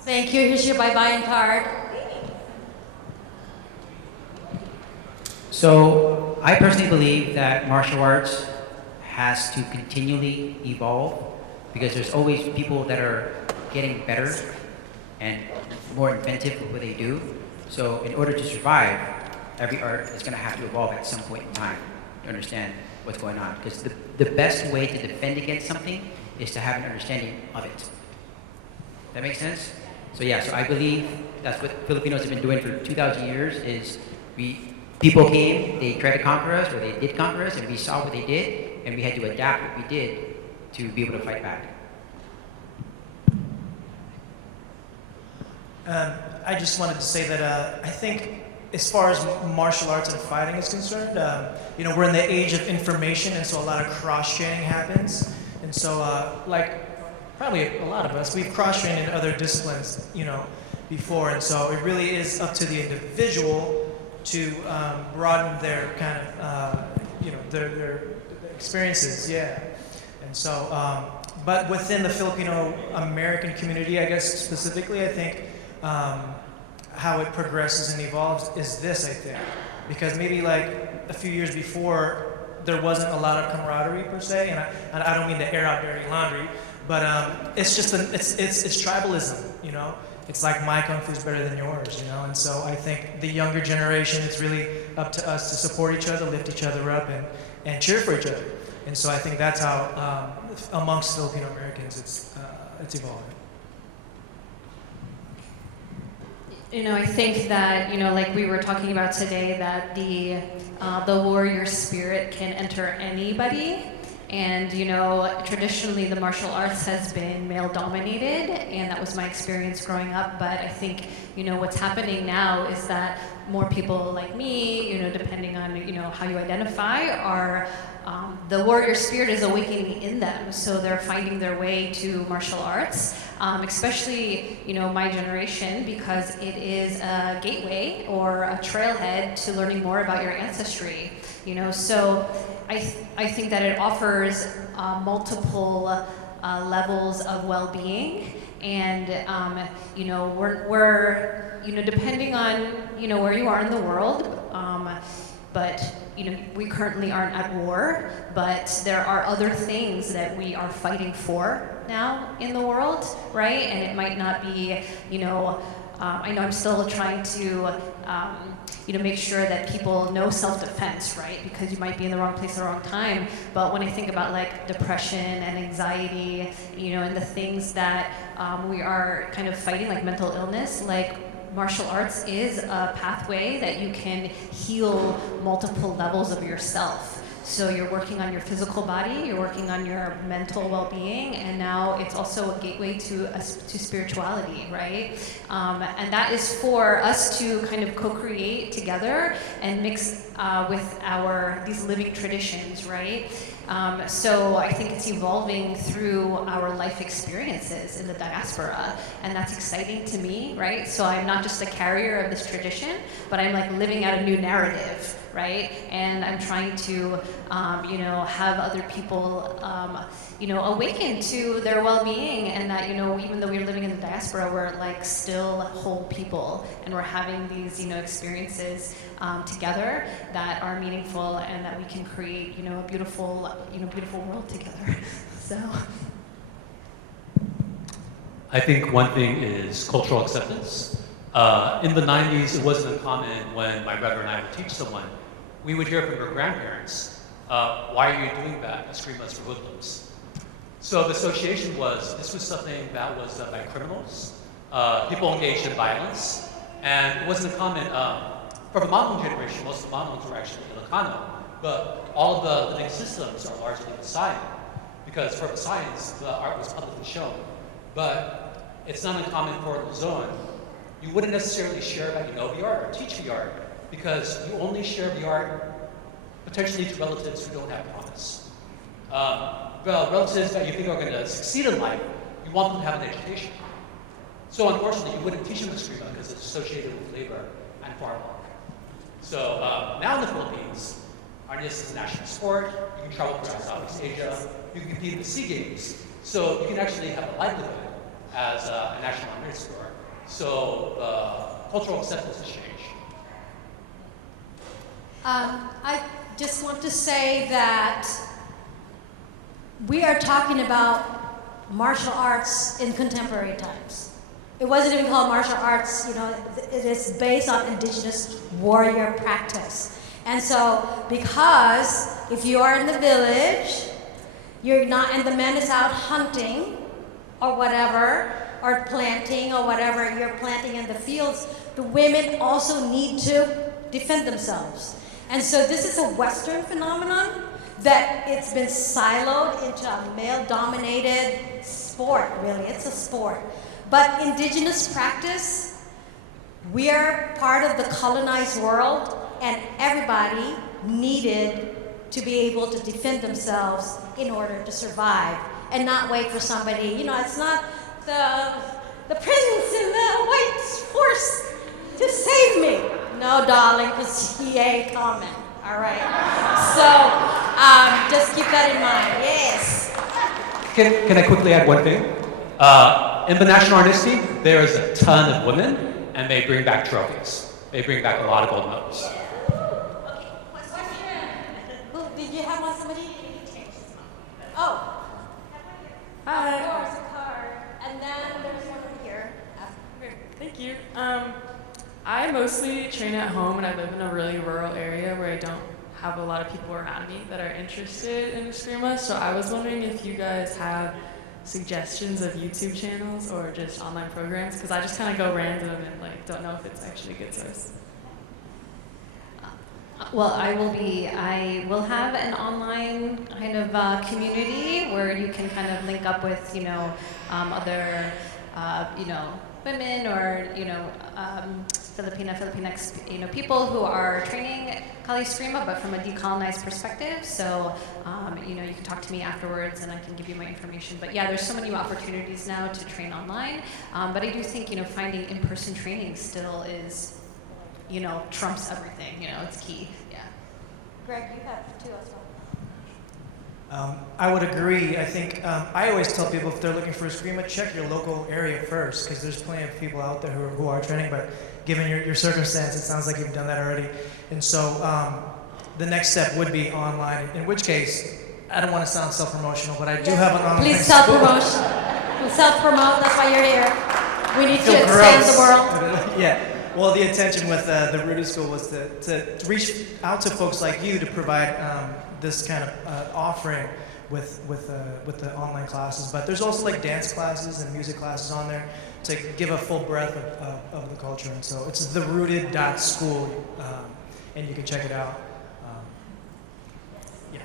Thank you. Here's your bye-bye card. So I personally believe that martial arts has to continually evolve because there's always people that are getting better and more inventive with what they do. So in order to survive, every art is going to have to evolve at some point in time to understand what's going on. Because the best way to defend against something is to have an understanding of it. That makes sense? So yeah, so I believe that's what Filipinos have been doing for 2,000 years is we people came, they tried to conquer us, or they did conquer us, and we saw what they did, and we had to adapt what we did to be able to fight back. I just wanted to say that I think as far as martial arts and fighting is concerned, you know, we're in the age of information, and so a lot of cross-training happens. And so, like, probably a lot of us, we've cross-trained in other disciplines, you know, before. And so it really is up to the individual to broaden their kind of, you know, their experiences, yeah. And so, but within the Filipino-American community, I guess specifically, I think, how it progresses and evolves is this, I think. Because maybe like a few years before, there wasn't a lot of camaraderie per se, and I don't mean to air out dirty laundry, but it's just, it's tribalism, you know? It's like my kung fu's better than yours, you know? And so I think the younger generation, it's really up to us to support each other, lift each other up, and cheer for each other. And so I think that's how, amongst Filipino Americans, it's evolving. You know, I think that, you know, like we were talking about today, that the warrior spirit can enter anybody. And, you know, traditionally the martial arts has been male dominated, and that was my experience growing up. But I think, you know, what's happening now is that more people like me, you know, depending on, you know, how you identify, are the warrior spirit is awakening in them. So they're finding their way to martial arts, especially, you know, my generation, because it is a gateway or a trailhead to learning more about your ancestry. You know, so I think that it offers multiple levels of well-being, and you know, we're you know, depending on, you know, where you are in the world, but you know, we currently aren't at war, but there are other things that we are fighting for now in the world, right? And it might not be, you know, I know I'm still trying to you know, make sure that people know self-defense, right? Because you might be in the wrong place at the wrong time. But when I think about like depression and anxiety, you know, and the things that we are kind of fighting, like mental illness, like martial arts is a pathway that you can heal multiple levels of yourself. So you're working on your physical body, you're working on your mental well-being, and now it's also a gateway to spirituality, right? And that is for us to kind of co-create together and mix with these living traditions, right? So I think it's evolving through our life experiences in the diaspora, and that's exciting to me, right? So I'm not just a carrier of this tradition, but I'm like living out a new narrative, right? And I'm trying to, you know, have other people, you know, awaken to their well-being, and that, you know, even though we're living in the diaspora, we're like still whole people, and we're having these, you know, experiences together that are meaningful, and that we can create, you know, a beautiful, you know, beautiful world together. So. I think one thing is cultural acceptance. In the 90s, it wasn't uncommon when my brother and I would teach someone, we would hear from our grandparents, why are you doing that? You scream us for hoodlums. So the association was, this was something that was done by criminals, people engaged in violence, and it wasn't uncommon. For the Mamon generation, most of the Mamons were actually Ilocano, but all of the living systems are largely Visayan, because for the science, the art was publicly shown. But it's not uncommon for Luzon. You wouldn't necessarily share about, you know, the art or teach the art, because you only share the art potentially to relatives who don't have promise. Well, relatives that you think are going to succeed in life, you want them to have an education. So unfortunately, you wouldn't teach them eskrima because it's associated with labor and farm work. So now in the Philippines, arnis is a national sport. You can travel throughout Southeast Asia. You can compete in the SEA Games. So you can actually have a livelihood as a national arnis sport. So cultural acceptance has changed. I just want to say that we are talking about martial arts in contemporary times. It wasn't even called martial arts, you know, it is based on indigenous warrior practice. And so, because if you are in the village, you're not, and the man is out hunting or whatever, or planting or whatever you're planting in the fields, the women also need to defend themselves. And so this is a Western phenomenon that it's been siloed into a male-dominated sport, really. It's a sport. But indigenous practice, we are part of the colonized world, and everybody needed to be able to defend themselves in order to survive and not wait for somebody. You know, it's not the presence in the white horse to save me. No, darling, because he ain't coming. All right. So just keep that in mind. Yes. Can I quickly add one thing? In the National Art Institute, there is a ton of women, and they bring back trophies. They bring back a lot of gold medals. Did you have one, somebody? Oh. There's a card. And then there's one over here. Thank you. I mostly train at home, and I live in a really rural area where I don't have a lot of people around me that are interested in Eskrima. So I was wondering if you guys have suggestions of YouTube channels or just online programs, because I just kind of go random and like don't know if it's actually a good source. Well, I will have an online kind of community where you can kind of link up with, other, women or, Filipinx, people who are training Kali Eskrima, but from a decolonized perspective. So, you can talk to me afterwards and I can give you my information. But yeah, there's so many opportunities now to train online. But I do think, finding in-person training still is, trumps everything. It's key. Yeah. Greg, you have two as well. I would agree. I think I always tell people if they're looking for Eskrima, check your local area first, because there's plenty of people out there who are training, but given your circumstance, it sounds like you've done that already. And so the next step would be online, in which case, I don't want to sound self-promotional, but I do have an online Please school. self-promote. Self-promote, that's why you're here. We need to expand the world. Yeah. Well, the intention with the Rudy School was to reach out to folks like you to provide this kind of offering with the online classes. But there's also like dance classes and music classes on there to give a full breadth of the culture. And so it's therooted.school, and you can check it out. Yeah.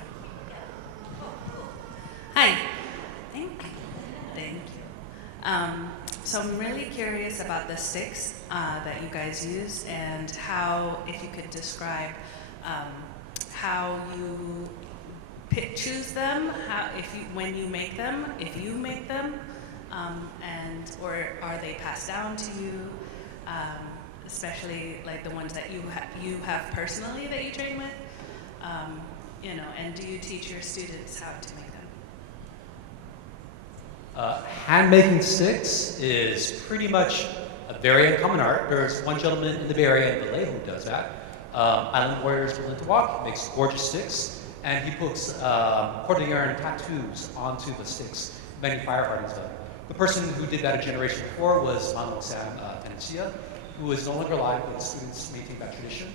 Hi. Thank you. So I'm really curious about the sticks that you guys use and how, if you could describe how you choose them, when you make them, if you make them, or are they passed down to you, especially like the ones that you have personally that you train with, and do you teach your students how to make them? Hand making sticks is pretty much a very uncommon art. There's one gentleman in the Bay Area in Malay who does that. Island Warriors Willing to Walk makes gorgeous sticks, and he puts Cordilleran tattoos onto the sticks. Many firearms done. The person who did that a generation before was Manuel Sam Tenencia, who is no longer alive, but students maintain that tradition.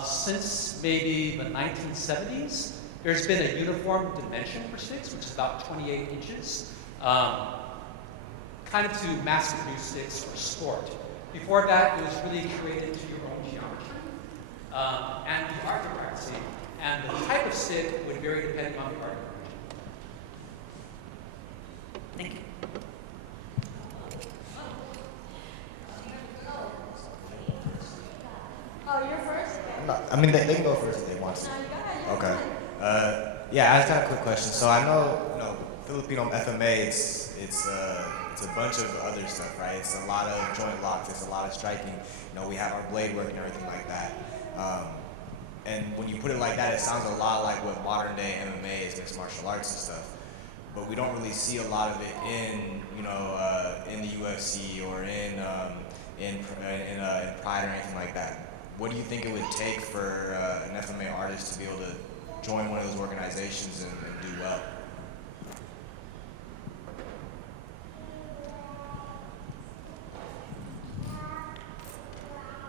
Since maybe the 1970s, there's been a uniform dimension for sticks, which is about 28 inches. Kind of to mass produce sticks for sport. Before that, it was really created to your own geometry and the art you're practicing. And the type of stick would vary depending on the art. Thank you. Oh, you're first? I mean, they can go first if they want to. Okay. Yeah, I just got a quick question. So I know, Filipino FMA, it's a bunch of other stuff, right? It's a lot of joint locks, it's a lot of striking. We have our blade work and everything like that. And when you put it like that, it sounds a lot like what modern day MMA is, mixed martial arts and stuff. But we don't really see a lot of it in the UFC or in Pride or anything like that. What do you think it would take for an FMA artist to be able to join one of those organizations and do well?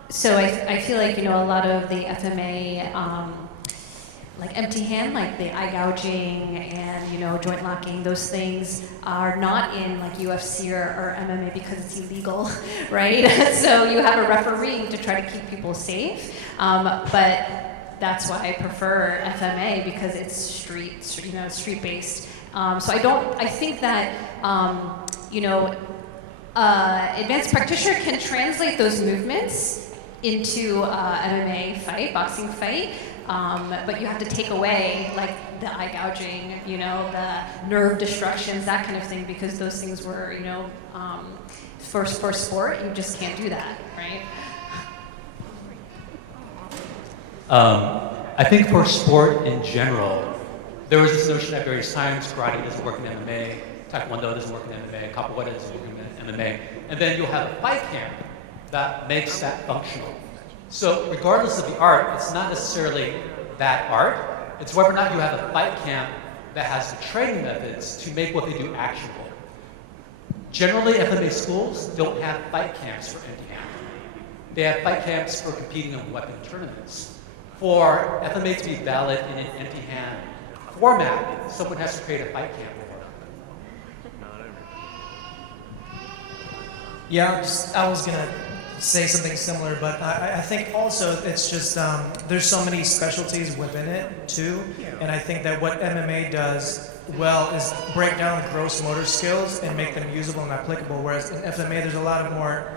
So I feel like, a lot of the FMA, like empty hand, like the eye gouging and, joint locking, those things are not in like UFC or MMA because it's illegal, right? So you have a referee to try to keep people safe. But that's why I prefer FMA, because it's street-based. So I think that, advanced practitioner can translate those movements into MMA fight, boxing fight, but you have to take away like the eye gouging, the nerve destructions, that kind of thing, because those things were, for sport, you just can't do that, right? I think for sport in general, there was this notion at various times, karate doesn't work in MMA, taekwondo doesn't work in MMA, capoeira doesn't work in MMA, and then you'll have a fight camp that makes that functional. So regardless of the art, it's not necessarily that art, it's whether or not you have a fight camp that has the training methods to make what they do actionable. Generally, FMA schools don't have fight camps for anti-anting. They have fight camps for competing in weapon tournaments. For FMA to be valid in an anti-hand format, someone has to create a fight camp for it. Yeah, I was gonna say something similar, but I think also it's just there's so many specialties within it too, and I think that what MMA does well is break down gross motor skills and make them usable and applicable, whereas in FMA there's a lot of more,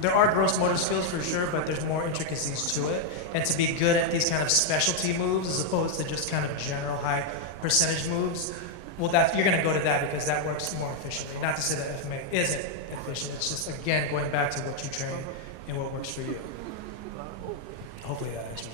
there are gross motor skills for sure, but there's more intricacies to it, and to be good at these kind of specialty moves as opposed to just kind of general high percentage moves, well, you're going to go to that because that works more efficiently. Not to say that FMA isn't efficient, it's just, again, going back to what you train and what works for you. Hopefully that answers it.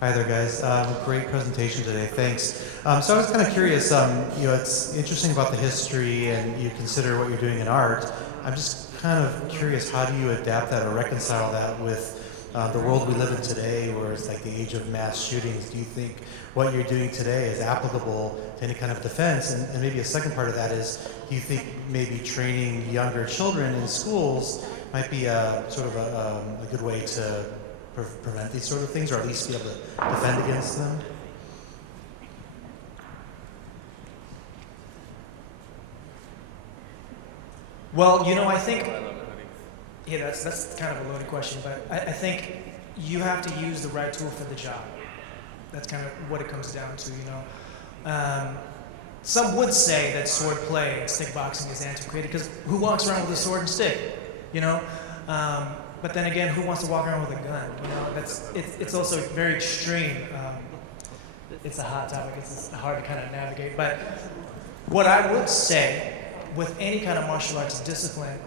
Hi there, guys. Great presentation today. Thanks. So I was kind of curious. It's interesting about the history, and you consider what you're doing in art. I'm just kind of curious, how do you adapt that or reconcile that with the world we live in today, where it's like the age of mass shootings? Do you think what you're doing today is applicable to any kind of defense? And maybe a second part of that is, do you think maybe training younger children in schools might be a good way to prevent these sort of things, or at least be able to defend against them? Well, I think, that's kind of a loaded question, but I think you have to use the right tool for the job. That's kind of what it comes down to, Some would say that sword play and stick boxing is antiquated, because who walks around with a sword and stick, But then again, who wants to walk around with a gun? It's also very extreme. It's a hot topic. It's hard to kind of navigate. But what I would say with any kind of martial arts discipline,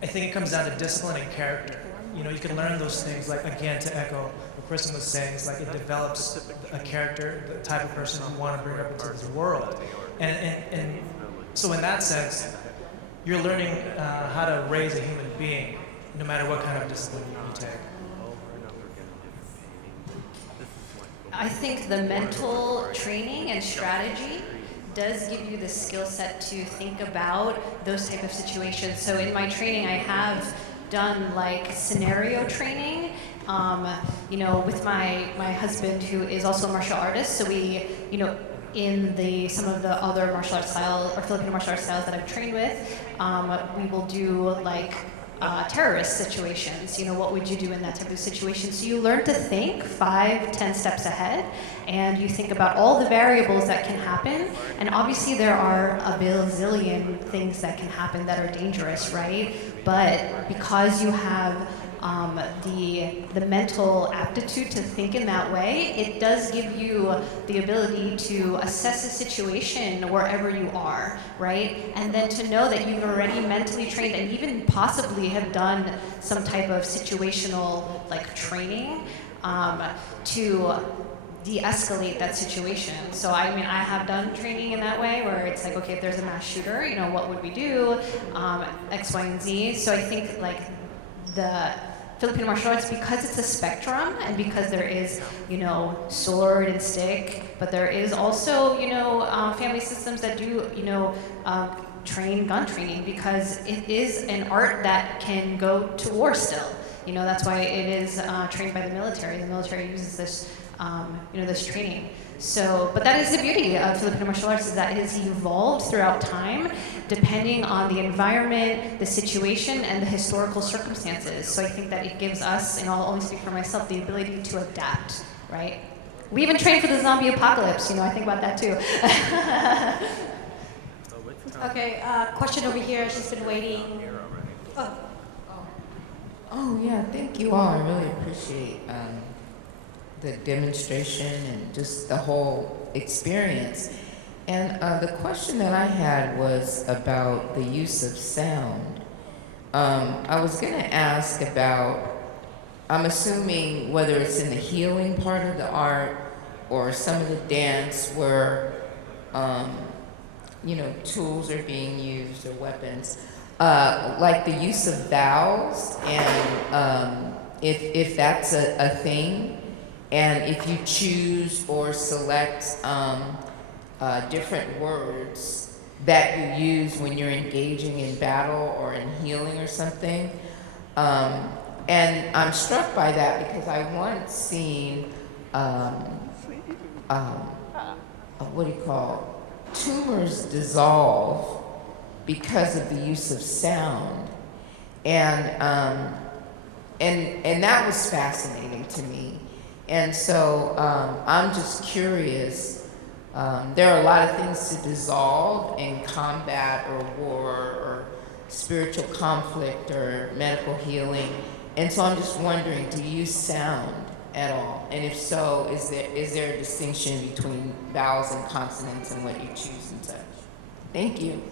I think it comes down to discipline and character. You can learn those things. Like, again, to echo what Kristen was saying, it's like it develops a character, the type of person you want to bring up into this world. And so in that sense, you're learning how to raise a human being, no matter what kind of discipline you take. I think the mental training and strategy does give you the skill set to think about those type of situations. So in my training, I have done like scenario training, with my husband, who is also a martial artist. So we, in some of the other martial arts style or Filipino martial arts styles that I've trained with, we will do like terrorist situations. What would you do in that type of situation? So you learn to think 5-10 steps ahead, and you think about all the variables that can happen. And obviously there are a bazillion things that can happen that are dangerous, right? But because you have the mental aptitude to think in that way, it does give you the ability to assess a situation wherever you are, right? And then to know that you've already mentally trained and even possibly have done some type of situational training to de-escalate that situation. So I have done training in that way, where it's like, okay, if there's a mass shooter, what would we do? X, Y, and Z. So I think the Filipino martial arts, because it's a spectrum, and because there is, sword and stick, but there is also, family systems that do, train gun training, because it is an art that can go to war still. That's why it is trained by the military. The military uses this this training. So, but that is the beauty of Filipino martial arts, is that it has evolved throughout time, depending on the environment, the situation, and the historical circumstances. So I think that it gives us, and I'll only speak for myself, the ability to adapt, right? We even train for the zombie apocalypse, I think about that too. Okay, question over here. She's been waiting. Oh yeah, thank you all. I really appreciate the demonstration and just the whole experience. And the question that I had was about the use of sound. I was going to ask about, I'm assuming whether it's in the healing part of the art or some of the dance where, tools are being used or weapons, like the use of vowels, and if that's a thing, and if you choose or select different words that you use when you're engaging in battle or in healing or something. And I'm struck by that because I once seen, tumors dissolve because of the use of sound. And that was fascinating to me. And so I'm just curious, there are a lot of things to dissolve in combat or war or spiritual conflict or medical healing. And so I'm just wondering, do you use sound at all? And if so, is there a distinction between vowels and consonants and what you choose and such? Thank you.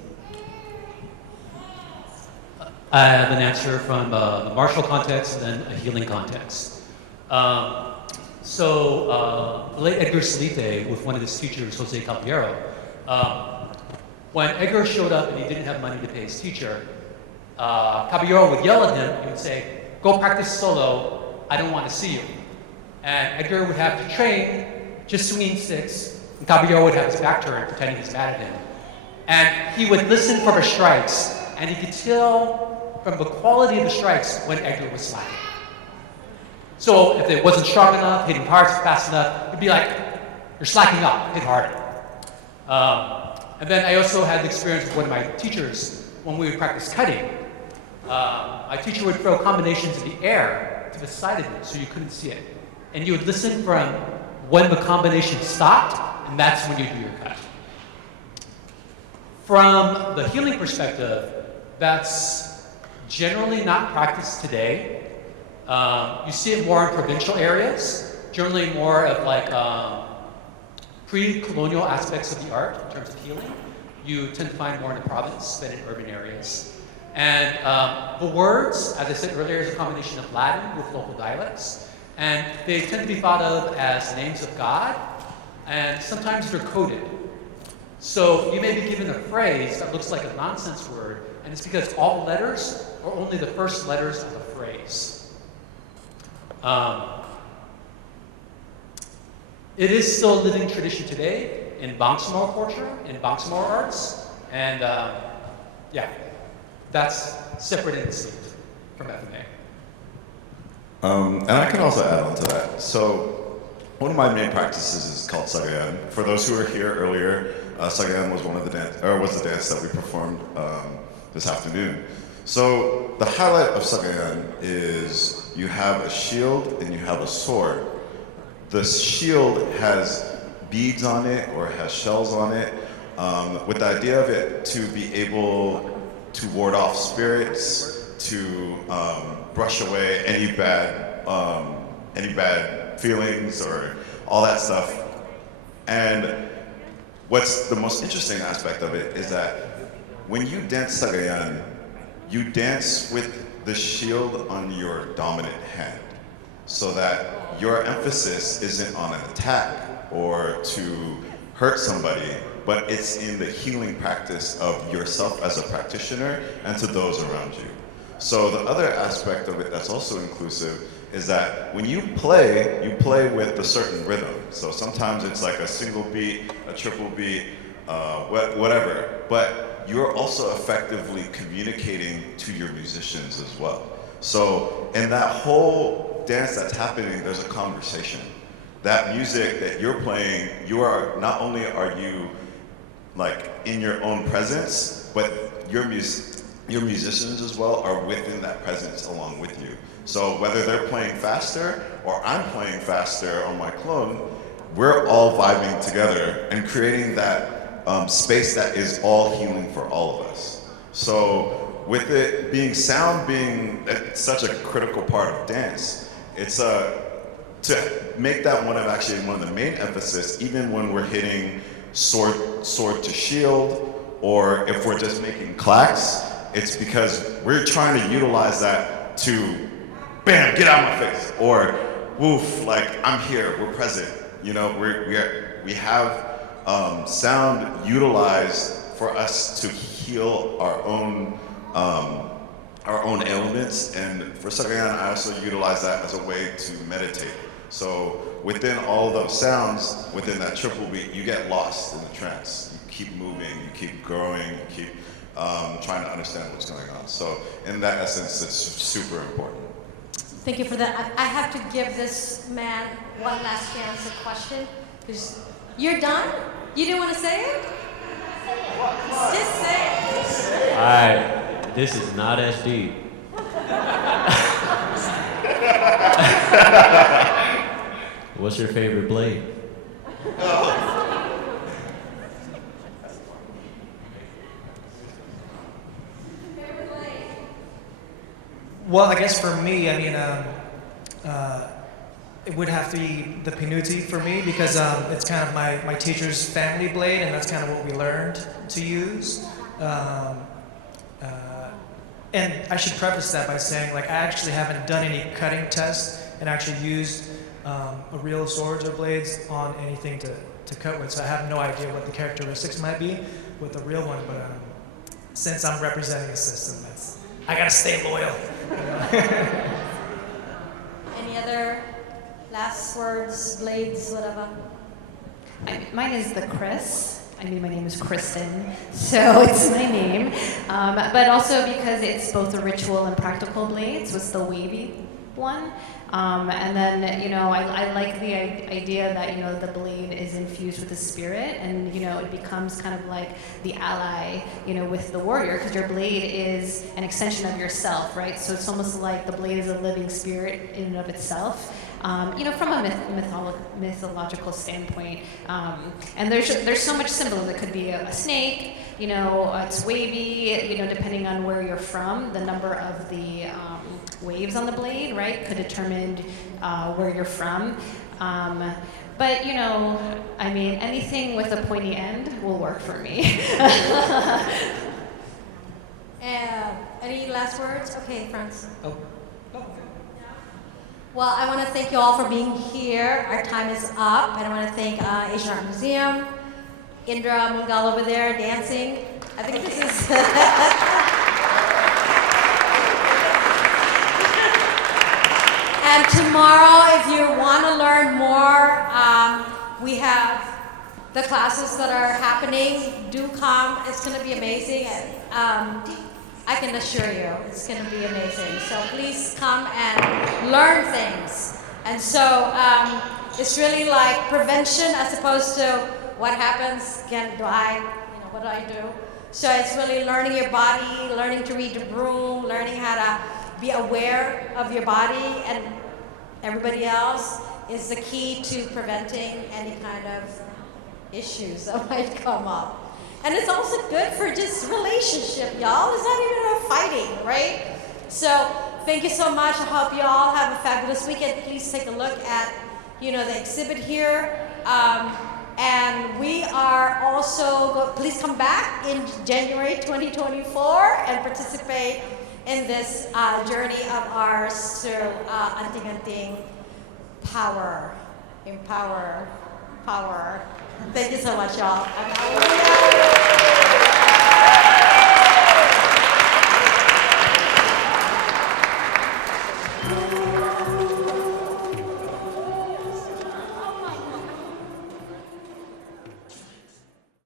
I have an answer from the martial context and then a healing context. The late Edgar Salite, with one of his teachers, Jose Caballero, when Edgar showed up and he didn't have money to pay his teacher, Caballero would yell at him. He would say, "Go practice solo, I don't want to see you." And Edgar would have to train just swinging sticks, and Caballero would have his back turned, pretending he's mad at him. And he would listen for the strikes, and he could tell from the quality of the strikes when Edgar was slacking. So if it wasn't strong enough, hitting hard fast enough, it'd be like, "You're slacking up, hit harder." And then I also had the experience with one of my teachers when we would practice cutting. My teacher would throw combinations in the air to the side of you so you couldn't see it. And you would listen from when the combination stopped, and that's when you do your cut. From the healing perspective, that's generally not practiced today. You see it more in provincial areas, generally more of like pre-colonial aspects of the art in terms of healing. You tend to find more in the province than in urban areas. And the words, as I said earlier, is a combination of Latin with local dialects. And they tend to be thought of as names of God, and sometimes they're coded. So you may be given a phrase that looks like a nonsense word, and it's because all the letters are only the first letters of the phrase. It is still a living tradition today in Bangsamoro culture, in Bangsamoro arts, and that's separate and distinct from FMA. And I can also add on to that. So one of my main practices is called Sagayan. For those who were here earlier, Sagayan was the dance that we performed this afternoon. So the highlight of Sagayan is you have a shield and you have a sword. The shield has beads on it or has shells on it, with the idea of it to be able to ward off spirits, to brush away any bad feelings or all that stuff. And what's the most interesting aspect of it is that when you dance Sagayan, you dance with the shield on your dominant hand, so that your emphasis isn't on an attack or to hurt somebody, but it's in the healing practice of yourself as a practitioner and to those around you. So the other aspect of it that's also inclusive is that when you play with a certain rhythm. So sometimes it's like a single beat, a triple beat, whatever, but you're also effectively communicating to your musicians as well. So in that whole dance that's happening, there's a conversation. that music that you're playing, not only are you like in your own presence, but your musicians as well are within that presence along with you. So whether they're playing faster or I'm playing faster on my clone, we're all vibing together and creating that space that is all healing for all of us. So with it being sound being such a critical part of dance, it's to make that one of the main emphasis, even when we're hitting sword to shield, or if we're just making clacks, it's because we're trying to utilize that to, bam, get out of my face, or woof, like I'm here, we're present. You know, we have sound utilized for us to heal our own ailments, and for Sagayan, I also utilize that as a way to meditate. So within all of those sounds, within that triple beat, you get lost in the trance. You keep moving, you keep growing, you keep trying to understand what's going on. So in that essence, it's super important. Thank you for that. I have to give this man one last chance at question. You're done? You didn't want to say it? Just say it. All right, this is not as deep. What's your favorite blade? Well, I guess for me, I mean, it would have to be the Pinuti for me, because it's kind of my teacher's family blade, and that's kind of what we learned to use. And I should preface that by saying, like, I actually haven't done any cutting tests and actually used real swords or blades on anything to cut with, so I have no idea what the characteristics might be with the real one, but since I'm representing a system, I gotta stay loyal. Any other last words, blades, whatever? Mine is the Chris. I mean, my name is Kristen, so it's my name. But also because it's both a ritual and practical blade, so it's the wavy one. And then, you know, I like the idea that, you know, the blade is infused with the spirit, and, you know, it becomes kind of like the ally, you know, with the warrior, because your blade is an extension of yourself, right? So it's almost like the blade is a living spirit in and of itself. You know, from a mythological standpoint. And there's so much symbolism. It could be a snake, you know, it's wavy, you know, depending on where you're from, the number of the waves on the blade, right, could determine where you're from. But, you know, I mean, anything with a pointy end will work for me. Any last words? Okay, Franz. Oh. Well, I want to thank you all for being here. Our time is up, and I want to thank Asian Art Museum, Indra Mungal over there dancing. I think this is. And tomorrow, if you want to learn more, we have the classes that are happening. Do come. It's going to be amazing. I can assure you, it's going to be amazing. So please come and learn things. And so it's really like prevention as opposed to what happens, what do I do? So it's really learning your body, learning to read the room, learning how to be aware of your body and everybody else is the key to preventing any kind of issues that might come up. And it's also good for just relationship, y'all. It's not even about fighting, right? So thank you so much. I hope you all have a fabulous weekend. Please take a look at, you know, the exhibit here. And we are also, please come back in January 2024 and participate in this journey of ours to AntingAnting power, empower, power. Thank you so much, y'all.